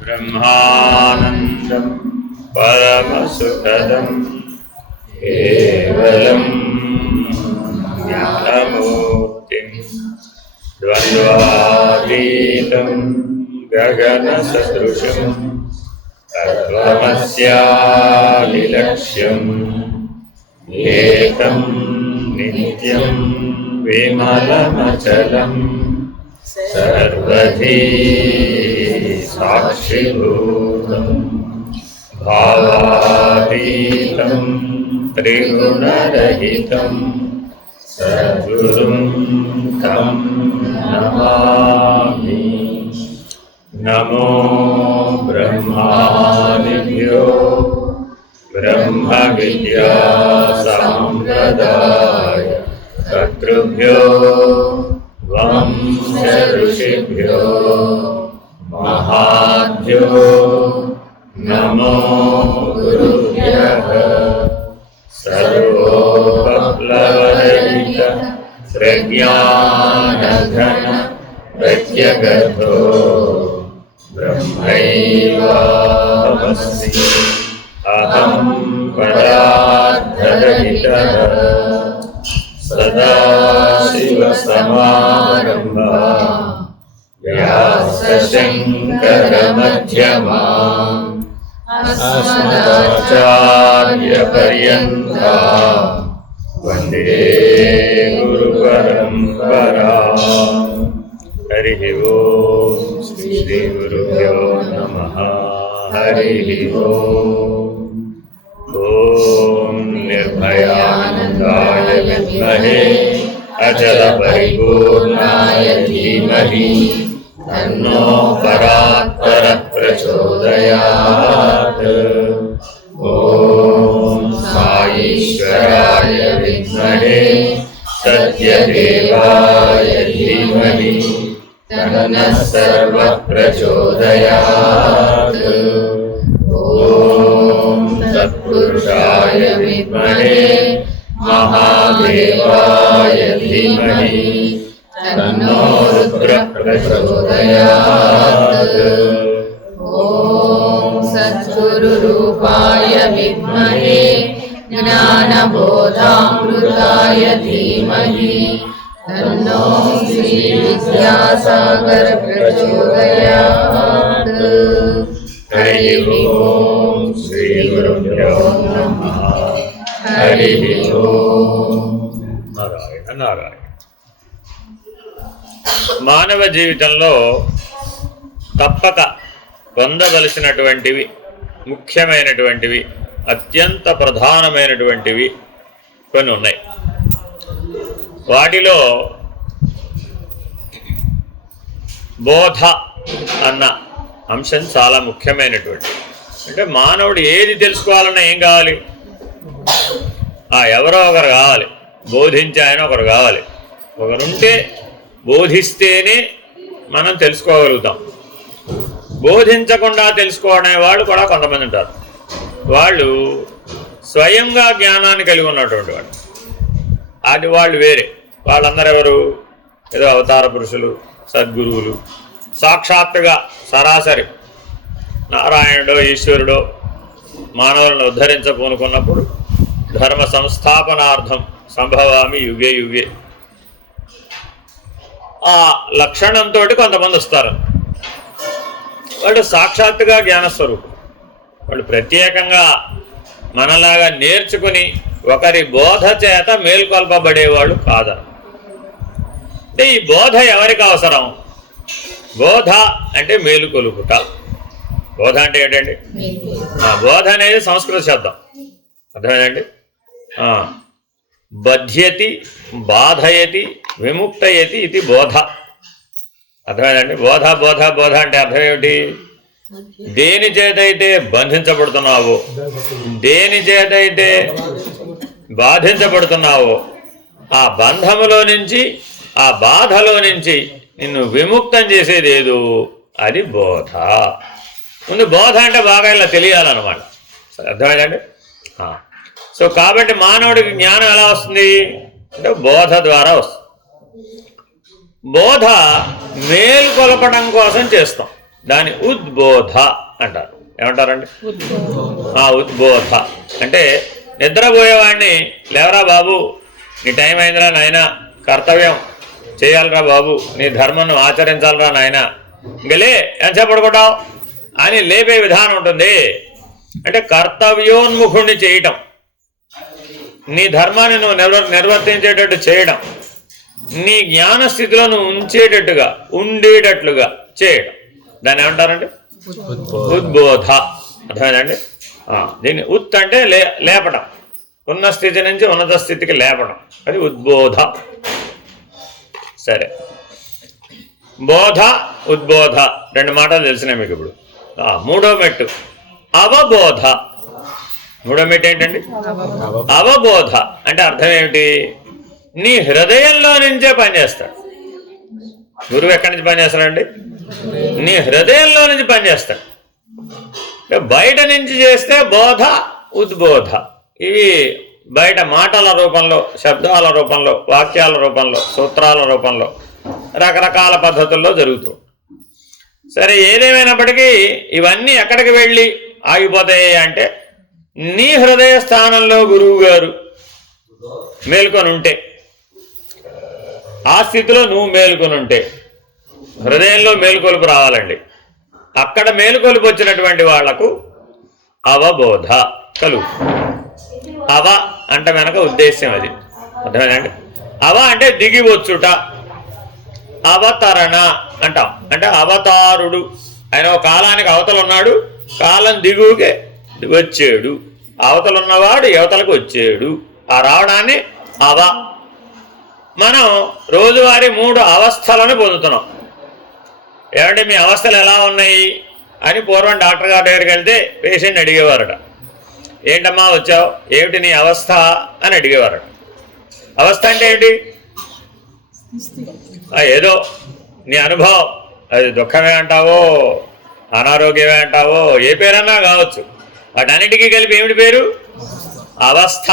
ब्रह्मानन्दं परमसुखदं केवलं ज्ञानमूर्तिं द्वन्द्वातीतं गगनसदृशं तत्त्वमस्यादिलक्ष्यम् एकं नित्यं विमलमचलम् सर्वधी साक्षिभूतं भावातीतं त्रिगुणरहितं सद्गुरुं तं नमामि। नमो ब्रह्मादिभ्यो ब्रह्मविद्या सम्प्रदाय कर्तृभ्यो वंश ऋषिभ्यो महाभ्यो नमो गुरुभ्यः। सर्वोपप्लवरहित प्रज्ञानघन प्रत्यगर्थो ब्रह्मैवाहमस्मि। अहं पदार्थरहितः सदाशिवसमारम्भां व्यासशङ्करमध्यमाम् अस्मदाचार्यपर्यन्तां वन्दे गुरुपरम्पराम्। हरिः ओम् श्रीगुरुभ्यो नमः। हरिः ओम्। ॐ निर्भयानन्दाय विद्महे अचलपरिपूर्णाय धीमहि तन्नो परात्परः प्रचोदयात्। ॐ साईश्वराय विद्महे सत्यदेवाय धीमहि तन्नः सर्वः प्रचोदयात्। ॐ तत्पुरुषाय विद्महे महादेवाय धीमहि तन्नो रुद्रः प्रचोदयात्। ॐ सद्गुरुरूपाय विद्महे ज्ञानबोधामृताय धीमहि तन्नो श्रीविद्यासागर प्रचोदयात्। हरिः ओम् श्रीगुरुभ्यो नमः। हरिः ओम्। నారాయణ నారాయణ. మానవ జీవితంలో తప్పక పొందవలసినటువంటివి, ముఖ్యమైనటువంటివి, అత్యంత ప్రధానమైనటువంటివి కొన్ని ఉన్నాయి. వాటిలో బోధ అన్న అంశం చాలా ముఖ్యమైనటువంటి. అంటే మానవుడు ఏది తెలుసుకోవాలన్నా ఏం కావాలి? ఎవరో ఒకరు కావాలి, బోధించే ఆయన ఒకరు కావాలి. ఒకరుంటే బోధిస్తేనే మనం తెలుసుకోగలుగుతాం. బోధించకుండా తెలుసుకోవడం వాళ్ళు కూడా కొంతమంది ఉంటారు. వాళ్ళు స్వయంగా జ్ఞానాన్ని కలిగి ఉన్నటువంటి వాళ్ళు. అది వాళ్ళు వేరే. వాళ్ళందరూ ఎవరు? ఏదో అవతార పురుషులు, సద్గురువులు, సాక్షాత్తుగా సరాసరి నారాయణుడో ఈశ్వరుడో మానవులను ఉద్ధరించబోనుకున్నప్పుడు ధర్మ సంస్థాపనార్థం సంభవామి యుగే యుగే ఆ లక్షణంతో కొంతమంది వస్తారు. వాళ్ళు సాక్షాత్తుగా జ్ఞానస్వరూపం. వాళ్ళు ప్రత్యేకంగా మనలాగా నేర్చుకుని ఒకరి బోధ చేత మేల్కొల్పబడేవాళ్ళు కాదు. అంటే ఈ బోధ ఎవరికి అవసరం? బోధ అంటే మేలుకొలుపుట. బోధ అంటే ఏంటండి? బోధ అనేది సంస్కృత శబ్దం. అర్థమైందండి? బధ్యతి, బాధయతి, విముక్తయతి ఇది బోధ. అర్థమైందండి? బోధ బోధ బోధ అంటే అర్థం ఏమిటి? దేని చేతైతే బంధించబడుతున్నావో, దేని చేతైతే బాధించబడుతున్నావో ఆ బంధములో నుంచి, ఆ బాధలో నుంచి నిన్ను విముక్తం చేసేది ఏదో అది బోధ. ముందు బోధ అంటే బాగా ఇలా తెలియాలన్నమాట. అర్థమైందండి? సో కాబట్టి మానవుడికి జ్ఞానం ఎలా వస్తుంది అంటే బోధ ద్వారా వస్తుంది. బోధ మేల్కొలపడం కోసం చేస్తాం, దాని ఉద్బోధ అంటారు. ఏమంటారండి? ఉద్బోధ అంటే నిద్రపోయేవాడిని, లేవరా బాబు, నీ టైం అయిందిరా నాయన, కర్తవ్యం చేయాలిరా బాబు, నీ ధర్మను ఆచరించాలిరా నాయన, ఇంకలే ఎంతసేపు పడుకుంటావు అని లేపే విధానం ఉంటుంది. అంటే కర్తవ్యోన్ముఖుణ్ణి చేయటం, నీ ధర్మాన్ని నువ్వు నిర్వర్తించేటట్టు చేయడం, నీ జ్ఞానస్థితిలో నువ్వు ఉండేటట్లుగా చేయడం, దాన్ని ఏమంటారండి? ఉద్బోధ. అర్థమైందండి? దీన్ని ఉత్ అంటే లేపడం, ఉన్న స్థితి నుంచి ఉన్నత స్థితికి లేపడం, అది ఉద్బోధ. సరే, బోధ ఉద్బోధ రెండు మాటలు తెలిసినాయి మీకు. ఇప్పుడు మూడో మెట్టు అవబోధ. మూడో మెట్టు ఏంటండి? అవబోధ అంటే అర్థం ఏమిటి? నీ హృదయంలో నుంచే పనిచేస్తాడు గురువు. ఎక్కడి నుంచి పనిచేస్తాడండి? నీ హృదయంలో నుంచి పనిచేస్తాడు. బయట నుంచి చేస్తే బోధ ఉద్బోధ, ఇవి బయట మాటల రూపంలో, శబ్దాల రూపంలో, వాక్యాల రూపంలో, సూత్రాల రూపంలో, రకరకాల పద్ధతుల్లో జరుగుతుంది. సరే, ఏదేమైనప్పటికీ ఇవన్నీ ఎక్కడికి వెళ్ళి ఆగిపోతాయి అంటే, నీ హృదయ స్థానంలో గురువు గారు మేల్కొని ఉంటే, ఆ స్థితిలో నువ్వు మేల్కొని ఉంటే హృదయంలో మేలుకొలుపు రావాలండి. అక్కడ మేలుకొలుపు వచ్చినటువంటి వాళ్లకు అవబోధ కలుగు. అవ అంటే వెనక ఉద్దేశ్యం అది. అర్థమేనండి? అవ అంటే దిగి వచ్చుట, అవతరణ అంటాం. అంటే అవతారుడు, ఆయన ఒక కాలానికి అవతల ఉన్నాడు, కాలం దిగువకే వచ్చాడు, అవతల ఉన్నవాడు యువతలకు వచ్చాడు. ఆ రావడాన్ని అవ. మనం రోజువారీ 3 అవస్థలను పొందుతున్నాం. ఏమంటే మీ అవస్థలు ఎలా ఉన్నాయి అని పూర్వం డాక్టర్ గారి దగ్గరికి వెళ్తే పేషెంట్ అడిగేవారట. ఏంటమ్మా వచ్చావు, ఏమిటి నీ అవస్థ అని అడిగేవారట. అవస్థ అంటే ఏంటి? ఏదో నీ అనుభవం, అది దుఃఖమే అంటావో, అనారోగ్యమే అంటావో, ఏ పేరన్నా కావచ్చు, వాటన్నిటికీ కలిపి ఏమిటి పేరు? అవస్థ.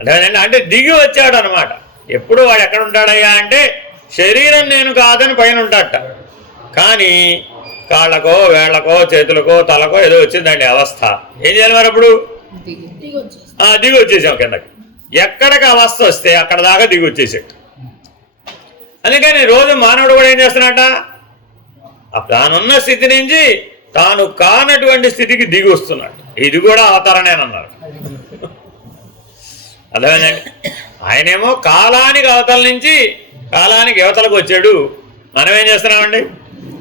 అదేనండి, అంటే దిగి వచ్చాడు అనమాట. ఎప్పుడు వాడు ఎక్కడ ఉంటాడయ్యా అంటే, శరీరం నేను కాదని పైన ఉంటాడట, కానీ కాళ్ళకో వేళ్లకో చేతులకో తలకో ఏదో వచ్చిందండి అవస్థ. ఏం చేయాలి మరి అప్పుడు? దిగి వచ్చేసాం కిందకి. ఎక్కడికి అవస్థ వస్తే అక్కడ దాకా దిగి వచ్చేసాడు. అందుకని రోజు మానవుడు కూడా ఏం చేస్తున్నాట, తానున్న స్థితి నుంచి తాను కానటువంటి స్థితికి దిగి వస్తున్నాడు. ఇది కూడా అవతరణేనన్నారు. అర్థమేనండి? ఆయనేమో కాలానికి అవతల నుంచి కాలానికి యువతలకు వచ్చాడు. మనం ఏం చేస్తున్నామండి?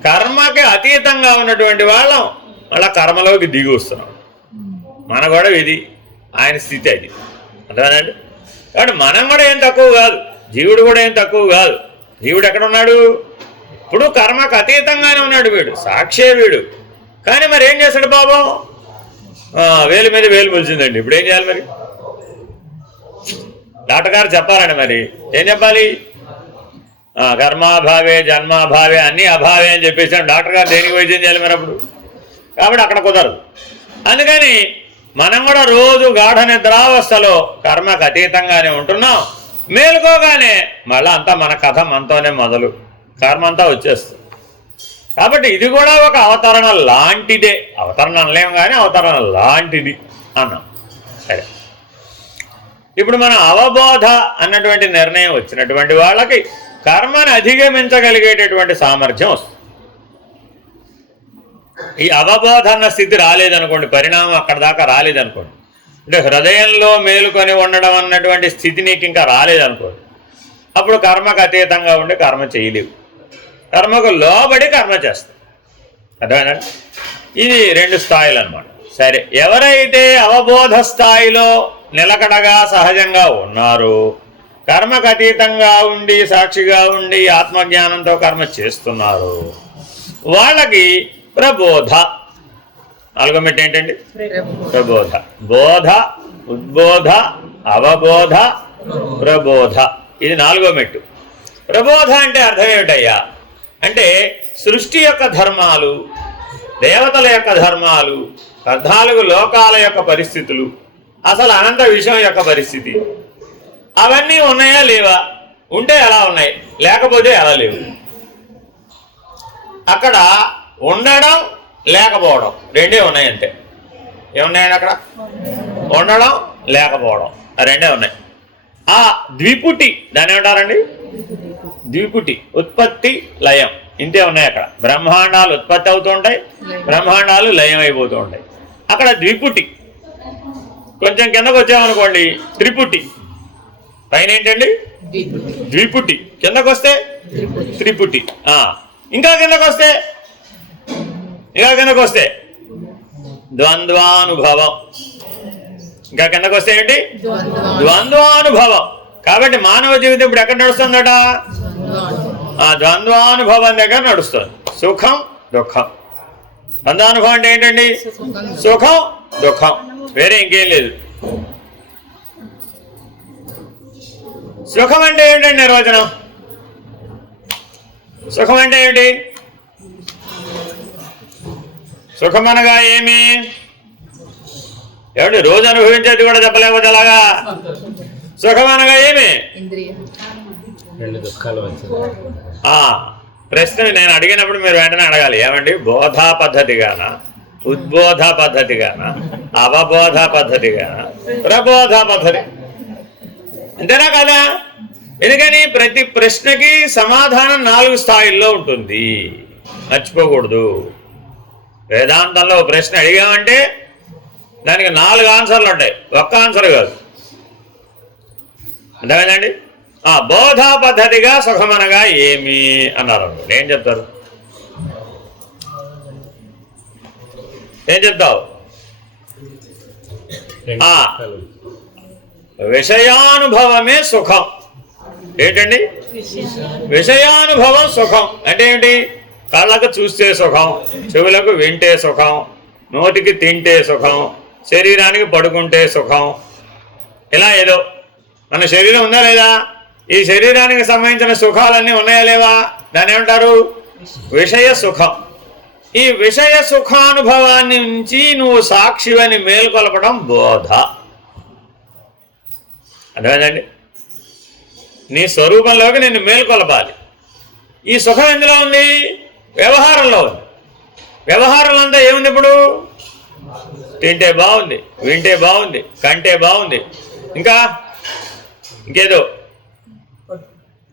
కర్మకి అతీతంగా ఉన్నటువంటి వాళ్ళం మళ్ళా కర్మలోకి దిగి వస్తున్నాం. మన కూడా ఇది ఆయన స్థితి అది. అర్థమేనండి? కాబట్టి మనం కూడా ఏం తక్కువ కాదు, జీవుడు కూడా ఏం తక్కువ కాదు. జీవుడు ఎక్కడ ఉన్నాడు? ఇప్పుడు కర్మకు అతీతంగానే ఉన్నాడు వీడు, సాక్షే వీడు. కానీ మరి ఏం చేస్తాడు పాపం? వేలు మీద వేలు మొలిచిందండి. ఇప్పుడు ఏం చేయాలి మరి? డాక్టర్ గారు చెప్పాలండి. మరి ఏం చెప్పాలి? కర్మాభావే జన్మాభావే అన్నీ అభావే అని చెప్పేసాడు డాక్టర్ గారు. దేనికి వైద్యం చేయాలి మరి అప్పుడు? కాబట్టి అక్కడ కుదరదు. అందుకని మనం కూడా రోజు గాఢ నిద్రావస్థలో కర్మకు అతీతంగానే ఉంటున్నాం. మేలుకోగానే మళ్ళీ అంతా మన కథ మనతోనే మొదలు, కర్మ అంతా వచ్చేస్తుంది. కాబట్టి ఇది కూడా ఒక అవతరణ లాంటిదే. అవతరణ అనలేము కానీ అవతరణ లాంటిది అన్నాం. సరే, ఇప్పుడు మన అవబోధ అన్నటువంటి నిర్ణయం వచ్చినటువంటి వాళ్ళకి కర్మను అధిగమించగలిగేటటువంటి సామర్థ్యం వస్తుంది. ఈ అవబోధ అన్న స్థితి రాలేదనుకోండి, పరిణామం అక్కడ దాకా రాలేదనుకోండి, అంటే హృదయంలో మేలుకొని ఉండడం అన్నటువంటి స్థితి నీకు ఇంకా రాలేదనుకోండి, అప్పుడు కర్మకు అతీతంగా ఉండి కర్మ చేయలేవు. కర్మకు లోబడి కర్మ చేస్తాం. అర్థమేనండి? ఇది 2 స్థాయిలు అన్నమాట. సరే, ఎవరైతే అవబోధ స్థాయిలో నిలకడగా సహజంగా ఉన్నారో, కర్మకు అతీతంగా ఉండి సాక్షిగా ఉండి ఆత్మజ్ఞానంతో కర్మ చేస్తున్నారు, వాళ్ళకి ప్రబోధ. 4వ మెట్టు ఏంటండి? ప్రబోధ. బోధ, ఉద్బోధ, అవబోధ, ప్రబోధ. ఇది 4వ మెట్టు. ప్రబోధ అంటే అర్థం ఏమిటయ్యా అంటే, సృష్టి యొక్క ధర్మాలు, దేవతల యొక్క ధర్మాలు, 14 లోకాల యొక్క పరిస్థితులు, అసలు అనంత విషయం యొక్క పరిస్థితి, అవన్నీ ఉన్నాయా లేవా? ఉంటే అలా ఉన్నాయి, లేకపోతే అలా లేవు. అక్కడ ఉండడం లేకపోవడం రెండే ఉన్నాయి అంతే. ఏమున్నాయండి అక్కడ? ఉండడం లేకపోవడం రెండే ఉన్నాయి. ఆ ద్విపుటి దాని ఏమంటారండి? ద్విపుటి, ఉత్పత్తి లయం, ఇంతే ఉన్నాయి అక్కడ. బ్రహ్మాండాలు ఉత్పత్తి అవుతూ ఉంటాయి, బ్రహ్మాండాలు లయం అయిపోతూ ఉంటాయి. అక్కడ ద్విపుటి. కొంచెం కిందకు వచ్చామనుకోండి త్రిపుటి. పైన ఏంటండి? ద్విపుటి. కిందకు వస్తే త్రిపుటి. ఇంకా కిందకు వస్తే ద్వంద్వానుభవం. ఇంకా కిందకు వస్తే ఏంటి? ద్వంద్వానుభవం. కాబట్టి మానవ జీవితం ఇప్పుడు ఎక్కడ నడుస్తుందట? ద్వంద్వానుభవం దగ్గర నడుస్తుంది. సుఖం దుఃఖం. ద్వంద్వానుభవం అంటే ఏంటండి? సుఖం దుఃఖం, వేరే ఇంకేం లేదు. సుఖం అంటే ఏంటండి నిర్వచనం? సుఖం అంటే ఏమిటి? సుఖం అనగా ఏమి? ఏమిటి? రోజు అనుభవించేది కూడా చెప్పలేకపోతే ఎలాగా? సుఖం అనగా ఏమి? ప్రశ్న నేను అడిగినప్పుడు మీరు వెంటనే అడగాలి. ఏమండి, బోధా పద్ధతిగానా, ఉద్బోధ పద్ధతిగానా, అవబోధ పద్ధతిగానా, ప్రబోధ పద్ధతి? అంతేనా కదా? ఎందుకని ప్రతి ప్రశ్నకి సమాధానం 4 స్థాయిల్లో ఉంటుంది, మర్చిపోకూడదు. వేదాంతంలో ప్రశ్న అడిగామంటే దానికి 4 ఆన్సర్లు ఉంటాయి, ఒక్క ఆన్సర్ కాదు. అర్థమైందండి? బోధా పద్ధతిగా సుఖమనగా ఏమి అన్నారు. ఏం చెప్తారు? ఏం చెప్తావు? విషయానుభవమే సుఖం. ఏంటండి విషయానుభవం? సుఖం అంటే ఏంటి? కళ్ళకు చూస్తే సుఖం, చెవులకు వింటే సుఖం, నోటికి తింటే సుఖం, శరీరానికి పడుకుంటే సుఖం. ఇలా ఏదో మన శరీరం ఉందా లేదా? ఈ శరీరానికి సంబంధించిన సుఖాలన్నీ ఉన్నాయా లేవా? దాన్ని ఏమంటారు? విషయ సుఖం. ఈ విషయ సుఖానుభవాన్ని నుంచి నువ్వు సాక్షివని మేల్కొల్పడం బోధ. అర్థమైందండి? నీ స్వరూపంలోకి నిన్ను మేల్కొల్పాలి. ఈ సుఖం ఎందులో ఉంది? వ్యవహారంలో ఉంది. వ్యవహారంలో అంతా ఏముంది? ఇప్పుడు తింటే బాగుంది, వింటే బాగుంది, కంటే బాగుంది,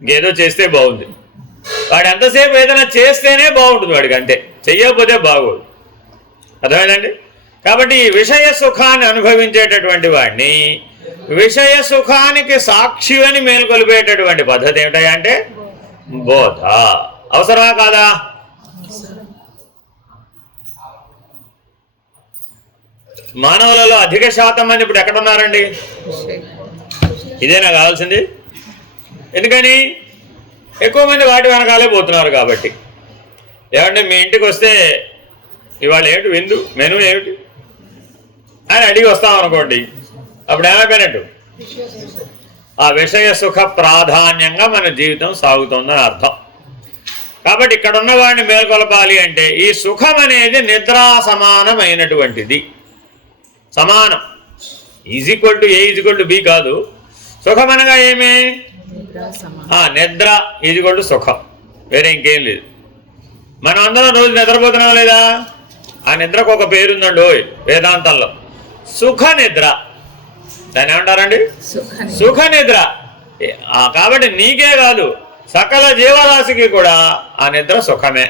ఇంకేదో చేస్తే బాగుంది. వాడు ఎంతసేపు ఏదైనా చేస్తేనే బాగుంటుంది వాడికి, అంతే. చెయ్యకపోతే బాగోదు. అర్థమైందండి? కాబట్టి ఈ విషయ సుఖాన్ని అనుభవించేటటువంటి వాడిని విషయ సుఖానికి సాక్షి అని మేల్కొల్పేటటువంటి పద్ధతి ఏమిటా అంటే బోధ. అవసరమా కాదా? మానవులలో అధిక శాతం మంది ఇప్పుడు ఎక్కడున్నారండి? ఇదేనా కావాల్సింది? ఎందుకని? ఎక్కువ మంది వాటి వెనకాలే పోతున్నారు కాబట్టి. ఏమంటే మీ ఇంటికి వస్తే ఇవాళ ఏమిటి విందు, మెను ఏమిటి అని అడిగి వస్తామనుకోండి, అప్పుడు ఏమైపోయినట్టు? ఆ విషయ సుఖ ప్రాధాన్యంగా మన జీవితం సాగుతుందని అర్థం. కాబట్టి ఇక్కడ ఉన్న వాడిని మేల్కొల్పాలి అంటే ఈ సుఖం అనేది నిద్రా సమానమైనటువంటిది. సమానం, is equal to A is equal to be కాదు. సుఖం అనగా ఏమి? నిద్ర ఈజ్ఈక్వల్ టు సుఖం, వేరే ఇంకేం లేదు. మనం అందరం రోజు నిద్రపోతున్నాం లేదా? ఆ నిద్రకు ఒక పేరుందండి ఓయ్ వేదాంతంలో, సుఖ నిద్ర. దాన్ని ఏమంటారండి? సుఖ నిద్ర. కాబట్టి నీకే కాదు సకల జీవరాశికి కూడా ఆ నిద్ర సుఖమే.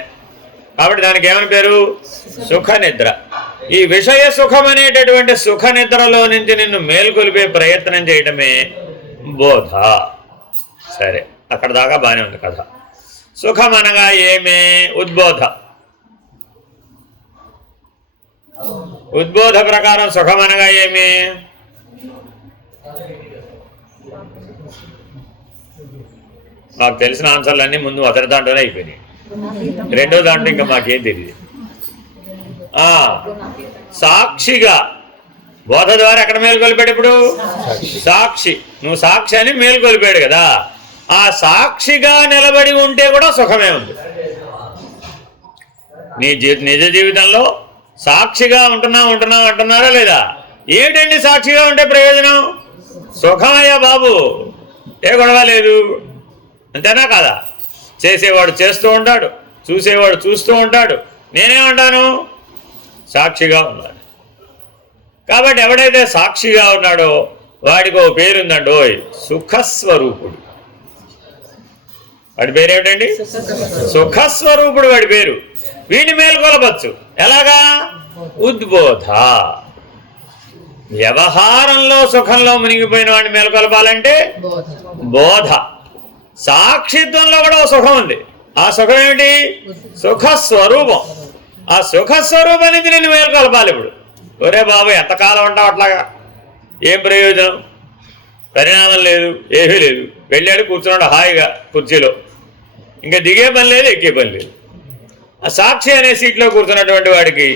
కాబట్టి దానికి ఏమని పేరు? సుఖ నిద్ర. ఈ విషయ సుఖం అనేటటువంటి సుఖ నిద్రలో నుంచి నిన్ను మేల్కొల్పే ప్రయత్నం చేయటమే బోధ. సరే, అక్కడ దాకా బాగానే ఉంది కథ. సుఖం అనగా ఏమే? ఉద్బోధ. ఉద్బోధ ప్రకారం సుఖం అనగా ఏమి? నాకు తెలిసిన ఆన్సర్లన్నీ ముందు మొదటి దాంట్లోనే అయిపోయినాయి, రెండో దాంట్లో ఇంకా మాకేం తెలియదు. సాక్షిగా బోధ ద్వారా ఎక్కడ మేల్కొల్పాడు? ఇప్పుడు సాక్షి. నువ్వు సాక్షి అని మేల్కొల్పాడు కదా, ఆ సాక్షిగా నిలబడి ఉంటే కూడా సుఖమే ఉంది. నీ నిజ జీవితంలో సాక్షిగా ఉంటున్నారా లేదా? ఏమిటండి సాక్షిగా ఉంటే ప్రయోజనం? సుఖమయ్యా బాబు, ఏ గొడవ లేదు. అంతేనా కాదా? చేసేవాడు చేస్తూ ఉంటాడు, చూసేవాడు చూస్తూ ఉంటాడు. నేనేమంటాను? సాక్షిగా ఉన్నాడు. కాబట్టి ఎవడైతే సాక్షిగా ఉన్నాడో వాడికి ఓ పేరుందండి, ఓయ్ సుఖస్వరూపుడు. వాడి పేరేమిటండి? సుఖస్వరూపుడు వాడి పేరు. వీడిని మేల్కొలపచ్చు. ఎలాగా? ఉద్బోధ. వ్యవహారంలో సుఖంలో మునిగిపోయిన వాడిని మేల్కొలపాలంటే బోధ. సాక్షిత్వంలో కూడా ఓ సుఖం ఉంది. ఆ సుఖం ఏమిటి? సుఖస్వరూపం. ఆ సుఖస్వరూపం నుంచి నిన్ను మేల్కొలపాలి. ఇప్పుడు ఒరే బాబు ఎంతకాలం ఉంటావు అట్లాగా? ఏం ప్రయోజనం? పరిణామం లేదు, ఏమీ లేదు. వెళ్ళాడు, కూర్చున్నాడు హాయిగా కుర్చీలో. ఇంకా దిగే పని లేదు, ఎక్కే పని లేదు. ఆ సాక్షి అనే సీట్లో కూర్చున్నటువంటి వాడికి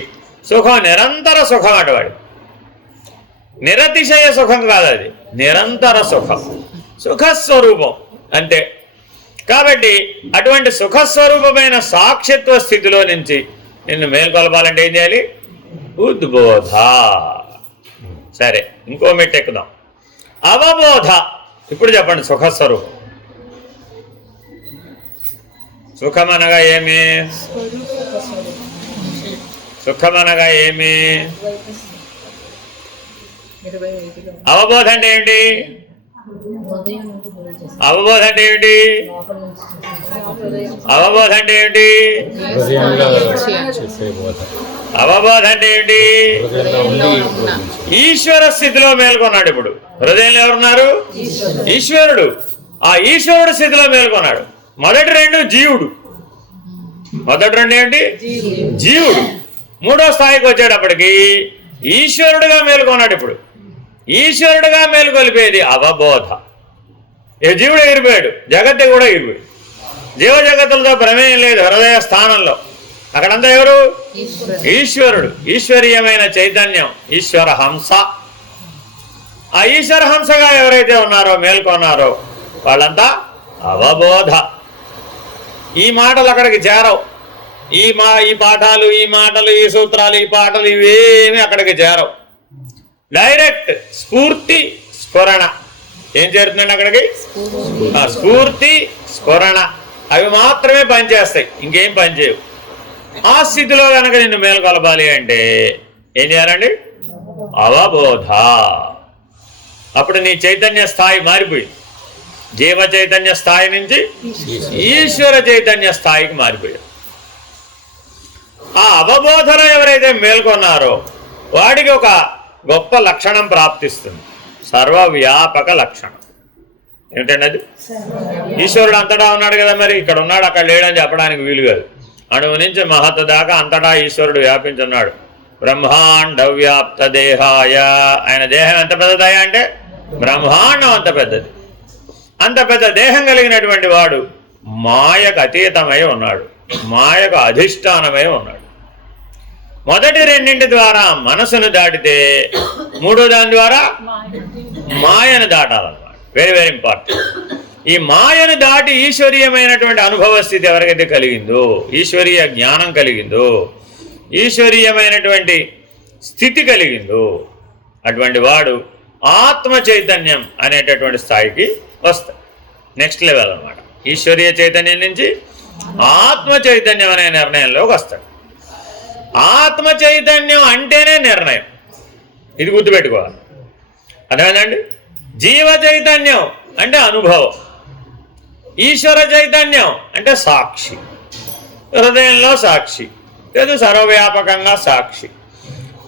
సుఖం నిరంతర సుఖం అటవాడు. నిరతిశయ సుఖం కాదు, అది నిరంతర సుఖం, సుఖస్వరూపం అంతే. కాబట్టి అటువంటి సుఖస్వరూపమైన సాక్షిత్వ స్థితిలో నుంచి నిన్ను మేల్కొలపాలంటే ఏం చేయాలి? ఉద్బోధ. సరే, ఇంకో మెట్టు ఎక్కుదాం. అవబోధ. ఇప్పుడు చెప్పండి సుఖస్వరూపం. సుఖమనగా ఏమి? సుఖమనగా ఏమి? అవబోధ అంటే ఏమిటి? అవబోధ అంటే ఏమిటి? అవబోధ అంటే ఏమిటి? అవబోధ అంటే ఏమిటి? ఈశ్వర స్థితిలో మేల్కొన్నాడు. ఇప్పుడు హృదయంలో ఎవరున్నారు? ఈశ్వరుడు. ఆ ఈశ్వరుడు స్థితిలో మేల్కొన్నాడు. మొదటి రెండు జీవుడు. మొదటి రెండు ఏంటి? జీవుడు. మూడో స్థాయికి వచ్చేటప్పటికి ఈశ్వరుడుగా మేల్కొన్నాడు. ఇప్పుడు ఈశ్వరుడుగా మేల్కొలిపేది అవబోధ. ఏ జీవుడు ఎగిరిపోయాడు, జగత్తు కూడా ఎగిరిపోయాడు. జీవ జగత్తులతో ప్రమేయం లేదు హృదయ స్థానంలో. అక్కడంతా ఎవరు? ఈశ్వరుడు. ఈశ్వరీయమైన చైతన్యం, ఈశ్వర హంస. ఆ ఈశ్వర హంసగా ఎవరైతే ఉన్నారో, మేల్కొన్నారో వాళ్ళంతా అవబోధ. ఈ మాటలు అక్కడికి చేరవు. ఈ పాఠాలు, ఈ మాటలు, ఈ సూత్రాలు, ఈ పాటలు ఇవేమి అక్కడికి చేరవు. డైరెక్ట్ స్ఫూర్తి, స్ఫురణ. ఏం చేరుతుందండి అక్కడికి? స్ఫూర్తి, స్ఫురణ. అవి మాత్రమే పనిచేస్తాయి, ఇంకేం పనిచేయవు. ఆ స్థితిలో కనుక నిన్ను మేల్కొలపాలి అంటే ఏం చేయాలండి? అవబోధ. అప్పుడు నీ చైతన్య స్థాయి మారిపోయింది. జీవ చైతన్య స్థాయి నుంచి ఈశ్వర చైతన్య స్థాయికి మారిపోయాడు. ఆ అవబోధలో ఎవరైతే మేల్కొన్నారో వాడికి ఒక గొప్ప లక్షణం ప్రాప్తిస్తుంది, సర్వవ్యాపక లక్షణం. ఏమిటండి అది? ఈశ్వరుడు అంతటా ఉన్నాడు కదా, మరి ఇక్కడ ఉన్నాడు అక్కడ లేడని చెప్పడానికి వీలు కాదు. అణువు నుంచి మహత్ దాకా అంతటా ఈశ్వరుడు వ్యాపించున్నాడు. బ్రహ్మాండ వ్యాప్త దేహాయ. ఆయన దేహం ఎంత పెద్దదయా అంటే బ్రహ్మాండం అంత పెద్దది. అంత పెద్ద దేహం కలిగినటువంటి వాడు మాయకు అతీతమై ఉన్నాడు, మాయకు అధిష్టానమై ఉన్నాడు. మొదటి రెండింటి ద్వారా మనసును దాటితే మూడో దాని ద్వారా మాయను దాటాలన్నమాట. Very very important. ఈ మాయను దాటి ఈశ్వరీయమైనటువంటి అనుభవ స్థితి ఎవరికైతే కలిగిందో, ఈశ్వరీయ జ్ఞానం కలిగిందో, ఈశ్వరీయమైనటువంటి స్థితి కలిగిందో అటువంటి వాడు ఆత్మ చైతన్యం అనేటటువంటి స్థాయికి వస్తాడు. నెక్స్ట్ లెవెల్ అన్నమాట. ఈశ్వరీయ చైతన్యం నుంచి ఆత్మ చైతన్యం అనే నిర్ణయంలోకి వస్తాడు. ఆత్మ చైతన్యం అంటేనే నిర్ణయం, ఇది గుర్తుపెట్టుకోవాలి. అదేనండి. జీవ చైతన్యం అంటే అనుభవం, ఈశ్వర చైతన్యం అంటే సాక్షి, హృదయంలో సాక్షి లేదు, సర్వవ్యాపకంగా సాక్షి.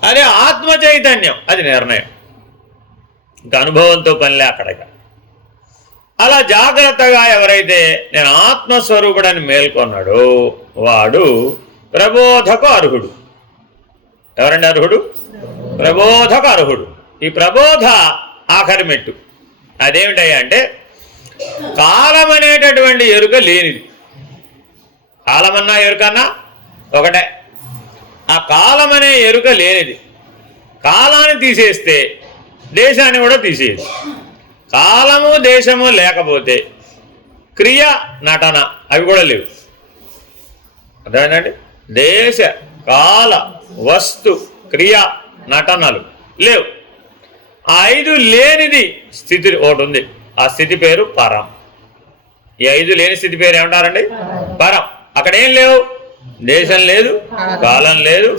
అదే ఆత్మ చైతన్యం అది నిర్ణయం, ఇంకా అనుభవంతో పనిలే అక్కడికి. అలా జాగ్రత్తగా ఎవరైతే నేను ఆత్మస్వరూపుడని మేల్కొన్నాడో వాడు ప్రబోధకు అర్హుడు. ఎవరండి అర్హుడు? ప్రబోధకు అర్హుడు. ఈ ప్రబోధ ఆఖరి మెట్టు. అదేమిటయ్యా అంటే కాలం అనేటటువంటి ఎరుక లేనిది. కాలమన్నా ఎరుకన్నా ఒకటే. ఆ కాలం అనే ఎరుక లేనిది. కాలాన్ని తీసేస్తే దేశాన్ని కూడా తీసేది. కాలము దేశము లేకపోతే క్రియ నటన అవి కూడా లేవు. అర్థమైందండి? దేశ కాల వస్తు క్రియ నటనలు లేవు. ఆ ఐదు లేనిది స్థితి ఒకటి ఉంది. ఆ స్థితి పేరు పరం. ఈ 5 లేని స్థితి పేరు ఏమంటారండి? పరం. అక్కడ ఏం లేవు, దేశం లేదు, కాలం లేదు,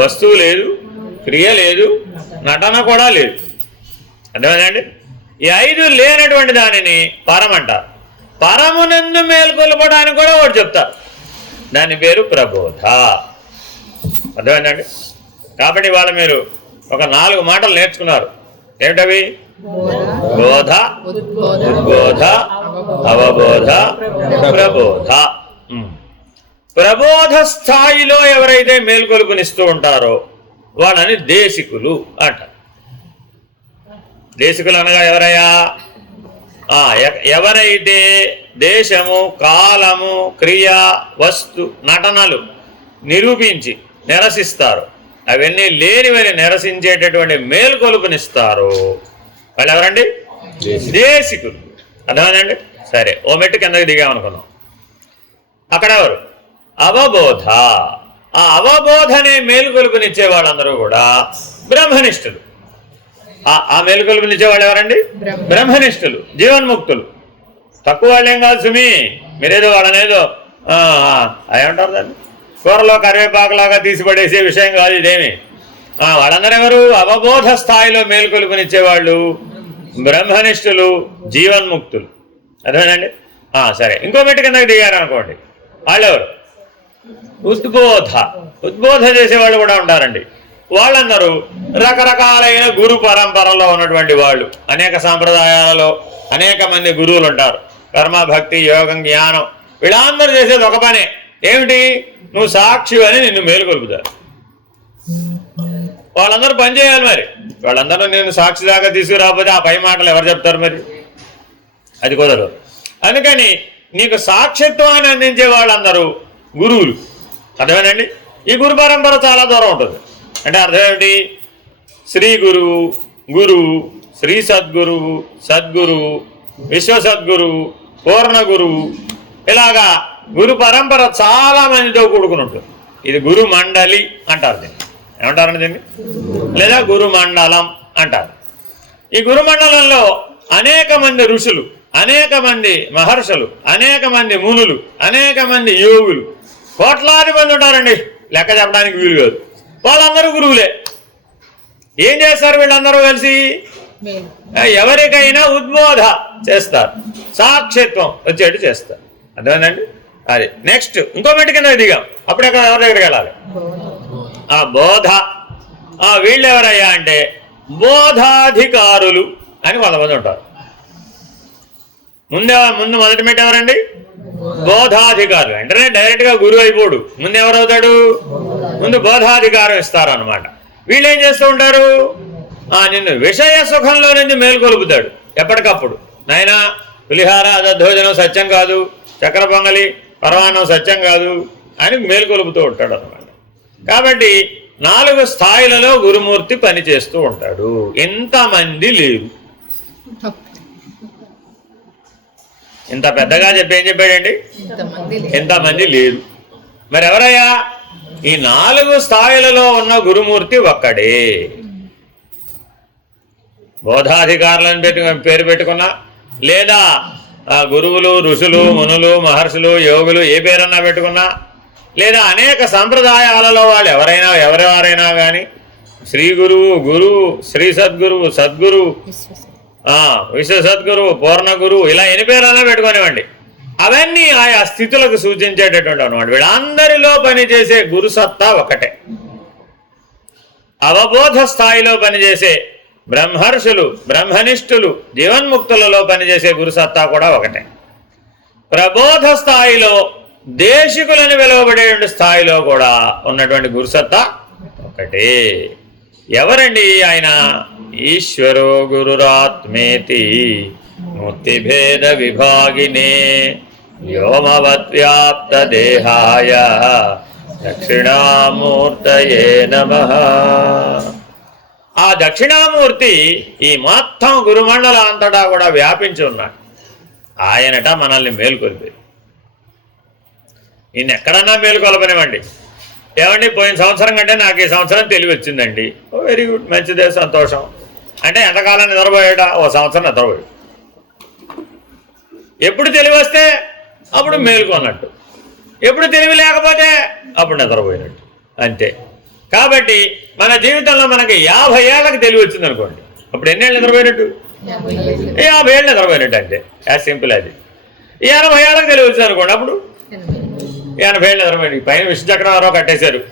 వస్తువు లేదు, క్రియ లేదు, నటన కూడా లేదు. అర్థమైందండి? ఈ 5 లేనటువంటి దానిని పరం అంటారు. పరమునందు మేల్కొల్పడానికి కూడా ఒకటి చెప్తారు, దాని పేరు ప్రబోధ. అర్థమైందండి? కాబట్టి ఇవాళ మీరు ఒక 4 మాటలు నేర్చుకున్నారు. ఏమిటవి? బోధ, ఉద్బోధ, అవబోధ, ప్రబోధ. ప్రబోధ స్థాయిలో ఎవరైతే మేల్కొలుపునిస్తూ ఉంటారో వాళ్ళని దేశికులు అంటారు. దేశికులు అనగా ఎవరయ్యా? ఎవరైతే దేశము, కాలము, క్రియ, వస్తు, నటనలు నిరూపించి నిరసిస్తారు, అవన్నీ లేనివని నిరసించేటటువంటి మేల్కొలుపునిస్తారు, వాళ్ళు ఎవరండి? దేశికులు. అర్థమైందండి? సరే, ఓ మెట్టు కిందకి దిగామనుకున్నాం. అక్కడ ఎవరు? అవబోధ. ఆ అవబోధనే మేలుకొలుపునిచ్చే వాళ్ళందరూ కూడా బ్రహ్మనిష్ఠులు. ఆ మేలుకొలుపునిచ్చే వాళ్ళు ఎవరండి? బ్రహ్మనిష్ఠులు, జీవన్ముక్తులు. తక్కువ వాళ్ళేం కాదు సుమి. మీరేదో వాళ్ళనేదో ఏమంటారు దాన్ని, కూరలో కరివేపాకులాగా తీసిపడేసే విషయం కాదు ఇదేమి. వాళ్ళందరూ ఎవరు? అవబోధ స్థాయిలో మేలుకొలుపునిచ్చేవాళ్ళు, బ్రహ్మనిష్ఠులు, జీవన్ముక్తులు. అర్థమేనండి? సరే, ఇంకో మెట్టు కిందకి దిగారు అనుకోండి, వాళ్ళెవరు? ఉద్బోధ. ఉద్బోధ చేసేవాళ్ళు కూడా ఉంటారండి. వాళ్ళందరూ రకరకాలైన గురు పరంపరలో ఉన్నటువంటి వాళ్ళు. అనేక సాంప్రదాయాలలో అనేక మంది గురువులు ఉంటారు. కర్మ, భక్తి, యోగం, జ్ఞానం, వీళ్ళందరూ చేసేది ఒక పనే. ఏమిటి? నువ్వు సాక్షి అని నిన్ను మేలుకొలుపుతారు. వాళ్ళందరూ పని చేయాలి. మరి వాళ్ళందరూ నేను సాక్షి దాకా తీసుకురాకపోతే ఆ పై మాటలు ఎవరు చెప్తారు? మరి అది కుదరదు. అందుకని నీకు సాక్షిత్వాన్ని అందించే వాళ్ళందరూ గురువులు. అర్థమేనండి? ఈ గురు పరంపర చాలా దూరం ఉంటుంది. అంటే అర్థం ఏమిటి? శ్రీ గురువు, గురువు, శ్రీ సద్గురువు, సద్గురువు, విశ్వసద్గురువు, పూర్ణ గురువు, ఇలాగా గురు పరంపర చాలా మందితో కూడుకుని ఉంటుంది. ఇది గురు మండలి అంటారు. దీన్ని ఏమంటారండి? దీన్ని లేదా గురు మండలం అంటారు. ఈ గురు మండలంలో అనేక మంది ఋషులు, అనేక మంది మహర్షులు, అనేక మంది మునులు, అనేక మంది యోగులు, కోట్లాది మంది ఉంటారండి. లెక్క చెప్పడానికి వీలు కాదు. వాళ్ళందరూ గురువులే. ఏం చేస్తారు వీళ్ళందరూ కలిసి? ఎవరికైనా ఉద్బోధ చేస్తారు, సాక్షిత్వం వచ్చేట్టు చేస్తారు. అర్థమైందండి? అది నెక్స్ట్ ఇంకో మెట్టు కింద దిగాం. అప్పుడు ఎక్కడ ఎవరి దగ్గరికి వెళ్ళాలి? బోధ. వీళ్ళు ఎవరయ్యా అంటే బోధాధికారులు అని 100 మంది ఉంటారు. ముందు మొదటి మెట్టు ఎవరండి? బోధాధికారులు. వెంటనే డైరెక్ట్గా గురువు అయిపోడు. ముందు ఎవరవుతాడు? ముందు బోధాధికారం ఇస్తారు అనమాట. వీళ్ళు ఏం చేస్తూ ఉంటారు? నిన్ను విషయ సుఖంలో నుంచి మేల్కొలుపుతాడు ఎప్పటికప్పుడు. నాయనా, పులిహార దద్దోజనం సత్యం కాదు, చక్కెర పొంగలి పరమాన్నం సత్యం కాదు అని మేల్కొలుపుతూ ఉంటాడు అనమాట. కాబట్టి 4 స్థాయిలలో గురుమూర్తి పనిచేస్తూ ఉంటాడు. ఎంతమంది లేరు. ఇంత పెద్దగా ఏం చెప్పాడండి? ఎంతమంది లేరు. మరి ఎవరయ్యా? ఈ 4 స్థాయిలలో ఉన్న గురుమూర్తి ఒక్కడే. బోధాధికారులను పేరు పెట్టుకున్నా, లేదా గురువులు, ఋషులు, మునులు, మహర్షులు, యోగులు ఏ పేరన్నా పెట్టుకున్నా, లేదా అనేక సంప్రదాయాలలో వాళ్ళు ఎవరెవరైనా కానీ శ్రీ గురువు, గురువు, శ్రీ సద్గురువు, సద్గురువు, విశ్వసద్గురువు, పూర్ణ గురువు, ఇలా ఎన్ని పేర్లన్నా పెట్టుకోనివ్వండి. అవన్నీ ఆయా స్థితులకు సూచించేటటువంటి అన్నమాట. వీళ్ళందరిలో పనిచేసే గురుసత్తా ఒకటే. అవబోధ స్థాయిలో పనిచేసే బ్రహ్మర్షులు, బ్రహ్మనిష్ఠులు, జీవన్ముక్తులలో పనిచేసే గురుసత్తా కూడా ఒకటే. ప్రబోధ స్థాయిలో దేశికులని వెలువబడే స్థాయిలో కూడా ఉన్నటువంటి గురుసత్తా ఒకటే. ఎవరండి ఆయన? ఈశ్వరో గురురాత్మేతి మూర్తిభేద విభాగినే వ్యోమవద్వ్యాప్త దేహాయ దక్షిణామూర్తయే నమః. ఆ దక్షిణామూర్తి ఈ మొత్తం గురుమండల అంతటా కూడా వ్యాపించి ఉన్నాడు. ఆయనట మనల్ని మేల్కొల్పేది. ఈయన ఎక్కడన్నా మేలుకొలపనివ్వండి. ఏమండి, పోయిన సంవత్సరం కంటే నాకు ఈ సంవత్సరం తెలివి వచ్చిందండి. వెరీ గుడ్, మంచిదే, సంతోషం. అంటే ఎంతకాలం నిద్రపోయాడా? 1 సంవత్సరం నిద్రపోయాడు. ఎప్పుడు తెలివి వస్తే అప్పుడు మేలుకొన్నట్టు, ఎప్పుడు తెలివి లేకపోతే అప్పుడు నిద్రపోయినట్టు, అంతే. కాబట్టి మన జీవితంలో మనకి 50 ఏళ్ళకి తెలివి వచ్చింది అనుకోండి, అప్పుడు ఎన్నేళ్ళు నిద్రపోయినట్టు? 50 ఏళ్ళు నిద్రపోయినట్టు, అంతే. యాజ్ సింపుల్ అది. 80 ఏళ్ళకి తెలివి వచ్చింది అనుకోండి, అప్పుడు 80 ఏళ్ళు నిద్రపోయినాయి. పైన విష్ణుచక్రం కట్టేశారు.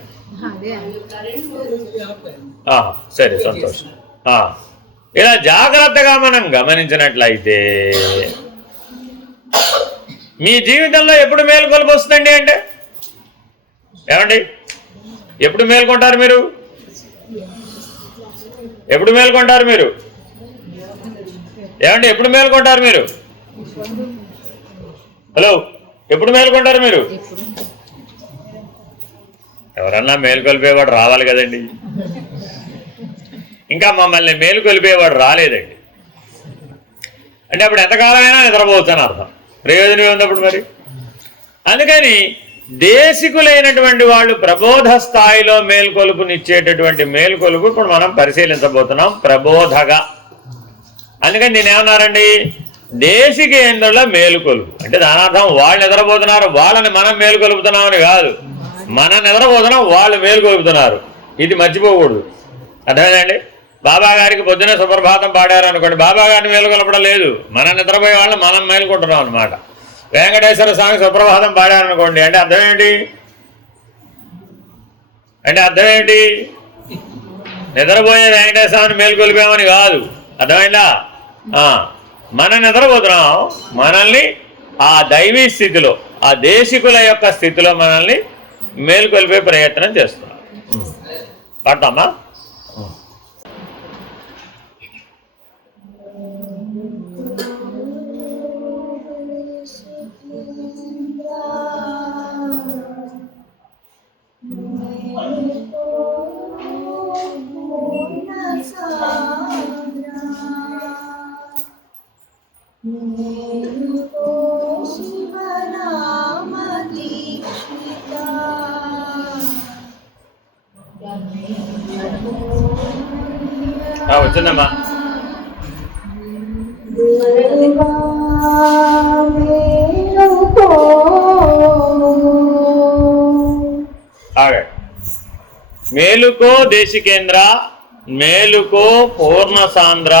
సరే, సంతోషం. ఇలా జాగ్రత్తగా మనం గమనించినట్లయితే మీ జీవితంలో ఎప్పుడు మేలుకొలుపు వస్తుందండి అంటే ఏమండి? ఎప్పుడు మేల్కొంటారు మీరు? ఎప్పుడు మేల్కొంటారు మీరు? ఏమండి, ఎప్పుడు మేల్కొంటారు మీరు? హలో, ఎప్పుడు మేల్కొంటారు మీరు? ఎవరన్నా మేలుకొలిపేవాడు రావాలి కదండి. ఇంకా మమ్మల్ని మేలుకొలిపేవాడు రాలేదండి అంటే అప్పుడు ఎంతకాలమైనా నిద్రపోవచ్చు అని అర్థం. ప్రయోజనం ఏముందప్పుడు మరి? అందుకని దేశికులైనటువంటి వాళ్ళు ప్రబోధ స్థాయిలో మేల్కొలుపునిచ్చేటటువంటి మేల్కొలుపు ఇప్పుడు మనం పరిశీలించబోతున్నాం, ప్రబోధగా. అందుకని నేనేమన్నారండి, దేశికేంద్రుల మేలుకొలుపు అంటే దాని అర్థం వాళ్ళు నిద్రపోతున్నారు, వాళ్ళని మనం మేలుకొలుపుతున్నామని కాదు. మనం నిద్రపోతున్నాం, వాళ్ళు మేలుకొలుపుతున్నారు. ఇది మర్చిపోకూడదు, అర్థమైందండి? బాబా గారికి పొద్దునే సుప్రభాతం పాడారు అనుకోండి, బాబా గారిని మేలుకొలపడం లేదు, మనం నిద్రపోయే వాళ్ళని మనం మేలుకుంటున్నాం అనమాట. వెంకటేశ్వర స్వామి సుప్రభాతం పాడారనుకోండి, అంటే అర్థం ఏంటి? నిద్రపోయే వెంకటేశ్వర స్వామిని మేలుకొలిపామని కాదు, అర్థమైందా? మనం నిద్రపోతున్నాం, మనల్ని ఆ దైవీ స్థితిలో, ఆ దేశికుల యొక్క స్థితిలో మనల్ని మేలుకొలిపే ప్రయత్నం చేస్తున్నాం. పడతామా? వచ్చిందమ్మా. మేలుకో దేశికేంద్ర, మేలుకో పూర్ణసాంద్ర,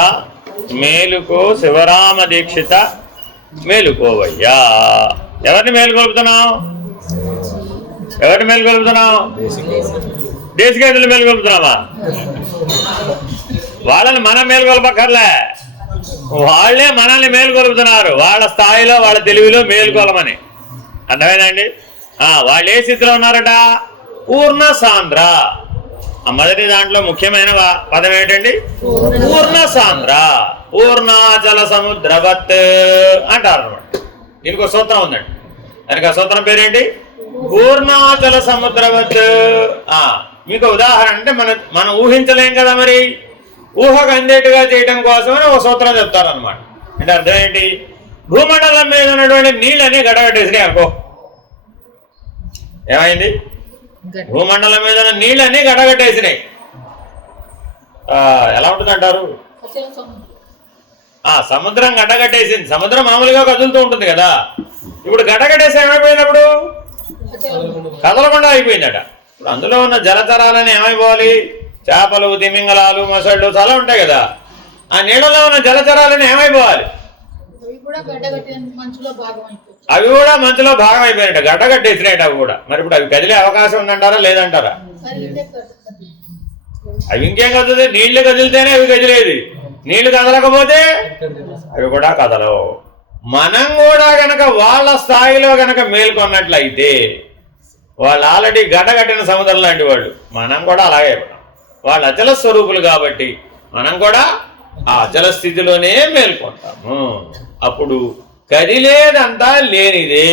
మేలుకో శివరామ దీక్షిత, మేలుకోవయ్యా. ఎవరిని మేలుకొలుపుతున్నావు? దేశికేంద్రులు మేలుకొలుపుతున్నావా? వాళ్ళని మనం మేలుకొలపక్కర్లే, వాళ్లే మనల్ని మేలుకొలుపుతున్నారు. వాళ్ళ స్థాయిలో, వాళ్ళ తెలివిలో మేలుకొలమని. అర్థమైందండి? వాళ్ళు ఏ స్థితిలో ఉన్నారట? పూర్ణ సాంద్ర. మొదటి దాంట్లో ముఖ్యమైన పదం ఏంటండి? పూర్ణ సాంద్ర. పూర్ణాచల సముద్రవత్ అంటారు అనమాట. దీనికి ఒక సూత్రం ఉందండి. దానికి ఆ సూత్రం పేరేంటి? పూర్ణాచల సముద్రవత్. మీకు ఉదాహరణ అంటే మనం ఊహించలేం కదా, మరి ఊహకు అందేట్టుగా చేయడం కోసమని ఒక సూత్రం చెప్తారనమాట. అంటే అర్థం ఏంటి? భూమండలం మీద ఉన్నటువంటి నీళ్ళని గడగట్టేసినాయి అనుకో, ఏమైంది? భూమండలం మీద ఉన్న నీళ్ళని గడగట్టేసినాయి. ఎలా ఉంటుంది అంటారు? సముద్రం గడ్డగట్టేసింది. సముద్రం మామూలుగా కదులుతూ ఉంటుంది కదా, ఇప్పుడు గడ్డగట్టేసి ఏమైపోయినప్పుడు కదలకుండా అయిపోయిందట. ఇప్పుడు అందులో ఉన్న జలచరాలని ఏమైపోవాలి? చేపలు, తిమింగలాలు, మొసళ్ళు చాలా ఉంటాయి కదా, ఆ నీళ్ళలో ఉన్న జలచరాలని ఏమైపోవాలి? అవి కూడా మంచులో భాగం అయిపోయినట్టు, గడ్డగట్టేసినట్టు అవి కూడా. మరి ఇప్పుడు అవి కదిలే అవకాశం ఉందంటారా లేదంటారా? అవి ఇంకేం కదులుతాయి? నీళ్లు కదిలితేనే అవి కదిలేది, నీళ్లు కదలకపోతే అవి కూడా కదలవు. మనం కూడా గనక వాళ్ళ స్థాయిలో గనక మేల్కొన్నట్లయితే, వాళ్ళు ఆల్రెడీ గడ్డగట్టిన సముద్రం లాంటి వాళ్ళు, మనం కూడా అలాగే ఉన్నాం. వాళ్ళు అచల స్వరూపులు కాబట్టి మనం కూడా ఆ అచల స్థితిలోనే మేల్కొంటాము. అప్పుడు కదిలేదంతా లేనిదే.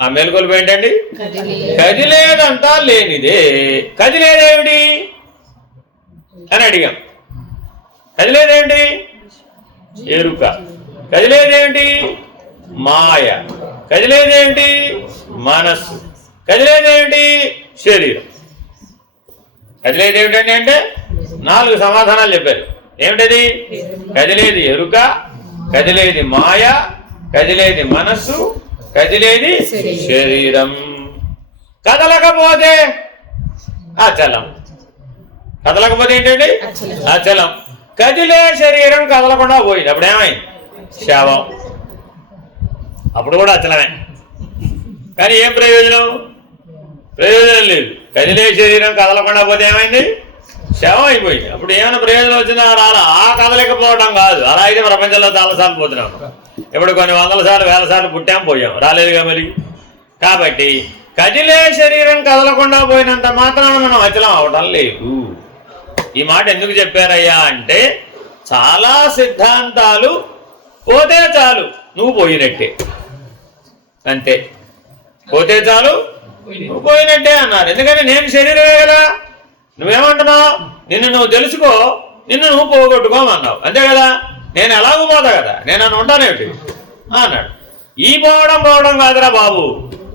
ఆ మేల్కొలుపు ఏంటండి? కదిలేదంతా లేనిదే. కదిలేదేమిటి అని అడిగాం. కదిలేదేంటి? ఎరుక. కదిలేదేమిటి? మాయ. కదిలేదేమిటి? మనస్సు. కదిలేదేమిటి? శరీరం. కదిలేదేమిటండి అంటే 4 సమాధానాలు చెప్పారు. ఏమిటది? కదిలేది ఎరుక, కదిలేది మాయ, కదిలేది మనస్సు, కదిలేది శరీరం. కదలకపోతే అచలం. కదలకపోతే ఏంటండి? అచలం. కదిలే శరీరం కదలకుండా పోయింది, అప్పుడు ఏమైంది? శవం. అప్పుడు కూడా అచలమే. కానీ ఏం ప్రయోజనం? ప్రయోజనం లేదు. కదిలే శరీరం కదలకుండా పోతే ఏమైంది? శవం అయిపోయింది. అప్పుడు ఏమైనా ప్రయోజనం వచ్చిందా? రాలా. ఆ కదలేకపోవడం కాదు. అలా అయితే ప్రపంచంలో చాలాసార్లు పోతున్నాం. ఇప్పుడు కొన్ని 100 సార్లు 1000 సార్లు పుట్టాం, పోయాం, రాలేదుగా మరి. కాబట్టి కదిలే శరీరం కదలకుండా పోయినంత మాత్రాన మనం అచలం అవడం లేదు. ఈ మాట ఎందుకు చెప్పారయ్యా అంటే, చాలా సిద్ధాంతాలు పోతే చాలు నువ్వు పోయినట్టే, అంతే. పోతే చాలు నువ్వు పోయినట్టే అన్నారు. ఎందుకంటే నేను శరీరమే కదా. నువ్వేమంటున్నావు? నిన్ను నువ్వు తెలుసుకో, నిన్ను నువ్వు పోగొట్టుకోమన్నావు, అంతే కదా. నేను ఎలాగూ పోతా కదా, నేను అని ఉంటానేమిటి అన్నాడు. ఈ పోవడం కాదురా బాబు.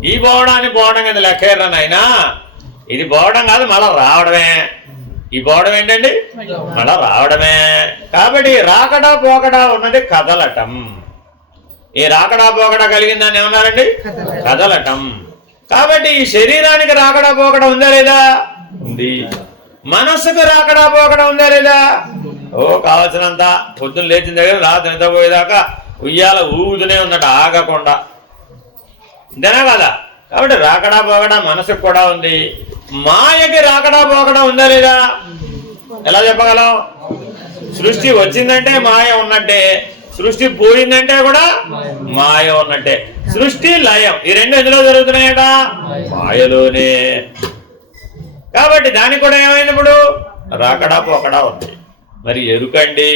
ఈ పోవడం కదా లెక్కేరా నాయనా. ఇది పోవడం కాదు, మళ్ళా రావడమే. ఈ పోవడం ఏంటండి? మళ్ళా రావడమే. కాబట్టి రాకడా పోకడా ఉన్నది కదలటం. ఈ రాకడా పోకడా కలిగిందని ఏమన్నారండి? కదలటం. కాబట్టి ఈ శరీరానికి రాకడా పోకడా ఉందా లేదా? ఉంది. మనస్సుకు రాకడా పోకడా ఉందా లేదా? ఓ కావాల్సినంత. పొద్దున్న లేచిన దగ్గర రాత్రి నిద్రపోయేదాకా ఉయ్యాల ఊగుతూనే ఉన్నట్టు ఆగకుండా, అంతేనా కదా. కాబట్టి రాకడా పోకడా మనసుకు కూడా ఉంది. మాయకి రాకడా పోకడా ఉందా లేదా? ఎలా చెప్పగలం? సృష్టి వచ్చిందంటే మాయ ఉన్నట్టే, సృష్టి పోయిందంటే కూడా మాయ ఉన్నట్టే. సృష్టి లయం ఈ రెండు ఎందులో జరుగుతున్నాయట? మాయలోనే. కాబట్టి దానికి కూడా ఏమైంది? ఇప్పుడు రాకడా పోకడా ఉంది. మరి ఎరుకండి,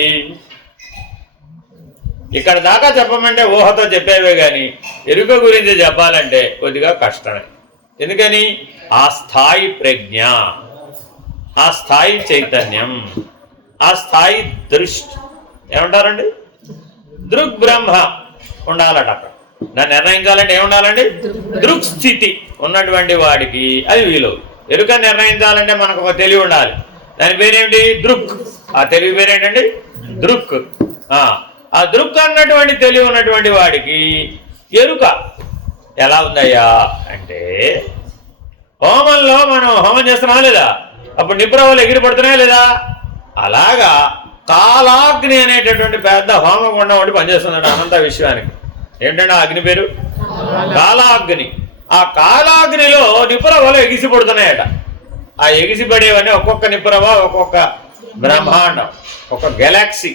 ఇక్కడ దాకా చెప్పమంటే ఊహతో చెప్పేవే కానీ ఎరుక గురించి చెప్పాలంటే కొద్దిగా కష్టమే. ఎందుకని? ఆ స్థాయి ప్రజ్ఞ, ఆ స్థాయి చైతన్యం, ఆ స్థాయి దృష్టి ఏమంటారండి? దృగ్బ్రహ్మ ఉండాలట అక్కడ. దాన్ని నిర్ణయించాలంటే ఏముండాలండి? దృక్స్థితి ఉన్నటువంటి వాడికి అది వీలు. ఎరుక నిర్ణయించాలంటే మనకు ఒక తెలివి ఉండాలి. దాని పేరేమిటి? దృక్. ఆ తెలివి పేరేంటండి? దృక్. ఆ దృక్ అన్నటువంటి తెలివి ఉన్నటువంటి వాడికి ఎరుక ఎలా ఉందయ్యా అంటే, హోమంలో మనం హోమం చేస్తున్నామా లేదా? అప్పుడు నిపురవలు ఎగిరి పడుతున్నాయా లేదా? అలాగా కాలాగ్ని అనేటటువంటి పెద్ద హోమగుండం ఒకటి పనిచేస్తుందండి అనంత విశ్వానికి. ఏంటంటే ఆ అగ్ని పేరు? కాలాగ్ని. ఆ కాలాగ్నిలో నిపురవలు ఎగిసి పడుతున్నాయట. ఆ ఎగిసి పడేవన్నీ ఒక్కొక్క నిపురవ, ఒక్కొక్క బ్రహ్మాండం, ఒక గెలాక్సీ,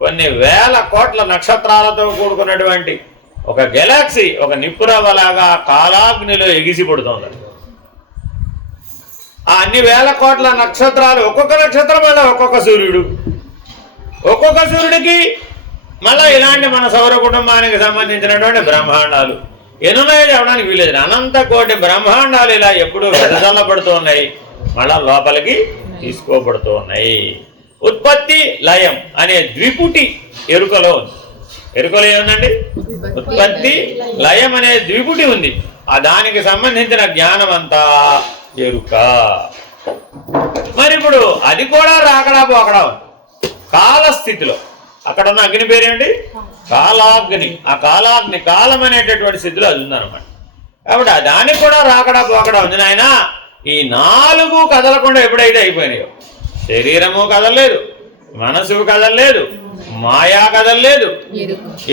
కొన్ని వేల కోట్ల నక్షత్రాలతో కూడుకున్నటువంటి ఒక గెలాక్సీ ఒక నిపురవలాగా కాలాగ్నిలో ఎగిసి పడుతుంది. ఆ అన్ని వేల కోట్ల నక్షత్రాలు, ఒక్కొక్క నక్షత్రం మళ్ళీ ఒక్కొక్క సూర్యుడు, ఒక్కొక్క సూర్యుడికి మళ్ళీ ఇలాంటి మన సౌర కుటుంబానికి సంబంధించినటువంటి బ్రహ్మాండాలు ఎన్నున్నాయో చెప్పడానికి వీలేదు. అనంత కోటి బ్రహ్మాండాలు ఇలా ఎప్పుడు వెదజల్లబడుతూ ఉన్నాయి, మళ్ళా లోపలికి తీసుకోబడుతూ ఉన్నాయి. ఉత్పత్తి లయం అనే ద్విపుటి ఎరుకలో ఉంది. ఎరుకలో ఏముందండి? ఉత్పత్తి లయం అనే ద్విపుటి ఉంది. ఆ దానికి సంబంధించిన జ్ఞానం అంతా ఎరుక. మరి ఇప్పుడు అది కూడా రాకడా పోకడా ఉంది కాలస్థితిలో. అక్కడ ఉన్న అగ్ని పేరేంటి? కాలాగ్ని. ఆ కాలాగ్ని కాలం అనేటటువంటి స్థితిలో అది ఉందన్నమాట. కాబట్టి దానికి కూడా రాకడా పోకడా ఉంది నాయన. ఈ 4 కదలకుండా ఎప్పుడైతే అయిపోయినాయో, శరీరము కదలలేదు, మనసు కదలలేదు, మాయా కదలలేదు,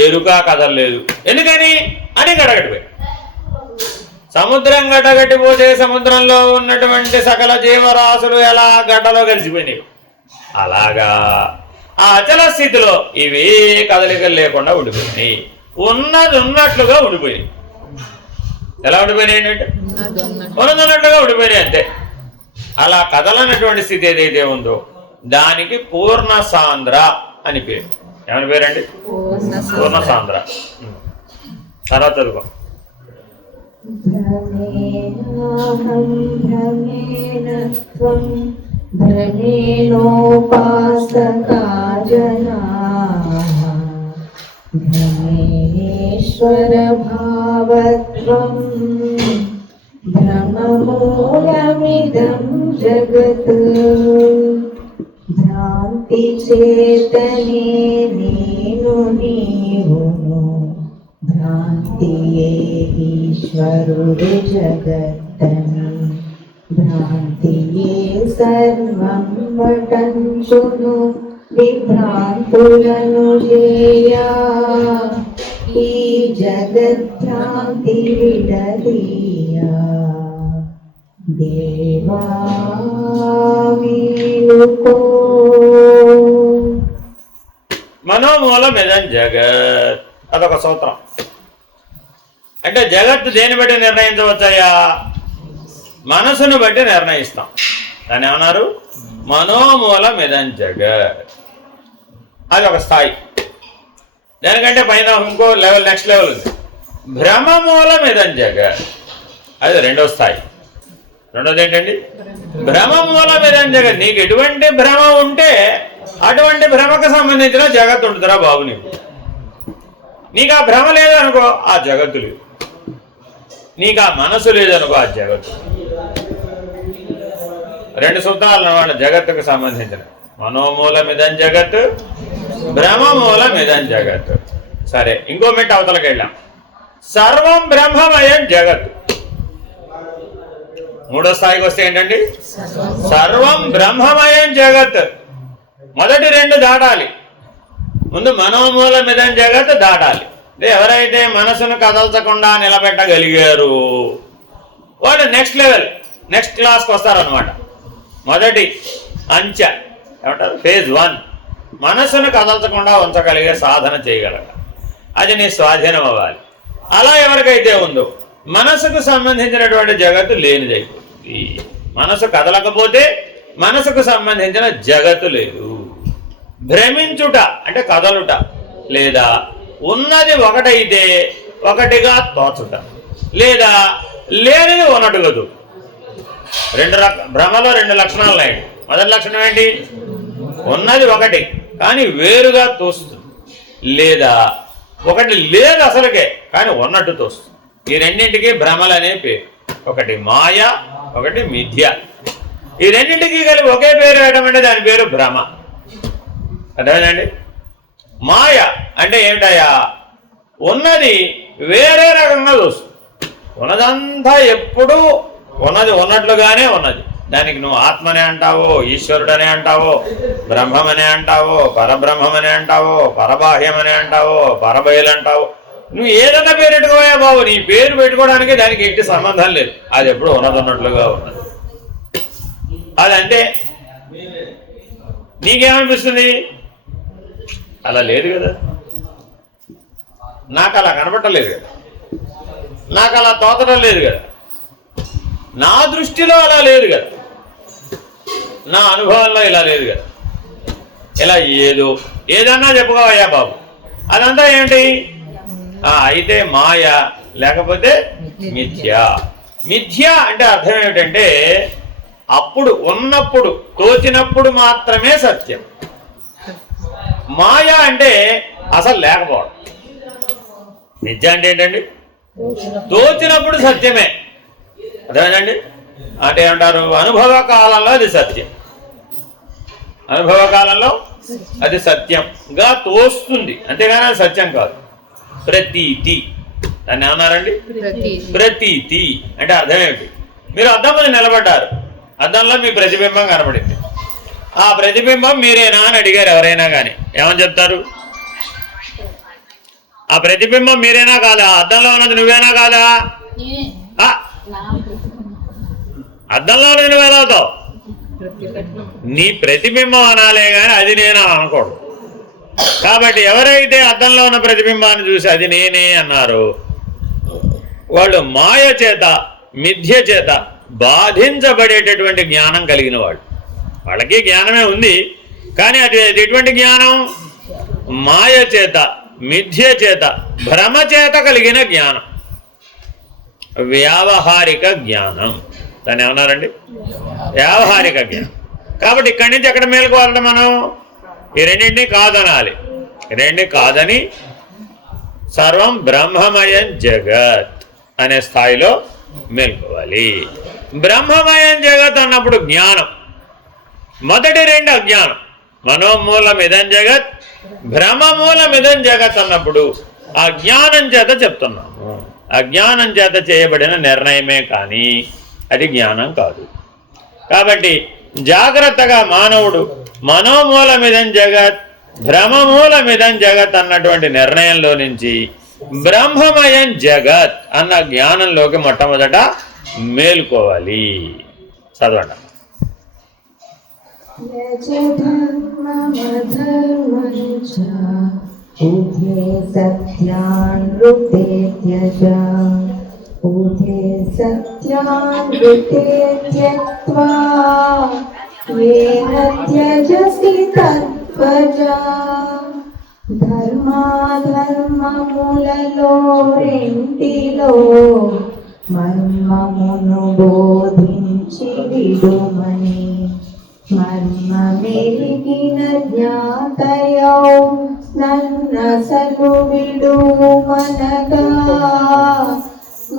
ఎరుక కదలలేదు. ఎందుకని అని గడగడిపోయి. సముద్రం గడ్డగట్టిపోతే సముద్రంలో ఉన్నటువంటి సకల జీవరాశులు ఎలా గడ్డలో కలిసిపోయినాయి, అలాగా ఆ అచల స్థితిలో ఇవి కదలికలు లేకుండా ఉండిపోయినాయి. ఉన్నది ఉన్నట్లుగా ఉండిపోయినాయి. ఎలా ఉండిపోయినాయి అంటే ఉన్నట్లుగా ఉండిపోయినాయి అంతే. అలా కదలనటువంటి స్థితి ఏదైతే ఉందో దానికి పూర్ణ సాంద్ర అని పేరు. ఏమని పేరండి? పూర్ణ సాంద్ర. తర్వాత చదువుకో. భ్రమేశ్వర భావత్వం భ్రమమూలమిదం జగత్ భ్రాంతి చేతనే నేను నీవును భ్రాంతియే ఈశ్వరుడు జగత్తని భ్రాంతియే సర్వం వటంచును విభ్రాంతులను చేయా ఈ జగద్భ్రాంతి విడదీయా దేవా మేలుకో. మనోమూలమిదం జగత్, అదొక సూత్రం. అంటే జగత్తు దేని బట్టి నిర్ణయించవచ్చాయా? మనసును బట్టి నిర్ణయిస్తాం. దాన్ని ఏమన్నారు? మనోమూలమిదం జగత్. అది ఒక స్థాయి. దానికంటే పైన ఇంకో లెవెల్, నెక్స్ట్ లెవెల్ ఉంది. భ్రమమూలమిదం జగత్, అది రెండో స్థాయి. రెండోది ఏంటండి? భ్రమమూలమిదం జగత్. నీకు ఎటువంటి భ్రమ ఉంటే అటువంటి భ్రమకు సంబంధించిన జగత్తు ఉంటుందిరా బాబు. నీకు ఆ భ్రమ లేదనుకో ఆ జగత్తు లేదు. నీకు ఆ మనసు లేదనుకో ఆ జగత్తు. రెండు సూత్రాలు అన్నమాట జగత్తుకు సంబంధించిన. మనోమూలమిదం జగత్, భ్రమమూలమిదం జగత్. సరే, ఇంకో మెట్టు అవతలకి వెళ్ళాం. సర్వం బ్రహ్మమయం జగత్. మూడో స్థాయికి వస్తే ఏంటండి? సర్వం బ్రహ్మమయం జగత్. మొదటి రెండు దాటాలి. ముందు మనోమూలమిదం జగత్ దాటాలి. ఎవరైతే మనసును కదల్చకుండా నిలబెట్టగలిగారు వాళ్ళు నెక్స్ట్ లెవెల్, నెక్స్ట్ క్లాస్కి వస్తారనమాట. మొదటి అంచె ఏమంటారు? ఫేజ్ 1. మనసును కదల్చకుండా ఉంచగలిగే సాధన చేయగలగ. అది నీ స్వాధీనం అవ్వాలి. అలా ఎవరికైతే ఉందో మనసుకు సంబంధించినటువంటి జగత్తు లేనిదైపోతుంది. మనసు కదలకపోతే మనసుకు సంబంధించిన జగత్తు లేదు. భ్రమించుట అంటే కదలుట, లేదా ఉన్నది ఒకటైతే ఒకటిగా తోచుట, లేదా లేనిది ఉన్నట్టుగదు. భ్రమలో రెండు లక్షణాలు ఉన్నాయి. మొదటి లక్షణం ఏంటి? ఉన్నది ఒకటి కానీ వేరుగా తోస్తుంది, లేదా ఒకటి లేదు అసలుకే కానీ ఉన్నట్టు తోస్తుంది. ఈ రెండింటికి భ్రమలు అనే పేరు. ఒకటి మాయ, ఒకటి మిథ్య. ఈ రెండింటికి కలిపి ఒకే పేరు వేయడం అంటే దాని పేరు భ్రమ. అర్థమైందండి? మాయ అంటే ఏమిటయా? ఉన్నది వేరే రకంగా చూస్తుంది. ఉన్నదంతా ఎప్పుడూ ఉన్నది ఉన్నట్లుగానే ఉన్నది. దానికి నువ్వు ఆత్మనే అంటావో, ఈశ్వరుడనే అంటావో, బ్రహ్మమనే అంటావో, పరబ్రహ్మమనే అంటావో, పరబాహ్యమనే అంటావో, పరబయలు అంటావో, నువ్వు ఏదన్నా పేరు పెట్టుకోవా బాబు. నీ పేరు పెట్టుకోవడానికి దానికి ఎట్టి సంబంధం లేదు. అది ఎప్పుడు ఉన్నది ఉన్నట్లుగా ఉన్నది. అదంటే నీకేమనిపిస్తుంది? అలా లేదు కదా, నాకు అలా కనబట్టలేదు కదా, నాకు అలా తోచడం లేదు కదా, నా దృష్టిలో అలా లేదు కదా, నా అనుభవంలో ఇలా లేదు కదా. ఇలా ఏదన్నా చెప్పుకోవయ్యా బాబు. అదంతా ఏంటి? అయితే మాయ, లేకపోతే మిథ్య. మిథ్య అంటే అర్థం ఏమిటంటే అప్పుడు ఉన్నప్పుడు తోచినప్పుడు మాత్రమే సత్యం. మాయ అంటే అసలు లేకపోవడం. మిథ్య అంటే ఏంటండి? తోచినప్పుడు సత్యమే. అర్థమేనండి? అంటే ఏమంటారు? అనుభవ కాలంలో అది సత్యం. అనుభవ కాలంలో అది సత్యంగా తోస్తుంది, అంతేగాని అది సత్యం కాదు. ప్రతీతి దాన్ని ఏమన్నారండి? ప్రతీతి అంటే అర్థం ఏమిటి? మీరు అద్దం మీద నిలబడ్డారు, అద్దంలో మీ ప్రతిబింబం కనబడింది. ఆ ప్రతిబింబం మీరేనా అని అడిగారు ఎవరైనా కానీ ఏమని చెప్తారు? ఆ ప్రతిబింబం మీరేనా కాదా? అద్దంలో ఉన్నది నువ్వేనా కాదా? అద్దంలో ఉన్నది నువ్వు ఎలా అవుతావు? నీ ప్రతిబింబం అనాలే కానీ అది నేను అనకూడదు. కాబట్టి ఎవరైతే అద్దంలో ఉన్న ప్రతిబింబాన్ని చూసి అది నేనే అన్నారో వాళ్ళు మాయ చేత, మిథ్య చేత బాధించబడేటటువంటి జ్ఞానం కలిగిన వాళ్ళు. వాళ్ళకి జ్ఞానమే ఉంది కానీ అది ఎటువంటి జ్ఞానం? మాయ చేత, మిథ్య చేత, భ్రమ చేత కలిగిన జ్ఞానం, వ్యావహారిక జ్ఞానం. దాన్ని ఏమన్నారండి? వ్యావహారిక జ్ఞానం. కాబట్టి ఇక్కడి నుంచి ఎక్కడ మేలుకోవాలంటే మనం ఈ రెండింటినీ కాదనాలి. రెండింటినీ కాదని సర్వం బ్రహ్మమయం జగత్ అనే స్థాయిలో మేల్కోవాలి. బ్రహ్మమయం జగత్ అన్నప్పుడు జ్ఞానం. మొదటి రెండు అజ్ఞానం. మనోమూలం ఇదం జగత్, భ్రమమూలమిదం జగత్ అన్నప్పుడు అజ్ఞానం చేత చెప్తున్నాము. అజ్ఞానం చేత చేయబడిన నిర్ణయమే కానీ అది జ్ఞానం కాదు. కాబట్టి జాగ్రత్తగా మానవుడు మనోమూలమిదం జగత్, భ్రమమూలమిదం జగత్ అన్నటువంటి నిర్ణయంలో నుంచి బ్రహ్మమయం జగత్ అన్న జ్ఞానంలోకి మొట్టమొదట మేలుకోవాలి. చదవండి. ఊహే సత్యానృతే త్యజ, ఊహే సత్యానృతే త్యక్త్వా యేన త్యజసి తత్వజా. ధర్మాధర్మములలో రెంటిలో మర్మమును బోధించి విడుమని, మర్మమెరిగిన జ్ఞాతయౌ నన్నసలు విడుమనగా,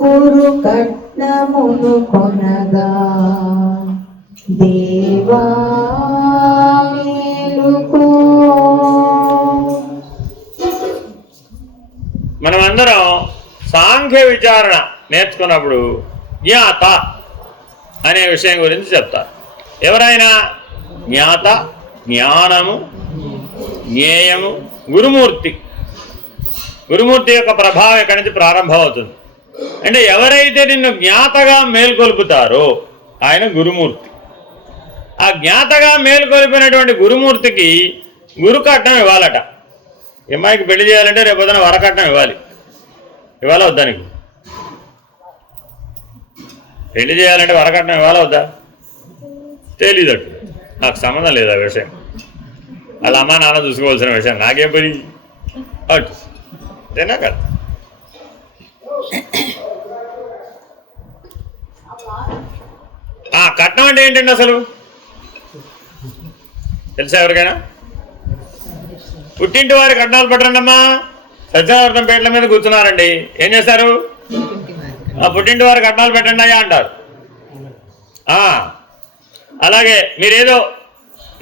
గురు కట్నమును కొనగా. దేవా మేలుకో. మనమందరం సాంఖ్య విచారణ నేర్చుకున్నప్పుడు జ్ఞాత అనే విషయం గురించి చెప్తారు. ఎవరైనా జ్ఞాత, జ్ఞానము, జ్ఞేయము, గురుమూర్తి. గురుమూర్తి యొక్క ప్రభావం ఎక్కడి నుంచి ప్రారంభమవుతుంది అంటే ఎవరైతే నిన్ను జ్ఞాతగా మేల్కొల్పుతారో ఆయన గురుమూర్తి. ఆ జ్ఞాతగా మేల్కొల్పినటువంటి గురుమూర్తికి గురుకట్నం ఇవ్వాలట. అమ్మాయికి పెళ్లి చేయాలంటే రేపొద్దున వరకట్నం ఇవ్వాలి. ఇవ్వాలా వద్దా? నీకు పెళ్లి చేయాలంటే వరకట్నం ఇవ్వాలా వద్దా? తెలీదట్టు, నాకు సంబంధం లేదు ఆ విషయం. వాళ్ళ అమ్మ నాన్న చూసుకోవాల్సిన విషయం, నాకేం పని అటు అంతేనా కదా. కట్నం అంటే ఏంటండి అసలు తెలుసా ఎవరికైనా? పుట్టింటి వారి కట్నాలు పెట్టరండమ్మా. సత్యనారాయణ పేట్ల మీద కూర్చున్నారండి, ఏం చేస్తారు? పుట్టింటి వారి కట్నాలు పెట్టండి అయ్యా అంటారు. అలాగే మీరేదో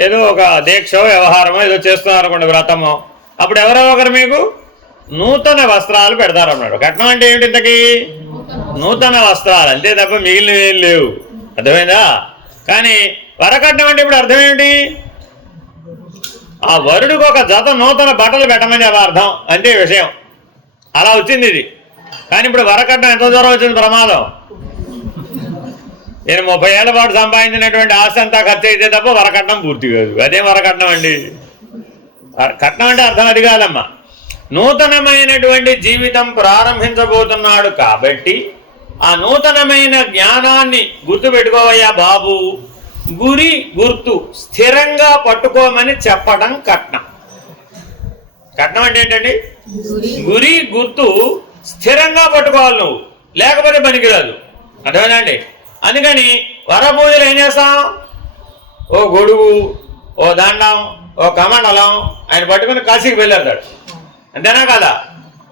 ఏదో ఒక దీక్షో వ్యవహారమో ఏదో చేస్తున్నారు అనుకోండి, వ్రతమో, అప్పుడు ఎవరో ఒకరు మీకు నూతన వస్త్రాలు పెడతారన్నాడు. కట్నం అంటే ఏమిటి? ఇంతకీ నూతన వస్త్రాలు అంతే తప్ప మిగిలినవి ఏం లేవు. అర్థమైందా? కానీ వరకట్నం అంటే ఇప్పుడు అర్థం ఏమిటి? ఆ వరుడికి ఒక జత నూతన బట్టలు పెట్టమని అర్థం, అంతే విషయం. అలా వచ్చింది ఇది. కానీ ఇప్పుడు వరకట్నం ఎంత దూరం వచ్చింది ప్రమాదం. నేను 30 ఏళ్ల పాటు సంపాదించినటువంటి ఆస్తి అంతా ఖర్చు అయితే తప్ప వరకట్నం పూర్తి కాదు. అదేం వరకట్నం అండి? కట్నం అంటే అర్థం అది కాదమ్మా. నూతనమైనటువంటి జీవితం ప్రారంభించబోతున్నాడు కాబట్టి ఆ నూతనమైన జ్ఞానాన్ని గుర్తుపెట్టుకోవయ్యా బాబు. గురి గుర్తు స్థిరంగా పట్టుకోమని చెప్పడం కట్నం. కట్నం అంటే ఏంటండి? గురి గుర్తు స్థిరంగా పట్టుకోవాలి నువ్వు, లేకపోతే పనికిరాదు. అర్థమేనండి? అందుకని వరపూజలు ఏం చేస్తాం? ఓ గొడుగు, ఓ దండం, ఓ కమండలం ఆయన పట్టుకుని కాశీకి వెళ్ళాడు. అంతేనా కదా?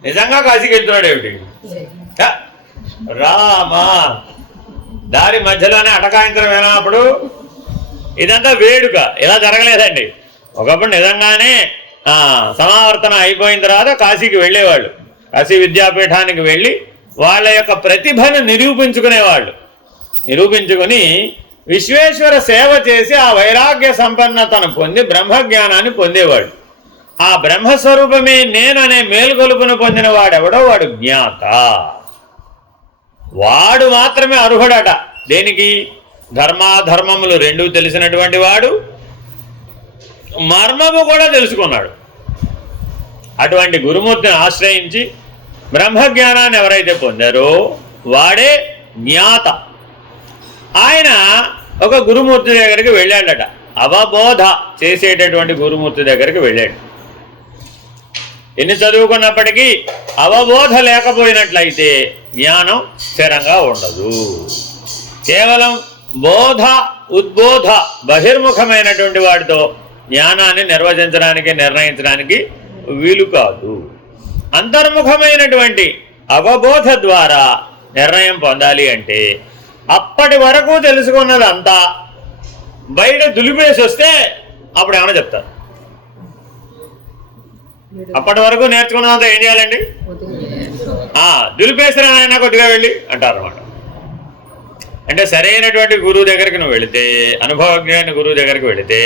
నిజంగా కాశీకి వెళ్తున్నాడు ఏమిటి? రామా దారి మధ్యలోనే అటకాయించడమేనా? అప్పుడు ఇదంతా వేడుక, ఇలా జరగలేదండి. ఒకప్పుడు నిజంగానే సమావర్తన అయిపోయిన తర్వాత కాశీకి వెళ్ళేవాళ్ళు. కాశీ విద్యాపీఠానికి వెళ్ళి వాళ్ళ యొక్క ప్రతిభను నిరూపించుకునేవాళ్ళు. నిరూపించుకుని విశ్వేశ్వర సేవ చేసి ఆ వైరాగ్య సంపన్నతను పొంది బ్రహ్మజ్ఞానాన్ని పొందేవాడు. ఆ బ్రహ్మస్వరూపమే నేను అనే మేలుకొలుపును పొందిన వాడెవడో వాడు జ్ఞాత. వాడు మాత్రమే అర్హుడట. దేనికి? ధర్మాధర్మములు రెండూ తెలిసినటువంటి వాడు, మర్మము కూడా తెలుసుకున్నాడు. అటువంటి గురుమూర్తిని ఆశ్రయించి బ్రహ్మజ్ఞానాన్ని ఎవరైతే పొందారో వాడే జ్ఞాత. ఆయన ఒక గురుమూర్తి దగ్గరికి వెళ్ళాడట. అవబోధ చేసేటటువంటి గురుమూర్తి దగ్గరికి వెళ్ళాడు. ఎన్ని చదువుకున్నప్పటికీ అవబోధ లేకపోయినట్లయితే జ్ఞానం స్థిరంగా ఉండదు. కేవలం బోధ ఉద్బోధ బహిర్ముఖమైనటువంటి వాటితో జ్ఞానాన్ని నిర్వచించడానికి నిర్ణయించడానికి వీలు కాదు. అంతర్ముఖమైనటువంటి అవబోధ ద్వారా నిర్ణయం పొందాలి అంటే అప్పటి వరకు తెలుసుకున్నదంతా బయట దులిపేసి వస్తే అప్పుడు ఏమైనా చెప్తారు. అప్పటి వరకు నేర్చుకున్నంత ఏం చేయాలండి? దులిపేసిన ఆయన కొద్దిగా వెళ్ళి అంటారు అనమాట. అంటే సరైనటువంటి గురువు దగ్గరికి నువ్వు వెళితే, అనుభవజ్ఞమైన గురువు దగ్గరికి వెళితే,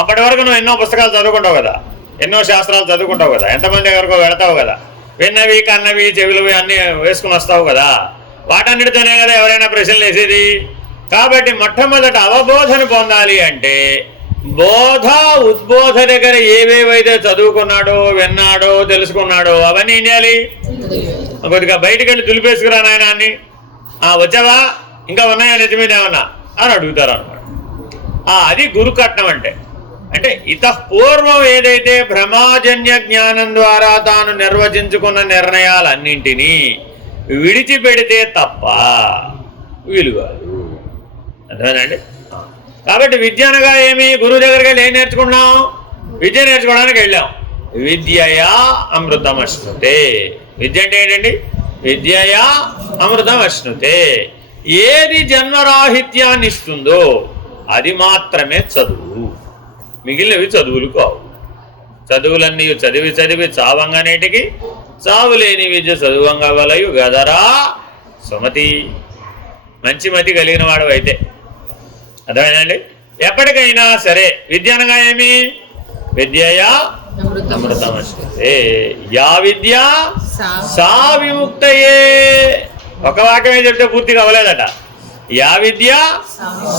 అప్పటి వరకు నువ్వు ఎన్నో పుస్తకాలు చదువుకుంటావు కదా, ఎన్నో శాస్త్రాలు చదువుకుంటావు కదా, ఎంతమంది దగ్గరకు వెళతావు కదా, విన్నవి కన్నవి చెవిలవి అన్నీ వేసుకుని వస్తావు కదా, వాటన్నిటితోనే కదా ఎవరైనా ప్రశ్నలు వేసేది. కాబట్టి మొట్టమొదట అవబోధను పొందాలి అంటే బోధ ఉద్బోధ దగ్గర ఏవేవైతే చదువుకున్నాడో, విన్నాడో, తెలుసుకున్నాడో అవన్నీ ఏం చేయాలి? కొద్దిగా బయటికి వెళ్ళి దులిపేసుకురా నాయన అన్ని. వచ్చావా, ఇంకా ఉన్నాయా నెత్తి మీద ఏమన్నా అని అడుగుతారు అనమాట. అది గురు కట్నం అంటే. అంటే ఇతపూర్వం ఏదైతే భ్రమాజన్య జ్ఞానం ద్వారా తాను నిర్వచించుకున్న నిర్ణయాలన్నింటినీ విడిచిపెడితే తప్ప విలువలు. అర్థమేనండి? కాబట్టి విద్య అనగా ఏమి? గురువు దగ్గరికి వెళ్ళి ఏం నేర్చుకున్నాం? విద్య నేర్చుకోవడానికి వెళ్ళాం. విద్యయా అమృతమశ్నుతే. విద్య అంటే ఏంటండి? విద్యయా అమృతమశ్నుతే. ఏది జన్మరాహిత్యాన్ని ఇస్తుందో అది మాత్రమే చదువు, మిగిలినవి చదువులు కావు. చదువులన్నీ చదివి చదివి చావంగానేటికి, చావులేని విద్య చదువంగా వలయు గదరా సుమతి. మంచి మతి కలిగిన వాడు అయితే. అర్థమేనండి? ఎప్పటికైనా సరే విద్య అనగా ఏమి? విద్యయా అమృతమశ్నుతే. యా విద్య సా విముక్తయే. ఒక వాక్యమే చెప్తే పూర్తిగా అవ్వలేదట. యా విద్య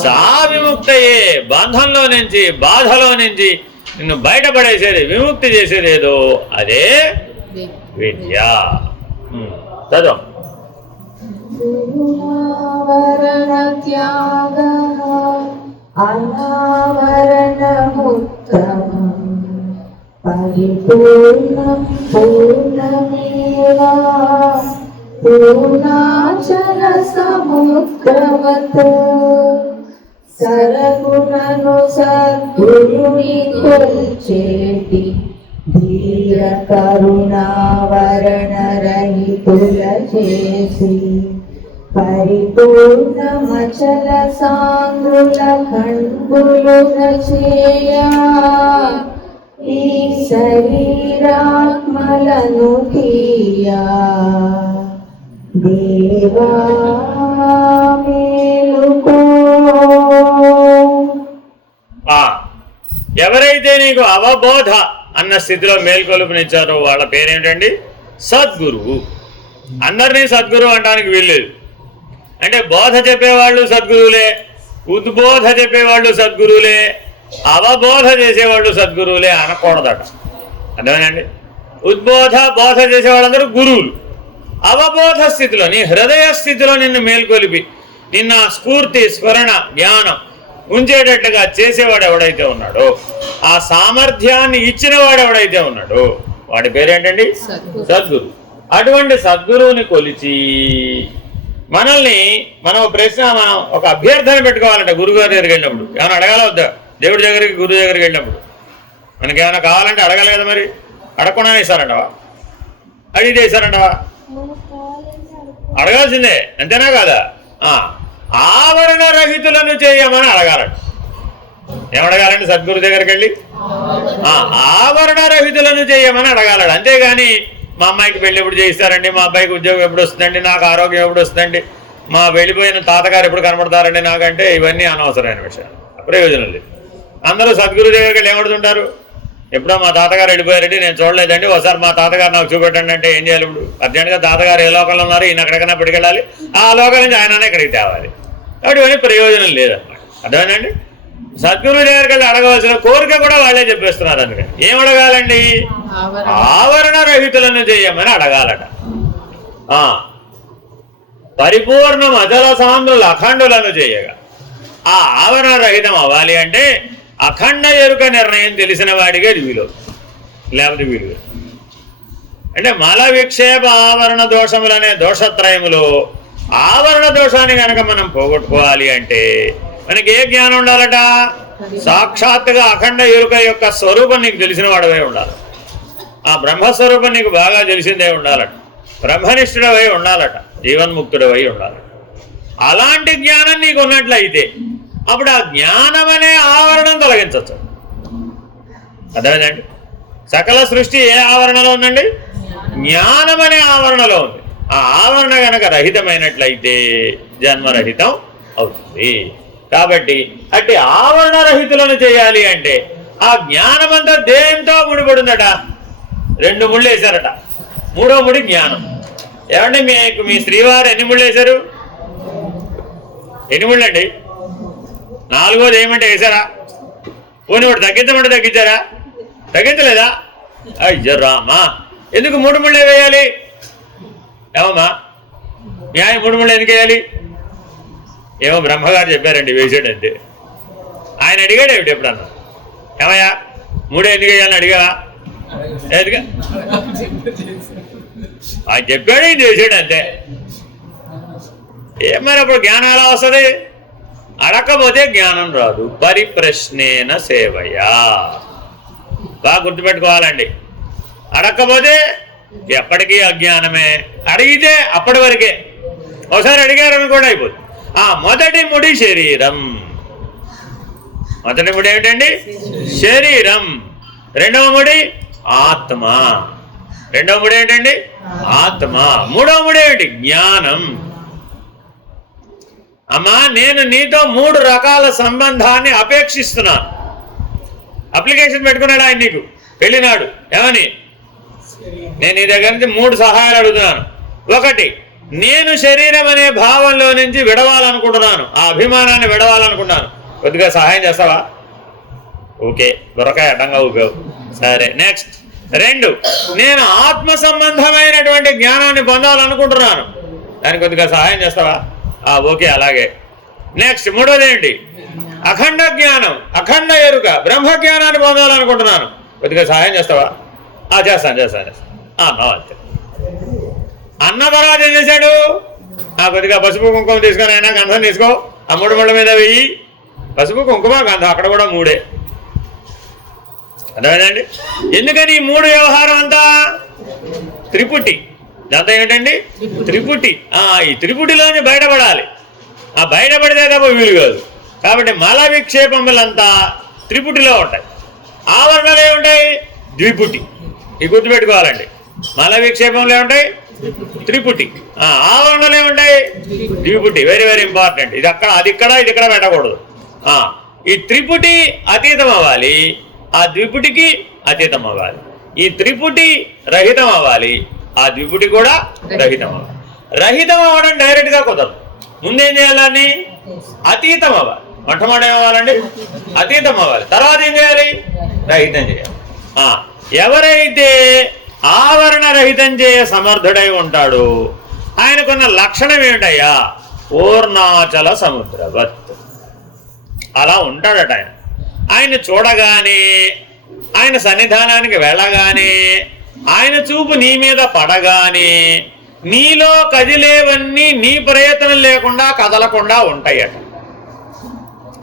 సా విముక్తయే. బంధంలో నుంచి, బాధలో నుంచి నిన్ను బయటపడేసేది, విముక్తి చేసేది ఏదో అదే విద్య. చదువు. అనావరణ త్యాగ అనావరణముత్తమం పరిపూర్ణం పూర్ణమేవా పూర్ణాచల సముద్రవత్ సరగుణను సద్గురుని కొల్చేటి ధీర కరుణావరణ రహితుల చేసి పరిపూర్ణమచల సాంద్రుల ఖండులుగ చేయా ఈ శరీరాత్మలను తీయా దేవా మేలుకో. ఎవరైతే నీకు అవబోధ అన్న స్థితిలో మేల్కొలుపునిచ్చారో వాళ్ళ పేరేంటండి? సద్గురువు. అందరినీ సద్గురువు అనడానికి వీల్లేదు. అంటే బోధ చెప్పేవాళ్ళు సద్గురువులే, ఉద్బోధ చెప్పేవాళ్ళు సద్గురువులే, అవబోధ చేసేవాళ్ళు సద్గురువులే అనకూడదట. అర్థమేనండి? ఉద్బోధ బోధ చేసేవాళ్ళందరూ గురువులు. అవబోధ స్థితిలో, నీ హృదయ స్థితిలో నిన్ను మేల్కొలిపి నిన్న స్ఫూర్తి, స్మరణ, జ్ఞానం ఉంచేటట్టుగా చేసేవాడు ఎవడైతే ఉన్నాడో, ఆ సామర్థ్యాన్ని ఇచ్చిన వాడు ఎవడైతే ఉన్నాడో వాడి పేరేంటండి? సద్గురు. అటువంటి సద్గురువుని కొలిచి మనల్ని మనం ఒక అభ్యర్థన పెట్టుకోవాలంట. గురుగారి దగ్గరికి వెళ్ళినప్పుడు ఏమైనా అడగాల వద్దా? దేవుడి దగ్గరికి, గురువు దగ్గరికి వెళ్ళినప్పుడు మనకి ఏమైనా కావాలంటే అడగాలి కదా. మరి అడగకుండానే ఇస్తారంటవా? అడిగితే ఇస్తారంటవా? అడగాల్సిందే, అంతేనా కాదా? ఆవరణ రహితులను చేయమని అడగాలంట. ఏమడగాలండి? సద్గురు దగ్గరికి వెళ్ళి ఆవరణ రహితులను చేయమని అడగాలడు. అంతేగాని మా అమ్మాయికి పెళ్ళి ఎప్పుడు చేయిస్తారండి, మా అబ్బాయికి ఉద్యోగం ఎప్పుడు వస్తుందండి, నాకు ఆరోగ్యం ఎప్పుడు వస్తుందండి, మా వెళ్ళిపోయిన తాతగారు ఎప్పుడు కనబడతారండి నాకంటే, ఇవన్నీ అనవసరమైన విషయాలు, ప్రయోజనం లేదు. అందరూ సద్గురు దగ్గరికి వెళ్ళి ఏమడుతుంటారు? ఎప్పుడో మా తాతగారు వెళ్ళిపోయారండి, నేను చూడలేదండి, ఒకసారి మా తాతగారు నాకు చూపెట్టండి అంటే ఏం చేయాలి? ఇప్పుడు అర్జెంట్గా తాతగారు ఏ లోకంలో ఉన్నారు, ఈయన ఎక్కడికైనా పెట్టుకెళ్ళాలి, ఆ లోకం నుంచి ఆయననే ఇక్కడికి తేవాలి. కాబట్టి ఇవన్నీ ప్రయోజనం లేదన్నమాట. అర్థమేనండి? సద్గురు దగ్గరికి వెళ్ళి అడగవలసిన కోరిక కూడా వాళ్ళే చెప్పేస్తున్నారు. అందుకని ఏం అడగాలండి? ఆవరణ రహితులను చేయమని అడగాలట. పరిపూర్ణం అచల సాంద్రులు అఖండులను చేయగా. ఆ ఆవరణ రహితం అవ్వాలి అంటే అఖండ ఎరుక నిర్ణయం తెలిసిన వాడిగా అది వీలు, లేకపోతే వీలు. అంటే మల విక్షేప ఆవరణ దోషములనే దోషత్రయములో ఆవరణ దోషాన్ని కనుక మనం పోగొట్టుకోవాలి అంటే మనకి ఏ జ్ఞానం ఉండాలట? సాక్షాత్తుగా అఖండ ఎరుక యొక్క స్వరూపం నీకు తెలిసిన వాడివై ఉండాలి. ఆ బ్రహ్మస్వరూపం నీకు బాగా తెలిసిందే ఉండాలట. బ్రహ్మనిష్ఠుడవై ఉండాలట, జీవన్ముక్తుడవై ఉండాలట. అలాంటి జ్ఞానం నీకు ఉన్నట్లయితే అప్పుడు ఆ జ్ఞానం అనే ఆవరణం తొలగించవచ్చు. అర్థమైందండి? సకల సృష్టి ఏ ఆవరణలో ఉందండి? జ్ఞానం అనే ఆవరణలో ఉంది. ఆ ఆవరణ గనక రహితమైనట్లయితే జన్మరహితం అవుతుంది. కాబట్టి అట్టి ఆవరణ రహితులను చేయాలి అంటే ఆ జ్ఞానమంతా దేంతో ముడిపడుందట? 2 ముళ్ళు వేశారట. 3వ ముడి జ్ఞానం. ఏమండి మీ శ్రీవారు ఎన్ని ముళ్ళు వేశారు? ఎన్ని ముళ్ళు అండి? 4వది ఏమంటే వేశారా? పోనీ ఒకటి తగ్గించమంటే తగ్గించారా? తగ్గించలేదా? అయ్యో రామా, ఎందుకు 3 ముళ్ళే వేయాలి? ఏమమ్మా న్యాయం 3 ముళ్ళు ఎందుకు వేయాలి? ఏమో బ్రహ్మగారు చెప్పారండి వేసాడంతే. ఆయన అడిగాడు ఏమిటి ఎప్పుడన్నా? ఏమయ్యా 3 ఎందుకు వేయాలని అడిగావా? ఎందుకు ఆయన చెప్పాడు ఇది వేసాడు అంతే. ఏమైనా అప్పుడు జ్ఞానం ఎలా వస్తుంది? అడగకపోతే జ్ఞానం రాదు. పరిప్రశ్నేన సేవయా. బాగా గుర్తుపెట్టుకోవాలండి. అడగకపోతే ఎప్పటికీ అజ్ఞానమే, అడిగితే అప్పటి వరకే. ఒకసారి అడిగారని కూడా అయిపోతుంది. మొదటి ముడి శరీరం. మొదటి ముడి ఏమిటండి? శరీరం. 2వ ముడి ఆత్మ. 2వ ముడి ఏమిటండి? ఆత్మ. 3వ ముడి ఏమిటి? జ్ఞానం. అమ్మా నేను నీతో 3 రకాల సంబంధాన్ని అపేక్షిస్తున్నాను. అప్లికేషన్ పెట్టుకున్నాడు ఆయన నీకు పెళ్ళినాడు. ఏమని? నేను నీ దగ్గర నుంచి 3 సహాయాలు అడుగుతున్నాను. 1, నేను శరీరం అనే భావంలో నుంచి విడవాలనుకుంటున్నాను. ఆ అభిమానాన్ని విడవాలనుకుంటున్నాను. కొద్దిగా సహాయం చేస్తావా? ఓకే, బుర్రకాయ అడ్డంగా ఊపావు. సరే, నెక్స్ట్. 2, నేను ఆత్మ సంబంధమైనటువంటి జ్ఞానాన్ని పొందాలనుకుంటున్నాను. దానికి కొద్దిగా సహాయం చేస్తావా? ఓకే, అలాగే. నెక్స్ట్ 3వది ఏంటి? అఖండ జ్ఞానం, అఖండ ఎరుక, బ్రహ్మ జ్ఞానాన్ని పొందాలనుకుంటున్నాను. కొద్దిగా సహాయం చేస్తావా? చేస్తాను. అంతే. అన్న తర్వాత ఏం చేశాడు? కొద్దిగా పసుపు కుంకుమ తీసుకొని అయినా గంధం తీసుకో, ఆ 3 ముళ్ళ మీద వెయ్యి. పసుపు కుంకుమ గంధం అక్కడ కూడా 3. అర్థమైందండి? ఎందుకని ఈ 3 వ్యవహారం అంతా? త్రిపుటి. దాంతో ఏంటండి? త్రిపుటి. ఈ త్రిపుటిలోని బయటపడాలి. బయటపడితే తప్ప వీలు కాదు. కాబట్టి మల విక్షేపములంతా త్రిపుటిలో ఉంటాయి. ఆవరణలు ఏముంటాయి? ద్విపుటి. ఇది గుర్తుపెట్టుకోవాలండి. మల విక్షేపంలో ఏముంటాయి? త్రిపుటి. ఆవరణలు ఏముంటాయి? ద్విపుటి. Very very important. ఇది అక్కడ, అది ఇక్కడ, ఇది ఇక్కడ పెట్టకూడదు. ఈ త్రిపుటి అతీతం అవ్వాలి, ఆ ద్విపుటికి అతీతం అవ్వాలి. ఈ త్రిపుటి రహితం అవ్వాలి, ఆ ద్విపుటి కూడా రహితం అవ్వాలి. రహితం అవ్వడం డైరెక్ట్గా కుదరదు. ముందేం చేయాలని? అతీతం అవ్వాలి. మొట్టమొదటి ఏమవ్వాలండి? అతీతం అవ్వాలి. తర్వాత ఏం చేయాలి? రహితం చేయాలి. ఎవరైతే ఆవరణ రహితం చేయ సమర్థుడై ఉంటాడో ఆయనకున్న లక్షణం ఏమిటయ్యా? పూర్ణాచల సముద్రవత్. అలా ఉంటాడట ఆయన. ఆయన చూడగానే, ఆయన సన్నిధానానికి వెళ్ళగానే, ఆయన చూపు నీ మీద పడగానే నీలో కదిలేవన్నీ నీ ప్రయత్నం లేకుండా కదలకుండా ఉంటాయట.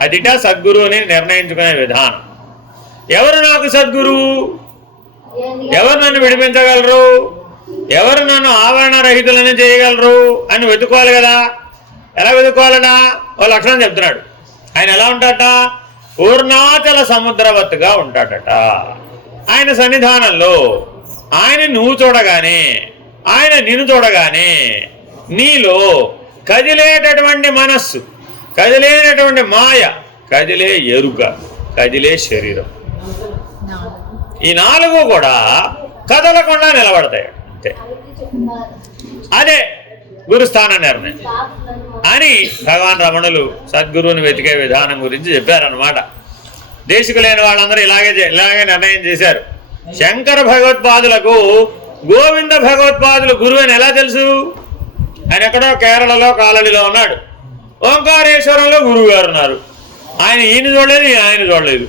అదిట సద్గురువుని నిర్ణయించుకునే విధానం. ఎవరు నాకు సద్గురువు? ఎవరు నన్ను విడిపించగలరు? ఎవరు నన్ను ఆవరణ రహితులను చేయగలరు అని వెతుక్కోవాలి కదా. ఎలా వెతుక్కోవాలనా? ఓ లక్షణం చెప్తున్నాడు. ఆయన ఎలా ఉంటాడట? పూర్ణాచల సముద్రవత్తుగా ఉంటాడట. ఆయన సన్నిధానంలో ఆయన నువ్వు చూడగానే, ఆయన నిన్ను చూడగానే నీలో కదిలేటటువంటి మనస్సు, కదిలేనటువంటి మాయ, కదిలే ఎరుక, కదిలే శరీరం, ఈ 4 కూడా కదలకుండా నిలబడతాయి. అంతే. అదే గురుస్థాన నిర్ణయం అని భగవాన్ రమణులు సద్గురువుని వెతికే విధానం గురించి చెప్పారనమాట. దేశికులైన వాళ్ళందరూ ఇలాగే నిర్ణయం చేశారు. శంకర భగవత్పాదులకు గోవింద భగవత్పాదులు గురువు అని ఎలా తెలుసు? ఆయన ఎక్కడో కేరళలో కాలడిలో ఉన్నాడు. ఓంకారేశ్వరంలో గురువు గారు ఉన్నారు. ఈయన చూడలేదు, ఆయన చూడలేదు.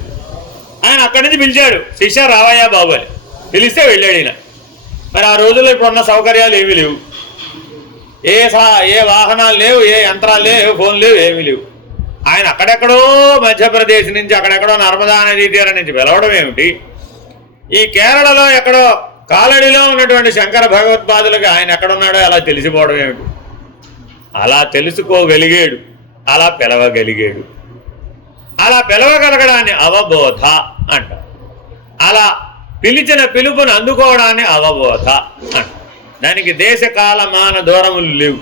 ఆయన అక్కడి నుంచి పిలిచాడు, శిష్య రావయ్యా బాబు అని. పిలిస్తే వెళ్ళాడు ఈయన. మరి ఆ రోజుల్లో ఇప్పుడున్న సౌకర్యాలు ఏమీ లేవు. ఏ వాహనాలు లేవు, ఏ యంత్రాలు లేవు, ఫోన్లు లేవు, ఏమీ లేవు. ఆయన అక్కడెక్కడో మధ్యప్రదేశ్ నుంచి, అక్కడెక్కడో నర్మదా నదీ తీరం నుంచి పిలవడం ఏమిటి? ఈ కేరళలో ఎక్కడో కాలడిలో ఉన్నటువంటి శంకర భగవత్పాదులకి ఆయన ఎక్కడున్నాడో అలా తెలిసిపోవడం ఏమిటి? అలా తెలుసుకోగలిగాడు, అలా పిలవగలిగాడు. అలా పిలవగలగడాన్ని అవబోధ అంటారు. అలా పిలిచిన పిలుపును అందుకోవడాన్ని అవబోధ అంట. దానికి దేశ కాల మాన దూరములు లేవు.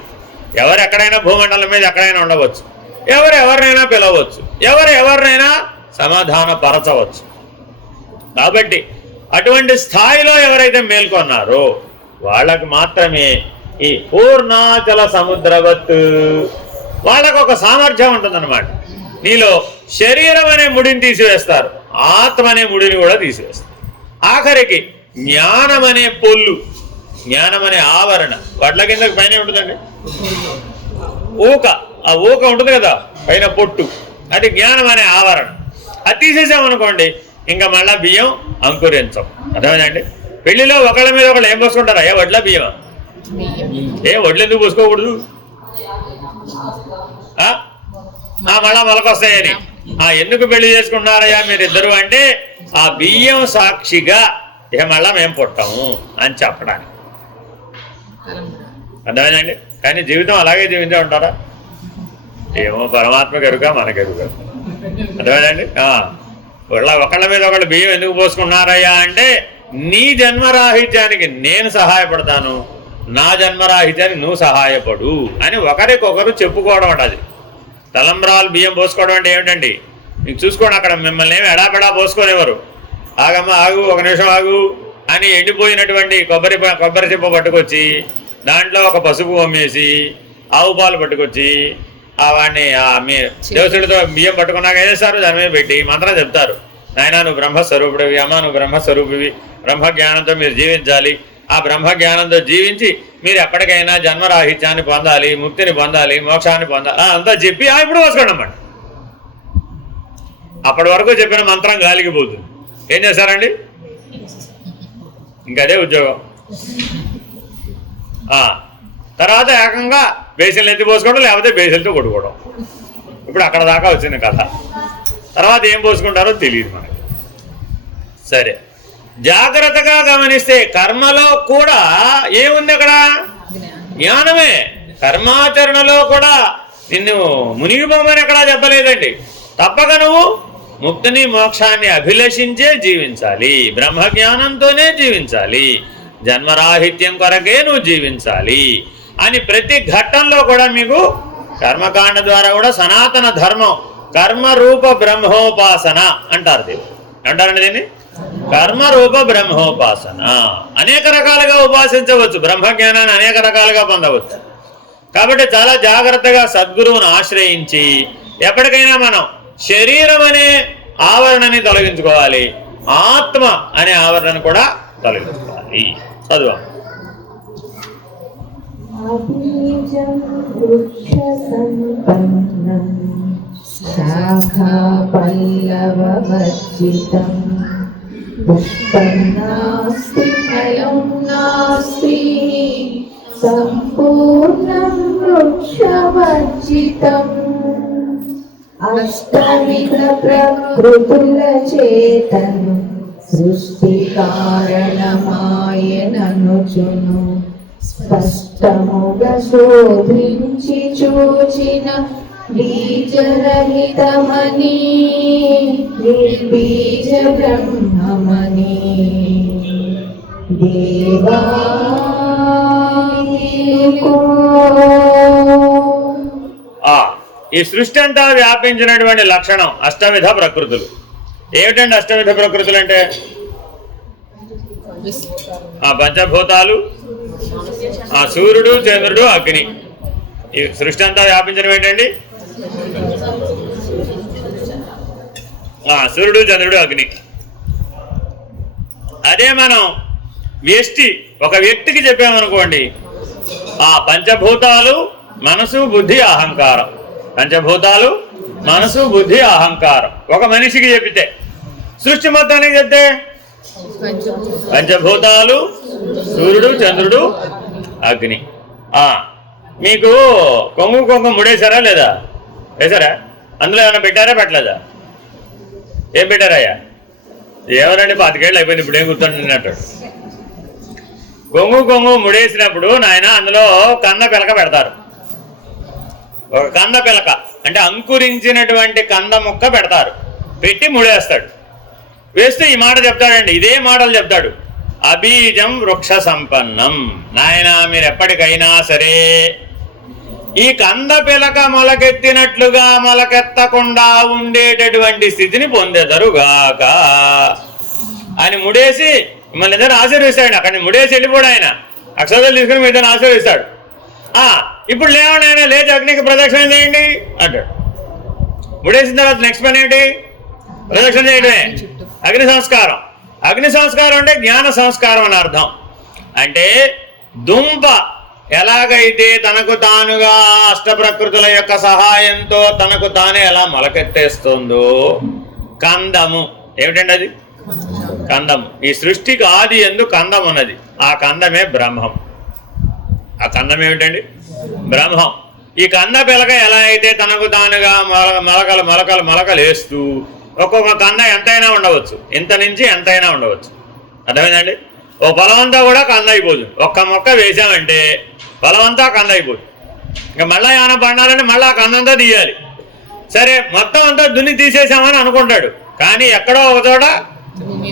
ఎవరెక్కడైనా భూమండలం మీద ఎక్కడైనా ఉండవచ్చు, ఎవరెవరినైనా పిలవచ్చు, ఎవరినైనా సమాధానపరచవచ్చు. కాబట్టి అటువంటి స్థాయిలో ఎవరైతే మేల్కొన్నారో వాళ్ళకి మాత్రమే ఈ పూర్ణాచల సముద్రవత్ వాళ్ళకు ఒక సామర్థ్యం ఉంటుందన్నమాట. నీలో శరీరం అనే ముడిని తీసివేస్తారు, ఆత్మ అనే ముడిని కూడా తీసివేస్తారు. ఆఖరికి జ్ఞానం అనే పొల్లు, జ్ఞానం అనే ఆవరణ వడ్ల కిందకి పైన ఉంటుందండి, ఊక, ఆ ఊక ఉంటుంది కదా పైన పొట్టు, అది జ్ఞానం అనే ఆవరణ. అది తీసేసామనుకోండి ఇంకా మళ్ళా బియ్యం అంకురించం. అర్థమైందండి? పెళ్లిలో ఒకళ్ళ మీద ఒకళ్ళు ఏం పోసుకుంటారు? అయ్యా వడ్ల బియ్యమా? వడ్లు ఎందుకు పోసుకోకూడదు? మళ్ళా మొలకొస్తాయని. ఎందుకు పెళ్లి చేసుకుంటున్నారయ్యా మీరిద్దరు అంటే ఆ బియ్యం సాక్షిగా ఇక మళ్ళా మేము పుట్టాము అని చెప్పడానికి. అర్థమైందండి? కానీ జీవితం అలాగే జీవించే ఉంటారా? ఏమో పరమాత్మకి ఎరుక, మనకెరుక. అర్థమైందండి? ఒకళ్ళ మీద ఒకళ్ళు బియ్యం ఎందుకు పోసుకున్నారయ్యా అంటే నీ జన్మరాహిత్యానికి నేను సహాయపడతాను, నా జన్మరాహిత్యానికి నువ్వు సహాయపడు అని ఒకరికొకరు చెప్పుకోవడం అంట. అది తలంబ్రాలు బియ్యం పోసుకోవడం అంటే ఏమిటండి? మీకు చూసుకోండి, అక్కడ మిమ్మల్ని ఏమి ఎడాపెడా పోసుకోలేవారు. ఆగమ్మ ఆగు, ఒక నిమిషం ఆగు అని ఎండిపోయినటువంటి కొబ్బరి చిప్ప పట్టుకొచ్చి దాంట్లో ఒక పసుపు అమ్మేసి ఆవు పాలు పట్టుకొచ్చి వాడిని మీ దేవసుడితో బియ్యం పట్టుకున్నాక ఏం చేస్తారు? దాని మీద పెట్టి మంత్రం చెప్తారు. నాయన నువ్వు బ్రహ్మస్వరూపుడివి, అమ్మ నువ్వు బ్రహ్మస్వరూపివి, బ్రహ్మజ్ఞానంతో మీరు జీవించాలి, ఆ బ్రహ్మజ్ఞానంతో జీవించి మీరు ఎప్పటికైనా జన్మరాహిత్యాన్ని పొందాలి, ముక్తిని పొందాలి, మోక్షాన్ని పొందాలి అంతా చెప్పి ఇప్పుడు పోసుకోండి అన్నమాట. అప్పటి వరకు చెప్పిన మంత్రం గాలికి పోతుంది. ఏం చేశారండి? ఇంకదే ఉద్యోగం. తర్వాత ఏకంగా బేసిన్లు ఎత్తి పోసుకోవడం, లేకపోతే బేసిన్తో కొట్టుకోవడం. ఇప్పుడు అక్కడ దాకా వచ్చింది కథ. తర్వాత ఏం పోసుకుంటారో తెలియదు మనకి. సరే, జాగ్రత్తగా గమనిస్తే కర్మలో కూడా ఏముంది? అక్కడ జ్ఞానమే. కర్మాచరణలో కూడా నిన్ను మునిగిపోమని ఎక్కడా చెప్పలేదండి. తప్పక నువ్వు ముక్తిని మోక్షాన్ని అభిలషించే జీవించాలి, బ్రహ్మజ్ఞానంతోనే జీవించాలి, జన్మరాహిత్యం కొరకే నువ్వు జీవించాలి అని ప్రతి ఘట్టంలో కూడా మీకు కర్మకాండ ద్వారా కూడా సనాతన ధర్మం కర్మరూప బ్రహ్మోపాసన అంటారు. దీన్ని అంటారండి, దీన్ని కర్మరూప బ్రహ్మోపాసన. అనేక రకాలుగా ఉపాసించవచ్చు, బ్రహ్మజ్ఞానాన్ని అనేక రకాలుగా పొందవచ్చు. కాబట్టి చాలా జాగ్రత్తగా సద్గురువును ఆశ్రయించి ఎప్పటికైనా మనం శరీరం అనే ఆవరణని తొలగించుకోవాలి, ఆత్మ అనే ఆవరణను కూడా తొలగించుకోవాలి. చదువు. అబీజం వృక్ష సంపన్నం శాఖా పల్లవవర్జితం పుష్పం నాస్తి ఫలం నాస్తి సంపూర్ణం వృక్షవర్జితం అష్టవిధ ప్రకృతుల చేతను సృష్టి కారణమాయననుచును స్పష్టముగా శోధించి చూచిన బీజరహితమని నిర్బీజ బ్రహ్మమని దేవా ఈ సృష్టి అంతా వ్యాపించినటువంటి లక్షణం అష్టవిధ ప్రకృతులు. ఏమిటండి అష్టవిధ ప్రకృతులు అంటే? పంచభూతాలు, సూర్యుడు, చంద్రుడు, అగ్ని. ఈ సృష్టి అంతా వ్యాపించడం ఏంటండి? సూర్యుడు, చంద్రుడు, అగ్ని. అదే మనం వ్యష్టి ఒక వ్యక్తికి చెప్పామనుకోండి, పంచభూతాలు మనసు, బుద్ధి, అహంకారం. పంచభూతాలు మనసు, బుద్ధి, అహంకారం ఒక మనిషికి చెప్పితే, సృష్టి మొత్తానికి చెప్తే పంచభూతాలు, సూర్యుడు, చంద్రుడు, అగ్ని. మీకు కొంగు ముడేశారా లేదా? వేశారా? అందులో ఏమైనా పెట్టారా, పెట్టలేదా? ఏం పెట్టారయ్యా? ఏమనండి 25 ఏళ్ళు అయిపోయింది, ఇప్పుడు ఏం గుర్తుంటున్నట్టు. కొంగు ముడేసినప్పుడు నాయన అందులో కన్న పిలక పెడతారు. ఒక కంద పిలక అంటే అంకురించినటువంటి కంద ముక్క పెడతారు, పెట్టి ముడేస్తాడు. వేస్తూ ఈ మాట చెప్తాడండి, ఇదే మాటలు చెప్తాడు. అబీజం వృక్ష సంపన్నం. నాయనా మీరు ఎప్పటికైనా సరే ఈ కంద పిలక మొలకెత్తినట్లుగా మొలకెత్తకుండా ఉండేటటువంటి స్థితిని పొందెదరుగాక అని ముడేసి మిమ్మల్ని ఇద్దరు ఆశీర్విస్తాడు. అక్కడిని ముడేసి వెళ్ళిపోడు ఆయన, అక్షతలు తీసుకుని మీ ఇద్దరు ఆశీర్విస్తాడు. ఇప్పుడు లేవండి ఆయన, లేచి అగ్నికి ప్రదక్షిణ చేయండి అంటాడు. ముడేసిన తర్వాత నెక్స్ట్ పని ఏంటి? ప్రదక్షిణ చేయడమే. అగ్ని సంస్కారం. అగ్ని సంస్కారం అంటే జ్ఞాన సంస్కారం అని అర్థం. అంటే దుంప ఎలాగైతే తనకు తానుగా అష్టప్రకృతుల యొక్క సహాయంతో తనకు తానే ఎలా మొలకెత్తేస్తుందో, కందము ఏమిటండి అది? కందము. ఈ సృష్టికి ఆది యందు కందం ఉన్నది. ఆ కందమే బ్రహ్మం. ఆ కందం ఏమిటండి? బ్రహ్మం. ఈ కంద పిలక ఎలా అయితే తనకు తానుగా మొలకలు మొలకలు మొలకలు వేస్తూ ఒక్కొక్క కంద ఎంతైనా ఉండవచ్చు, ఇంత నుంచి ఎంతైనా ఉండవచ్చు. అర్థమైందండి? ఓ పొలమంతా కూడా కంద అయిపోతుంది. ఒక్క మొక్క వేసామంటే పొలమంతా కంద అయిపోతుంది. ఇంకా మళ్ళీ ఏమైనా పండాలంటే మళ్ళీ ఆ కందంతా తీయాలి. సరే మొత్తం అంతా దున్ని తీసేసామని అనుకుంటాడు, కానీ ఎక్కడో ఒక చోట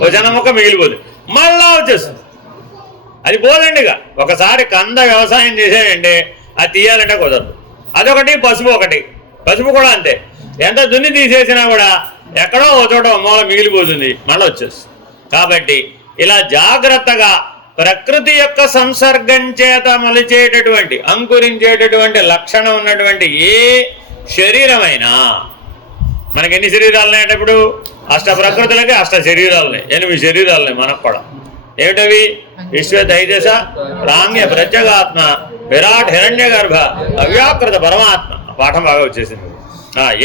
ఓ చిన్న మొక్క మిగిలిపోతుంది, మళ్ళా వచ్చేస్తుంది. అది పోదండి. ఇక ఒకసారి కంద వ్యవసాయం చేసాడంటే అది తీయాలంటే కుదరదు. అదొకటి. పసుపు ఒకటి. పసుపు కూడా అంతే, ఎంత దున్ని తీసేసినా కూడా ఎక్కడో ఒక చోట మూల మిగిలిపోతుంది, మళ్ళీ వచ్చేస్తుంది. కాబట్టి ఇలా జాగ్రత్తగా ప్రకృతి యొక్క సంసర్గం చేత మలిచేటటువంటి అంకురించేటటువంటి లక్షణం ఉన్నటువంటి ఏ శరీరమైనా, మనకి ఎన్ని శరీరాలు ఉన్నాయంటే ఇప్పుడు అష్ట ప్రకృతులకి అష్ట శరీరాలున్నాయి, 8 శరీరాలున్నాయి మనకు కూడా. ఏమిటవి? విశ్వ తైజస ప్రాంగ్య ప్రత్యేగాత్మ విరాట్ హిరణ్య గర్భ అవ్యాకృత పరమాత్మ. పాఠం బాగా వచ్చేసింది.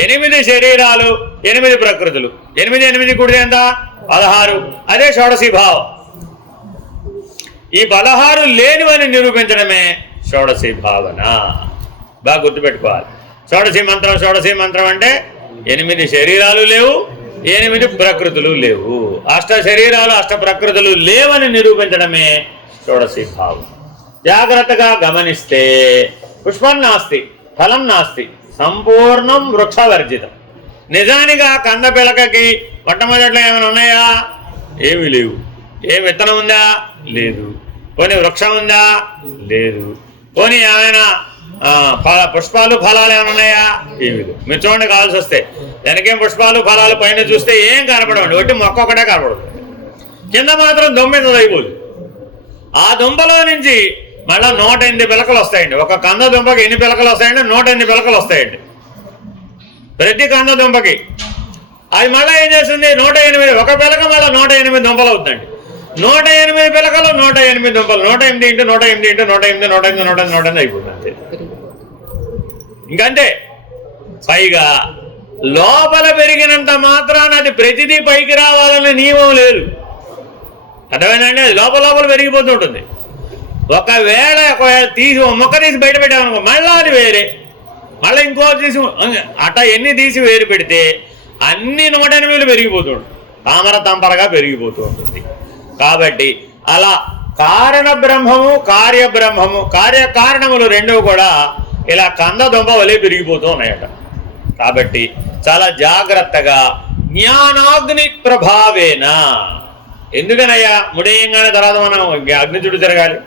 8 శరీరాలు, 8 ప్రకృతులు. 8 కూడితే ఎంత? 16. అదే షోడశీ భావం. ఈ 16 లేనివని నిరూపించడమే షోడశీ భావన. బాగా గుర్తుపెట్టుకోవాలి. షోడశీ మంత్రం అంటే 8 శరీరాలు లేవు, 8 ప్రకృతులు లేవు. అష్ట శరీరాలు అష్ట ప్రకృతులు లేవని నిరూపించడమే షోడశీ భావం. జాగ్రత్తగా గమనిస్తే పుష్పం నాస్తి, ఫలం నాస్తి, సంపూర్ణం వృక్షవర్జితం. నిజానికి ఆ కంద పిలకకి మొట్టమొదట్లో ఏమైనా ఉన్నాయా? ఏమీ లేవు. ఏ విత్తనం ఉందా? లేదు. పోనీ వృక్షం ఉందా? లేదు. పోనీ ఏమైనా పుష్పాలు ఫలాలు ఏమైనా ఉన్నాయా? ఏమి లేవు. మీరు చూడండి, కావాల్సి వస్తే దానికేం పుష్పాలు ఫలాలు పైన చూస్తే ఏం కనపడవండి, ఒకటి మొక్క ఒకటే కనపడదు. కింద మాత్రం దుమ్మ అయిపోదు. ఆ దుంపలో నుంచి మళ్ళీ 108 పిలకలు వస్తాయండి. ఒక కంద దుంపకి ఎన్ని పిలకలు వస్తాయండి? 108 పిలకలు వస్తాయండి ప్రతి కంద దుంపకి. అది మళ్ళీ ఏం చేస్తుంది? 108. ఒక పిలక మళ్ళీ 108 దుంపలు అవుతుందండి. 108 పిలకలు, 108 దుంపలు. 108 ఇంటూ 108 ఇంటూ 108 108 108 108 అయిపోతుంది అంతే. ఇంకంతే. పైగా లోపల పెరిగినంత మాత్రాన అది ప్రతిదీ పైకి రావాలనే నియమం లేదు. అర్థమైందండి? అది లోపల పెరిగిపోతూ ఉంటుంది. ఒకవేళ తీసి మొక్క తీసి బయట పెట్టామనుకో, మళ్ళీ అది వేరే, మళ్ళీ ఇంకో తీసి అట్లా ఎన్ని తీసి వేరు పెడితే అన్ని 108 పెరిగిపోతుంది, తామర తంపరగా పెరిగిపోతూ ఉంటుంది. కాబట్టి అలా కారణ బ్రహ్మము, కార్యబ్రహ్మము, కార్యకారణములు రెండూ కూడా ఇలా కంద దుంప వలె పెరిగిపోతూ ఉన్నాయట. కాబట్టి చాలా జాగ్రత్తగా జ్ఞానాగ్ని ప్రభావేన. ఎందుకనయ్యా ముడేయంగానే తర్వాత మనం అగ్ని చుట్టూ తిరగాలి?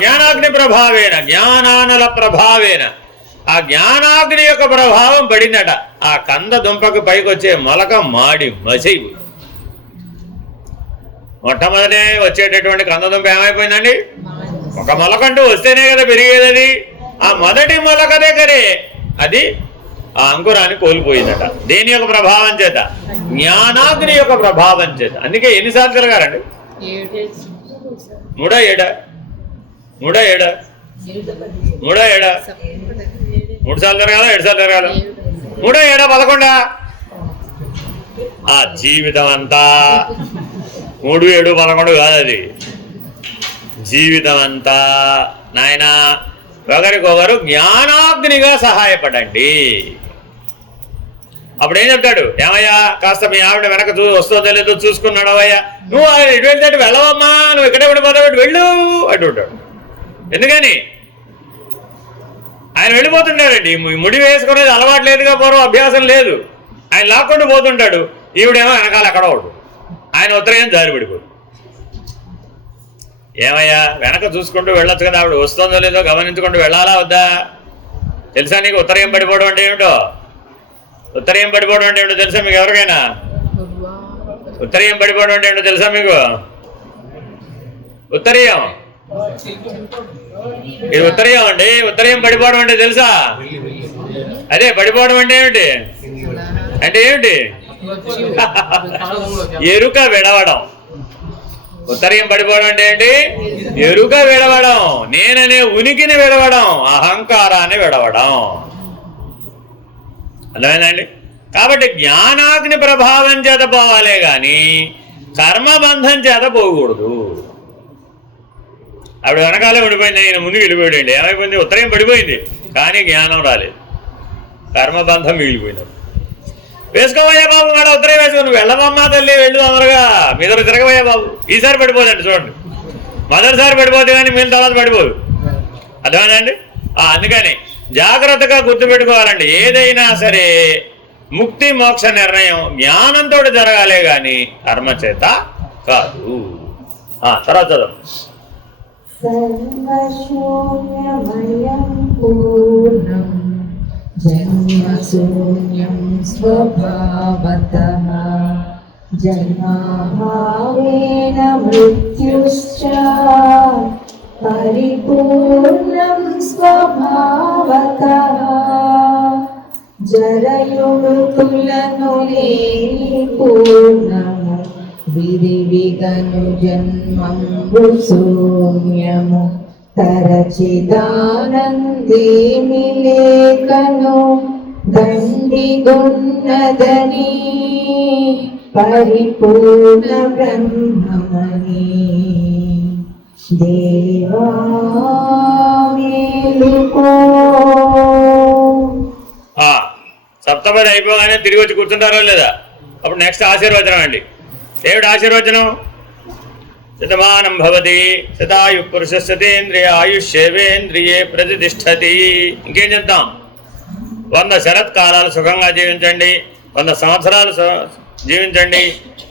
జ్ఞానాగ్ని ప్రభావేన, జ్ఞానానల ప్రభావేన. ఆ జ్ఞానాగ్ని యొక్క ప్రభావం పడిందట. ఆ కంద దుంపకు పైకి వచ్చే మొలక మాడి మసైపు. మొట్టమొదటి వచ్చేటటువంటి కంద దుంప ఏమైపోయిందండి? ఒక మొలకంటూ వస్తేనే కదా పెరిగేది. ఆ మొదటి మొలక దగ్గరే అది ఆ అంకురాన్ని కోల్పోయిందట. దేని యొక్క ప్రభావం చేత? జ్ఞానాగ్ని యొక్క ప్రభావం చేత. అందుకే ఎన్నిసార్లు తిరగాలండి? 3 7 3 7 3 7 3 సార్లు తిరగాల, 7 సార్లు తిరగాల. 3 7 11. ఆ జీవితం అంతా 3 7 11 కాదు, అది జీవితం అంతా నాయన ఒకరికొకరు జ్ఞానాగ్నిగా సహాయపడండి. అప్పుడు ఏం చెప్తాడు? ఏమయ్యా కాస్త మీ ఆవిడ వెనక వస్తుందో లేదో చూసుకున్నాడు అయ్యా, నువ్వు ఎటువంటి అంటే వెళ్ళవమ్మా, నువ్వు ఇక్కడే ఉండిపోతావు, వెళ్ళు అంటుంటాడు. ఎందుకని? ఆయన వెళ్ళిపోతుంటాడండి. ముడి వేసుకునేది అలవాటు లేదుగా, పూర్వం అభ్యాసం లేదు. ఆయన లాక్కుంటూ పోతుంటాడు. ఈవిడేమో వెనకాల ఎక్కడ ఒకడు, ఆయన ఉత్తరం జారి పడిపోదు. ఏమయ్యా వెనక చూసుకుంటూ వెళ్ళొచ్చు కదా, ఆవిడ వస్తుందో లేదో గమనించుకుంటూ వెళ్ళాలా వద్దా? తెలుసా నీకు ఉత్తరం పడిపోవడం అంటే ఏమిటో? ఉత్తరం పడిపోవడం అంటే ఏమిటో తెలుసా మీకు? ఎవరికైనా ఉత్తరం పడిపోవడం అంటే ఏంటో తెలుసా మీకు? ఉత్తరీయం, ఇది ఉత్తరీయం అండి. ఉత్తరీయం పడిపోవడం అంటే తెలుసా? అదే పడిపోవడం అంటే ఏమిటి? అంటే ఏమిటి? ఎరుక విడవడం. ఉత్తరీయం పడిపోవడం అంటే ఏంటి? ఎరుక విడవడం, నేననే ఉనికిని విడవడం, అహంకారాన్ని విడవడం. అర్థమైందండి? కాబట్టి జ్ఞానాగ్ని ప్రభావం చేత పోవాలే గాని కర్మబంధం చేత పోకూడదు. ఆవిడ వెనకాలే ఉండిపోయింది, ఆయన ముందుకు వెళ్ళిపోయాడండి. ఏమైపోయింది? ఉత్తరం పడిపోయింది కానీ జ్ఞానం రాలేదు, కర్మబంధం మిగిలిపోయినది. వేసుకోవయ్యా బాబు మేడం, ఉత్తరం వేసుకో, నువ్వు వెళ్ళమమ్మా తల్లి, వెళ్ళు తొందరగా, మీదరు తిరగబోయా బాబు. ఈసారి పడిపోదండి చూడండి, మొదటిసారి పడిపోతే కానీ మీరు తర్వాత పడిపోదు. అర్థమైందండి? అందుకని జాగ్రత్తగా గుర్తుపెట్టుకోవాలండి. ఏదైనా సరే ముక్తి మోక్ష నిర్ణయం జ్ఞానంతో జరగాలే గాని కర్మ చేత కాదు. తర్వాత చదువు. సర్వశూన్యమయం పూర్ణం జన్మశూన్యం స్వభావతః జన్మభావేన మృత్యుశ్చ పరిపూర్ణం స్వభావతః జరయుడుకులను లేని పూర్ణము విరివిగను జన్మంబు శూన్యము తరచిదానందేమి లేకను దండిగున్నదని పరిపూర్ణ బ్రహ్మమని దేవా మేలుకో. సప్తపది అయిపోగానే తిరిగి వచ్చి కూర్చుంటారో లేదా? అప్పుడు నెక్స్ట్ ఆశీర్వచనం అండి. ఏమిటి ఆశీర్వచనం? శతమానం భవతి శతాయు పురుషేంద్రియ ఆయుష్యేవేంద్రియే ప్రతిష్టతి. ఇంకేం చెప్తాం? 100 శరత్కాలాలు సుఖంగా జీవించండి, 100 సంవత్సరాలు జీవించండి,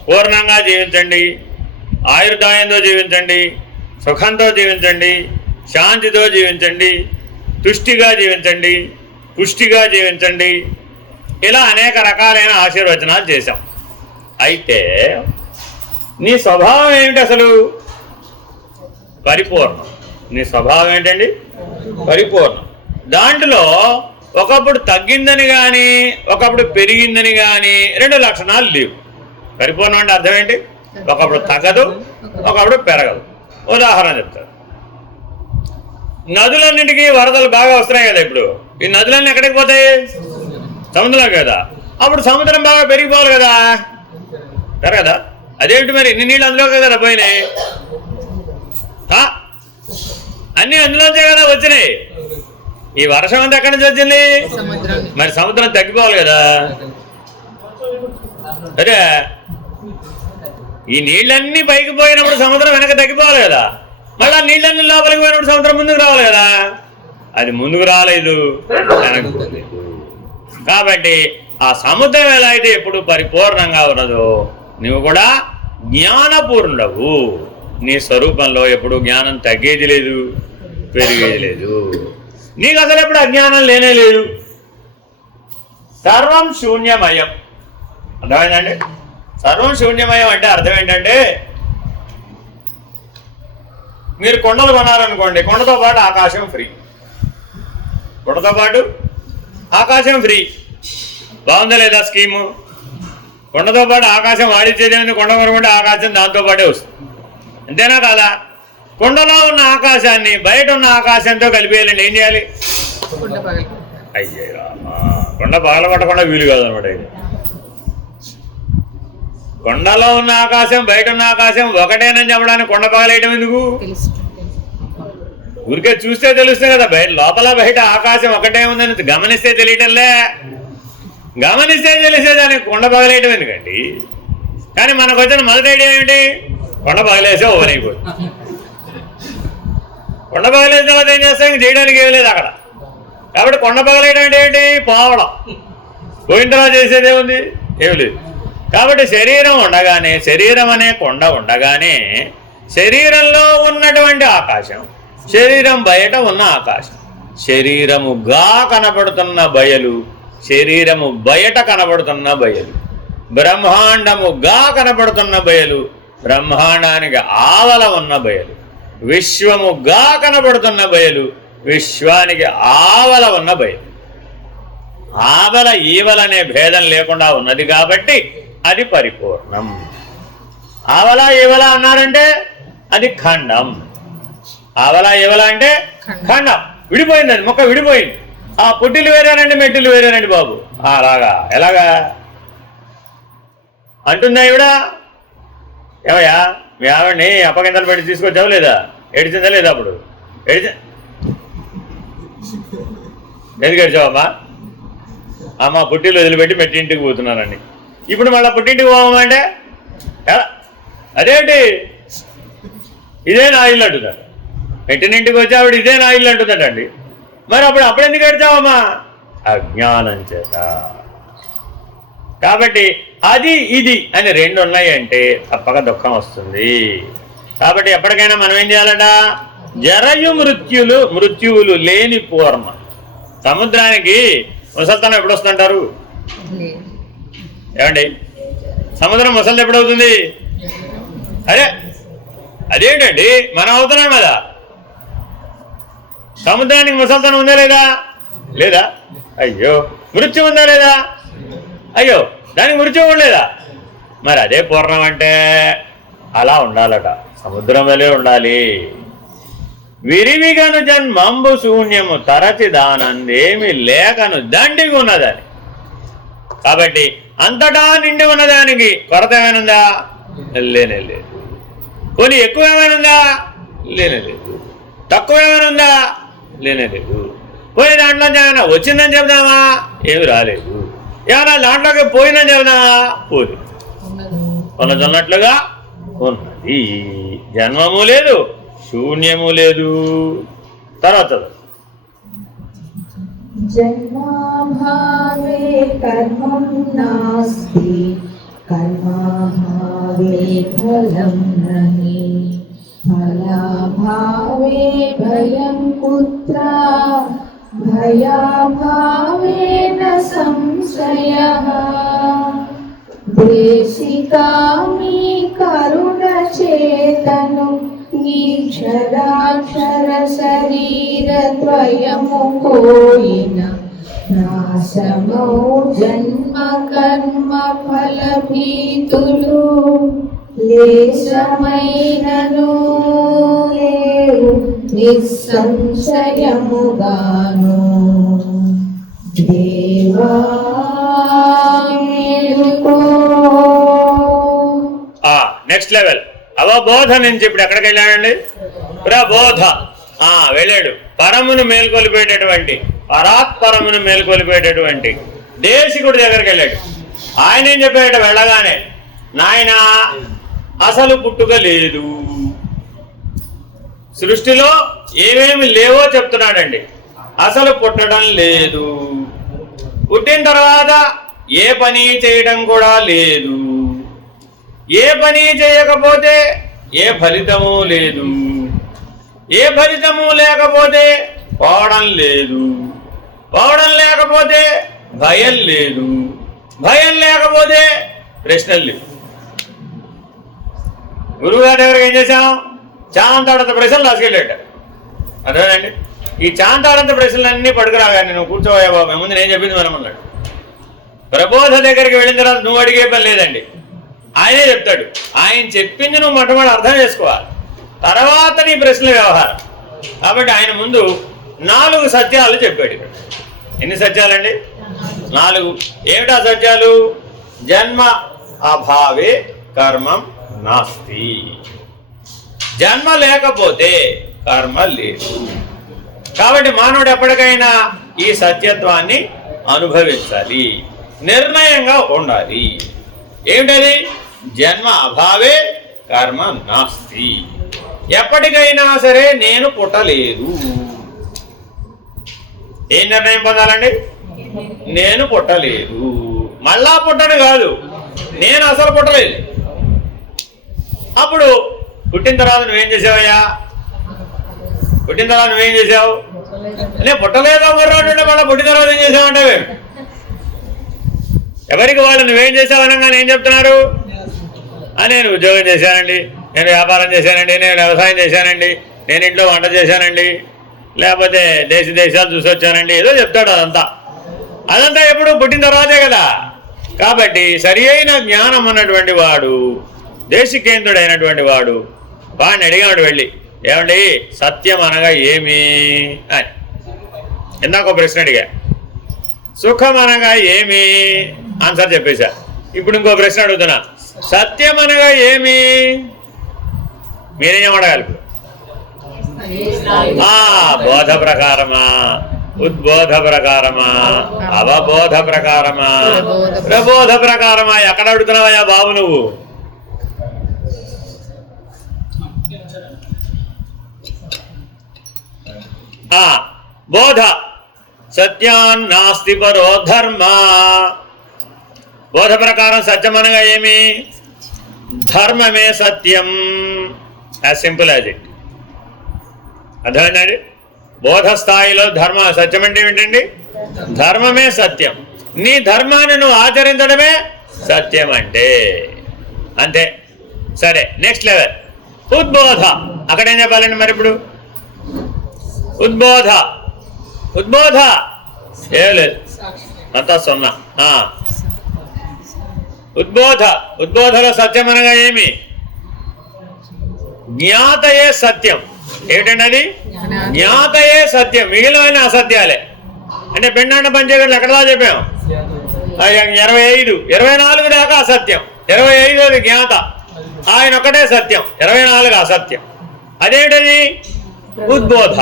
పూర్ణంగా జీవించండి, ఆయుర్దాయంతో జీవించండి, సుఖంతో జీవించండి, శాంతితో జీవించండి, తుష్టిగా జీవించండి, పుష్టిగా జీవించండి. ఇలా అనేక రకాలైన ఆశీర్వచనాలు చేశాం. అయితే నీ స్వభావం ఏమిటి అసలు? పరిపూర్ణం. నీ స్వభావం ఏంటండి? పరిపూర్ణం. దాంట్లో ఒకప్పుడు తగ్గిందని కానీ ఒకప్పుడు పెరిగిందని కానీ 2 లక్షణాలు లేవు. పరిపూర్ణం అంటే అర్థం ఏంటి? ఒకప్పుడు తగ్గదు, ఒకప్పుడు పెరగదు. ఉదాహరణ చెప్తారు. నదులన్నింటికీ వరదలు బాగా వస్తున్నాయి కదా. ఇప్పుడు ఈ నదులన్నీ ఎక్కడికి పోతాయి? సముద్రం కదా. అప్పుడు సముద్రం బాగా పెరిగిపోవాలి కదా, పెరగదా? అదేమిటి మరి? ఇన్ని నీళ్ళు అందులోకే కదా పోయినాయి, అన్నీ అందులోంచే కదా వచ్చినాయి. ఈ వర్షం అంతా ఎక్కడి నుంచి వచ్చింది? మరి సముద్రం తగ్గిపోవాలి కదా. అదే ఈ నీళ్ళన్నీ పైకి పోయినప్పుడు సముద్రం వెనక తగ్గిపోవాలి కదా. మళ్ళీ నీళ్ళన్నీ లోపలికి పోయినప్పుడు సముద్రం ముందుకు రావాలి కదా. అది ముందుకు రాలేదు, వెనక్కి పోలేదు. కాబట్టి ఆ సముద్రం ఎలా అయితే ఎప్పుడు పరిపూర్ణంగా ఉన్నదో నువ్వు కూడా జ్ఞానపూర్ణుడవు. నీ స్వరూపంలో ఎప్పుడు జ్ఞానం తగ్గేది లేదు, పెరిగేది లేదు. నీకు అసలు ఎప్పుడు అజ్ఞానం లేనే లేదు. సర్వం శూన్యమయం. అర్థమైందండి? సర్వం శూన్యమయం అంటే అర్థం ఏంటంటే, మీరు కొండలు కొనాలనుకోండి, కొండతో పాటు ఆకాశం ఫ్రీ. కొండతో పాటు ఆకాశం ఫ్రీ. బాగుందా లేదా స్కీము? కొండతో పాటు ఆకాశం వాడిచ్చేదేమింది? కొండ కొనుక్కుంటే ఆకాశం దాంతో పాటే వస్తుంది. అంతేనా కాదా? కొండలో ఉన్న ఆకాశాన్ని బయట ఉన్న ఆకాశంతో కలిపేయాలండి. ఏం చేయాలి? అయ్యా, కొండ పగలగొట్టకుండా వీలు కాదనమాట. ఇది కొండలో ఉన్న ఆకాశం బయట ఉన్న ఆకాశం ఒకటేనని చెప్పడానికి కొండ పగలేయటం ఎందుకు? ఊరికే చూస్తే తెలుస్తుంది కదా. బయట లోపల బయట ఆకాశం ఒకటే ఉందని గమనిస్తే తెలియటంలే. గమనిస్తే తెలిసేదానికి కొండ పగలేయటం ఎందుకండి? కానీ మనకు వచ్చిన మొదటి ఐడియా ఏమిటి? కొండ పగలేసే ఓవర్ అయిపోయి. కొండ పగలేసిన తర్వాత ఏం చేస్తాం? ఇంక చేయడానికి ఏమి లేదు అక్కడ. కాబట్టి కొండ పగలేయడం అంటే ఏంటి? పోవడం. పోయిన తర్వాత చేసేది ఏముంది? ఏమి లేదు. కాబట్టి శరీరం ఉండగానే, శరీరం అనే కొండ ఉండగానే శరీరంలో ఉన్నటువంటి ఆకాశం, శరీరం బయట ఉన్న ఆకాశం, శరీరముగా కనబడుతున్న బయలు, శరీరము బయట కనబడుతున్న బయలు, బ్రహ్మాండముగా కనబడుతున్న బయలు, బ్రహ్మాండానికి ఆవల ఉన్న బయలు, విశ్వముగా కనబడుతున్న బయలు, విశ్వానికి ఆవల ఉన్న బయలు. ఆవల ఈవల అనే భేదం లేకుండా ఉన్నది కాబట్టి అది పరిపూర్ణం. ఆవల ఈవల అన్నారంటే అది ఖండం. ఆవల ఈవల అంటే ఖండం, విడిపోయిందండి, మొక్క విడిపోయింది. ఆ పుట్టిలు వేరేనండి, మెట్టిలు వేరేనండి బాబు. అలాగా ఎలాగా అంటుందా ఈవిడ? ఏమయ్యా మీ ఆవిడ్ని అప్పగింతలు పెట్టి తీసుకొచ్చావు లేదా? ఏడిచిందా లేదా? అప్పుడు ఎందుకు ఏడ్చావమ్మా? అమ్మ పుట్టిలు వదిలిపెట్టి మెట్టింటికి పోతున్నానండి. ఇప్పుడు మళ్ళీ పుట్టింటికి పోవమంటే అదేంటి ఇదే నా ఇల్లు అంటున్నాడు. మెట్టినింటికి వచ్చి ఆవిడ ఇదే నా ఇల్లు అంటుందండి. మరి అప్పుడు ఎందుకు ఏడ్చావమ్మా? అజ్ఞానం చేత. కాబట్టి అది ఇది అని రెండు ఉన్నాయంటే తప్పక దుఃఖం వస్తుంది. కాబట్టి ఎప్పటికైనా మనం ఏం చేయాలట? జరయు మృత్యువులు లేని పూర్ణ. సముద్రానికి ముసల్తనం ఎప్పుడు వస్తుంటారు? ఏమండి, సముద్రం ముసలి ఎప్పుడవుతుంది? అదేంటండి మనం అవుతున్నాం కదా. సముద్రానికి ముసల్తనం ఉందా లేదా? లేదా? అయ్యో. మృత్యు ఉందా లేదా? అయ్యో, దానికి మృత్యు ఉండలేదా? మరి అదే పూర్ణం అంటే అలా ఉండాలట, సముద్రం వలె ఉండాలి. విరివిగను జన్మంబు శూన్యము తరచి దానందేమి లేకను దండిగా ఉన్నదని. కాబట్టి అంతటా నిండి ఉన్నదానికి కొరత ఏమైనా లేనే లేదు. కొన్ని ఎక్కువ ఏమైనా లేనే లేదు. తక్కువ ఏమైనా లేనే లేదు. పోయి దాంట్లో ఏమైనా వచ్చిందని చెబుదామా? ఏమి రాలేదు. ఏమైనా దాంట్లోకి పోయిందని చెబుదామా? పోలేదు. ఉన్నదన్నట్లుగా ఉన్నది. జన్మము లేదు, శూన్యము లేదు. తర్వాత జన్మాభావే కర్మం నాస్తి కర్మాభావే ఫలం నహి ఫలాభావే భయం కుత్ర భయాభావే న సంశయః దేశికామి కరుణ చేతను ఈక్షరాక్షర శరీరద్వయము కోయిన నాశమౌ జన్మ కర్మ ఫల భీతులు లేశమైనను లేవు నిస్సంశయముగాను. దేవా నెక్స్ట్ లెవెల్ అవబోధ నుంచి ఇప్పుడు ఎక్కడికి వెళ్ళాడండి? ప్రబోధ. వెళ్ళాడు. పరమును మేల్కొలిపేటటువంటి, పరాత్పరమును మేల్కొలిపేటటువంటి దేశికుడి దగ్గరికి వెళ్ళాడు. ఆయన ఏం చెప్పాడు వెళ్ళగానే? నాయన అసలు పుట్టుక లేదు, సృష్టిలో ఏమేమి లేవో చెప్తున్నాడండి. అసలు పుట్టడం లేదు, పుట్టిన తర్వాత ఏ పని చేయడం కూడా లేదు, ఏ పని చేయకపోతే ఏ ఫలితము లేదు, ఏ ఫలితము లేకపోతే పోవడం లేదు, పోవడం లేకపోతే భయం లేదు, భయం లేకపోతే ప్రశ్నలు లేవు. గురువుగారి దగ్గరకు ఏం చేశాం? చాంతాడంత ప్రశ్నలు రాసుకెళ్ళాట. అర్థమేనండి? ఈ చాంతాడంత ప్రశ్నలన్నీ పడుకురాగానే నువ్వు కూర్చోవయ్యా బాబు, ముందు నేను చెప్పింది మనం అన్నాడు. ప్రబోధ దగ్గరికి వెళ్ళిన తర్వాత నువ్వు అడిగే పని లేదండి, ఆయనే చెప్తాడు. ఆయన చెప్పింది నువ్వు మొట్టమొదటి అర్థం చేసుకోవాలి, తర్వాత నీ ప్రశ్నల వ్యవహారం. కాబట్టి ఆయన ముందు 4 సత్యాలు చెప్పాడు. ఇక్కడ ఎన్ని సత్యాలండి? 4. ఏమిటా సత్యాలు? జన్మ అభావే కర్మం నాస్తి. జన్మ లేకపోతే కర్మ లేదు. కాబట్టి మానవుడు ఎప్పటికైనా ఈ సత్యత్వాన్ని అనుభవించాలి, నిర్ణయంగా ఉండాలి. ఏమిటది? జన్మ అభావే కర్మ నాస్తి. ఎప్పటికైనా సరే నేను పుట్టలేదు. ఏం నిర్ణయం పొందాలండి? నేను పుట్టలేదు. మళ్ళా పుట్టను కాదు, నేను అసలు పుట్టలేదు. అప్పుడు పుట్టిన తర్వాత నువ్వేం చేసావయ్యా? పుట్టిన తర్వాత నువ్వేం చేసావు? నేను పుట్టలేదా మర్రా అంటే మళ్ళీ పుట్టిన తర్వాత ఏం చేసావంటే ఎవరికి వాళ్ళు నువ్వేం చేసావు అనగానే ఏం చెప్తున్నారు? నేను ఉద్యోగం చేశానండి, నేను వ్యాపారం చేశానండి, నేను వ్యవసాయం చేశానండి, నేను ఇంట్లో వంట చేశానండి, లేకపోతే దేశాలు చూసి వచ్చానండి, ఏదో చెప్తాడు. అదంతా ఎప్పుడు పుట్టిన తర్వాతే కదా. కాబట్టి సరి అయిన జ్ఞానం ఉన్నటువంటి వాడు, దేశికేంద్రుడైనటువంటి వాడు, వాడిని అడిగాడు వెళ్ళి, ఏమండి సత్యం అనగా ఏమి అని. ఇందాక ప్రశ్న అడిగా, సుఖం అనగా ఏమి? ఆన్సర్ చెప్పేశా. ఇప్పుడు ఇంకో ప్రశ్న అడుగుతున్నా, సత్యం అనగా ఏమి? మీరేం అడగాలి? బోధ ప్రకారమా, ఉద్బోధ ప్రకారమా, అవబోధ ప్రకారమా, ప్రబోధ ప్రకారమా? ఎక్కడ అడుగుతున్నావయ్యా బాబు నువ్వు? బోధ సత్యాన్నాస్తి పరో ధర్మ. బోధ ప్రకారం సత్యం అనగా ఏమి? ధర్మమే సత్యం. As simple as it. అర్థమైందండి? బోధ స్థాయిలో సత్యం అంటే ఏంటండి? ధర్మమే సత్యం. నీ ధర్మాన్ని నువ్వు ఆచరించడమే సత్యం అంటే అంతే. సరే, నెక్స్ట్ లెవెల్ ఉద్బోధ. అక్కడేం చెప్పాలండి మరి? ఇప్పుడు ఉద్బోధ ఏం లేదు, అంతా సున్నా. ఉద్బోధలో సత్యం అనగా ఏమి? జ్ఞాతయే సత్యం. ఏమిటండి అది? జ్ఞాతయే సత్యం, మిగిలిన అసత్యాలే. అంటే పిండాండ పంచగట్లు ఎక్కడదా చెప్పాం? 25, 24 దాకా అసత్యం, 25 జ్ఞాత, ఆయన ఒకటే సత్యం, 24 అసత్యం. అదేంటది? ఉద్బోధ.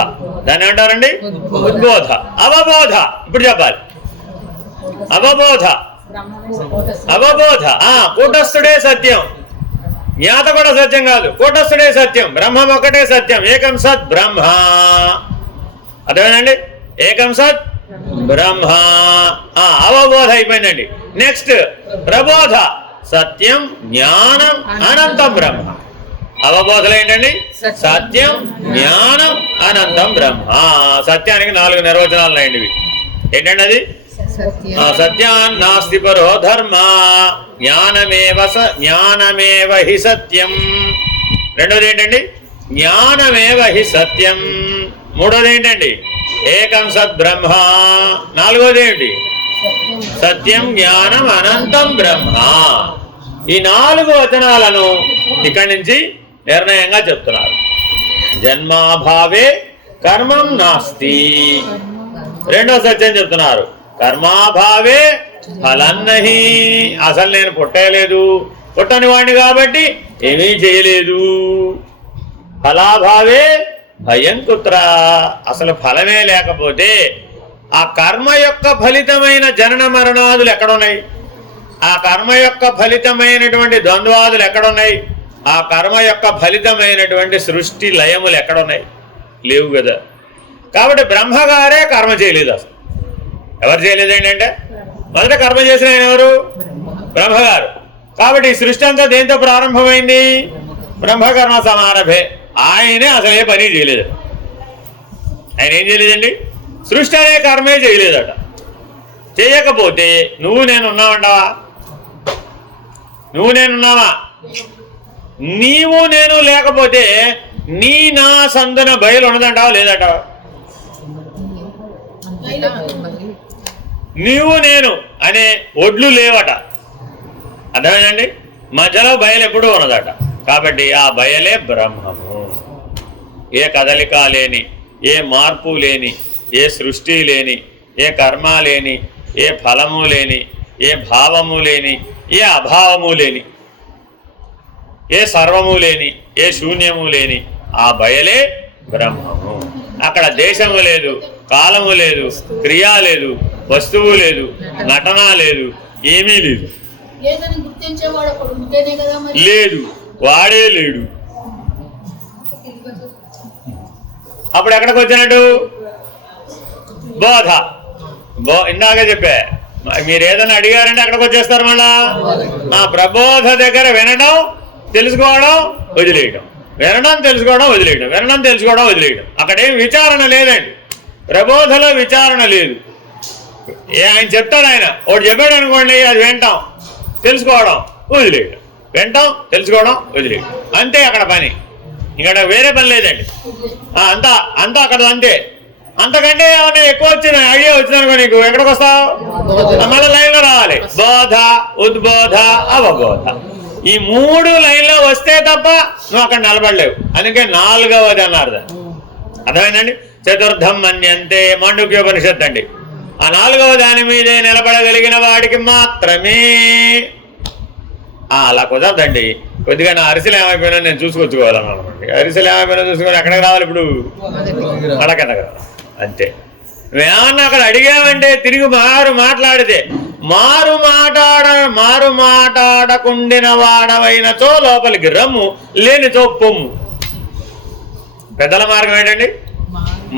దాన్ని అంటారండి ఉద్బోధ. అవబోధ ఇప్పుడు చెప్పాలి. అవబోధ కూటస్థుడే సత్యం. జ్ఞాత కూడా సత్యం కాదు, కూటస్థుడే సత్యం. బ్రహ్మం ఒకటే సత్యం, ఏకం సత్ బ్రహ్మ. అర్థమేనండి? ఏకం సత్ బ్రహ్మ. అవబోధ అయిపోయిందండి. నెక్స్ట్ ప్రబోధ. సత్యం, జ్ఞానం, అనంతం బ్రహ్మ. అవబోధలు ఏంటండి? సత్యం, జ్ఞానం, అనంతం బ్రహ్మ. సత్యానికి 4 నిర్వచనాలు ఉన్నాయండి. ఏంటండి అది? సత్యాన్నాస్తి పరో ధర్మ, జ్ఞానమేవ హి సత్యం. రెండోది ఏంటండి? జ్ఞానమేవ హి సత్యం. మూడోది ఏంటండి? ఏకం సత్ బ్రహ్మ. నాలుగోది ఏంటి? సత్యం, జ్ఞానం, అనంతం బ్రహ్మ. ఈ 4 వచనాలను ఇక్కడి నుంచి నిర్ణయంగా చెప్తున్నారు. జన్మాభావే కర్మం నాస్తి. రెండో సత్యం చెప్తున్నారు, కర్మాభావే ఫలన్నహి. అసలు నేను పుట్టలేదు, పుట్టని వాడిని కాబట్టి ఏమీ చేయలేదు. ఫలాభావే భయం కుత్ర. అసలు ఫలమే లేకపోతే ఆ కర్మ యొక్క ఫలితమైన జనన మరణాదులు ఎక్కడున్నాయి? ఆ కర్మ యొక్క ఫలితమైనటువంటి ద్వంద్వాదులు ఎక్కడున్నాయి? ఆ కర్మ యొక్క ఫలితమైనటువంటి సృష్టి లయములు ఎక్కడున్నాయి? లేవు కదా. కాబట్టి బ్రహ్మగారే కర్మ చేయలేదు. అసలు ఎవరు చేయలేదు ఏంటంటే మొదట కర్మ చేసిన ఆయన ఎవరు? బ్రహ్మగారు. కాబట్టి ఈ సృష్టి అంతా దేంతో ప్రారంభమైంది? బ్రహ్మకర్మ సమారభే. ఆయనే అసలు ఏ పని చేయలేదు. ఆయన ఏం చేయలేదండి? సృష్టి అనే కర్మే చేయలేదట. చేయకపోతే నువ్వు నేనున్నావంటావా? నువ్వు నేనున్నావా? నీవు నేను లేకపోతే నీ నా సందున బయలు ఉన్నదంటావా లేదంటావా? నీవు నేను అనే ఒడ్లు లేవట. అర్థమేనండి? మధ్యలో బయలు ఎప్పుడూ ఉన్నదట. కాబట్టి ఆ బయలే బ్రహ్మము. ఏ కదలిక లేని, ఏ మార్పు లేని, ఏ సృష్టి లేని, ఏ కర్మ లేని, ఏ ఫలము లేని, ఏ భావము లేని, ఏ అభావము లేని, ఏ సర్వము లేని, ఏ శూన్యము లేని ఆ బయలే బ్రహ్మము. అక్కడ దేశము లేదు, కాలము లేదు, క్రియ లేదు, వస్తువు లేదు, నటన లేదు, ఏమీ లేదు. లేదు, వాడే లేడు. అప్పుడు ఎక్కడికి వచ్చినట్టు? బోధ. ఇందాక చెప్పా, మీరు ఏదైనా అడిగారంటే అక్కడికి వచ్చేస్తారు మళ్ళా. ప్రబోధ దగ్గర వినడం, తెలుసుకోవడం, వదిలేయడం, వినడం, తెలుసుకోవడం, వదిలేయడం, వినడం, తెలుసుకోవడం, వదిలేయడం. అక్కడేం విచారణ లేదండి. ప్రబోధలో విచారణ లేదు. ఆయన చెప్తాడు, ఆయన ఒకటి చెప్పాడు అనుకోండి, అది వింటాం, తెలుసుకోవడం, వదిలేయడం, వింటాం, తెలుసుకోవడం, వదిలేయడం, అంతే అక్కడ పని. ఇక్కడ వేరే పని లేదండి. అంతా అంతా అక్కడ అంతే. అంతకంటే ఏమన్నా ఎక్కువ వచ్చిన ఐడియా వచ్చిందనుకో నీకు, ఎక్కడికి వస్తావు? మళ్ళీ లైన్లో రావాలి. బోధ, ఉద్బోధ, అవబోధ, ఈ 3 లైన్లో వస్తే తప్ప నువ్వు అక్కడ నిలబడలేవు. అందుకే 4వది అన్నారు దాన్ని. అర్థమైందండి? చతుర్థం మన్యంతే మాండూక్యోపనిషత్తు అండి. ఆ 4వ దాని మీదే నిలబడగలిగిన వాడికి మాత్రమే. అలా కుదరదండి. కొద్దిగా నా అరిసెలు ఏమైపోయినా నేను చూసుకొచ్చుకోవాలన్నమాట. అరిసెలు ఏమైపోయినా చూసుకొని ఎక్కడికి రావాలి ఇప్పుడు? అడగనగా అంతే. నువ్వేమన్నా అక్కడ అడిగావంటే తిరిగి మాట్లాడితే మారు మాట్లాడకుండిన వాడవైనచో లోపలికి రమ్ము, లేనిచో పొమ్ము. పెద్దల మార్గం ఏంటండి?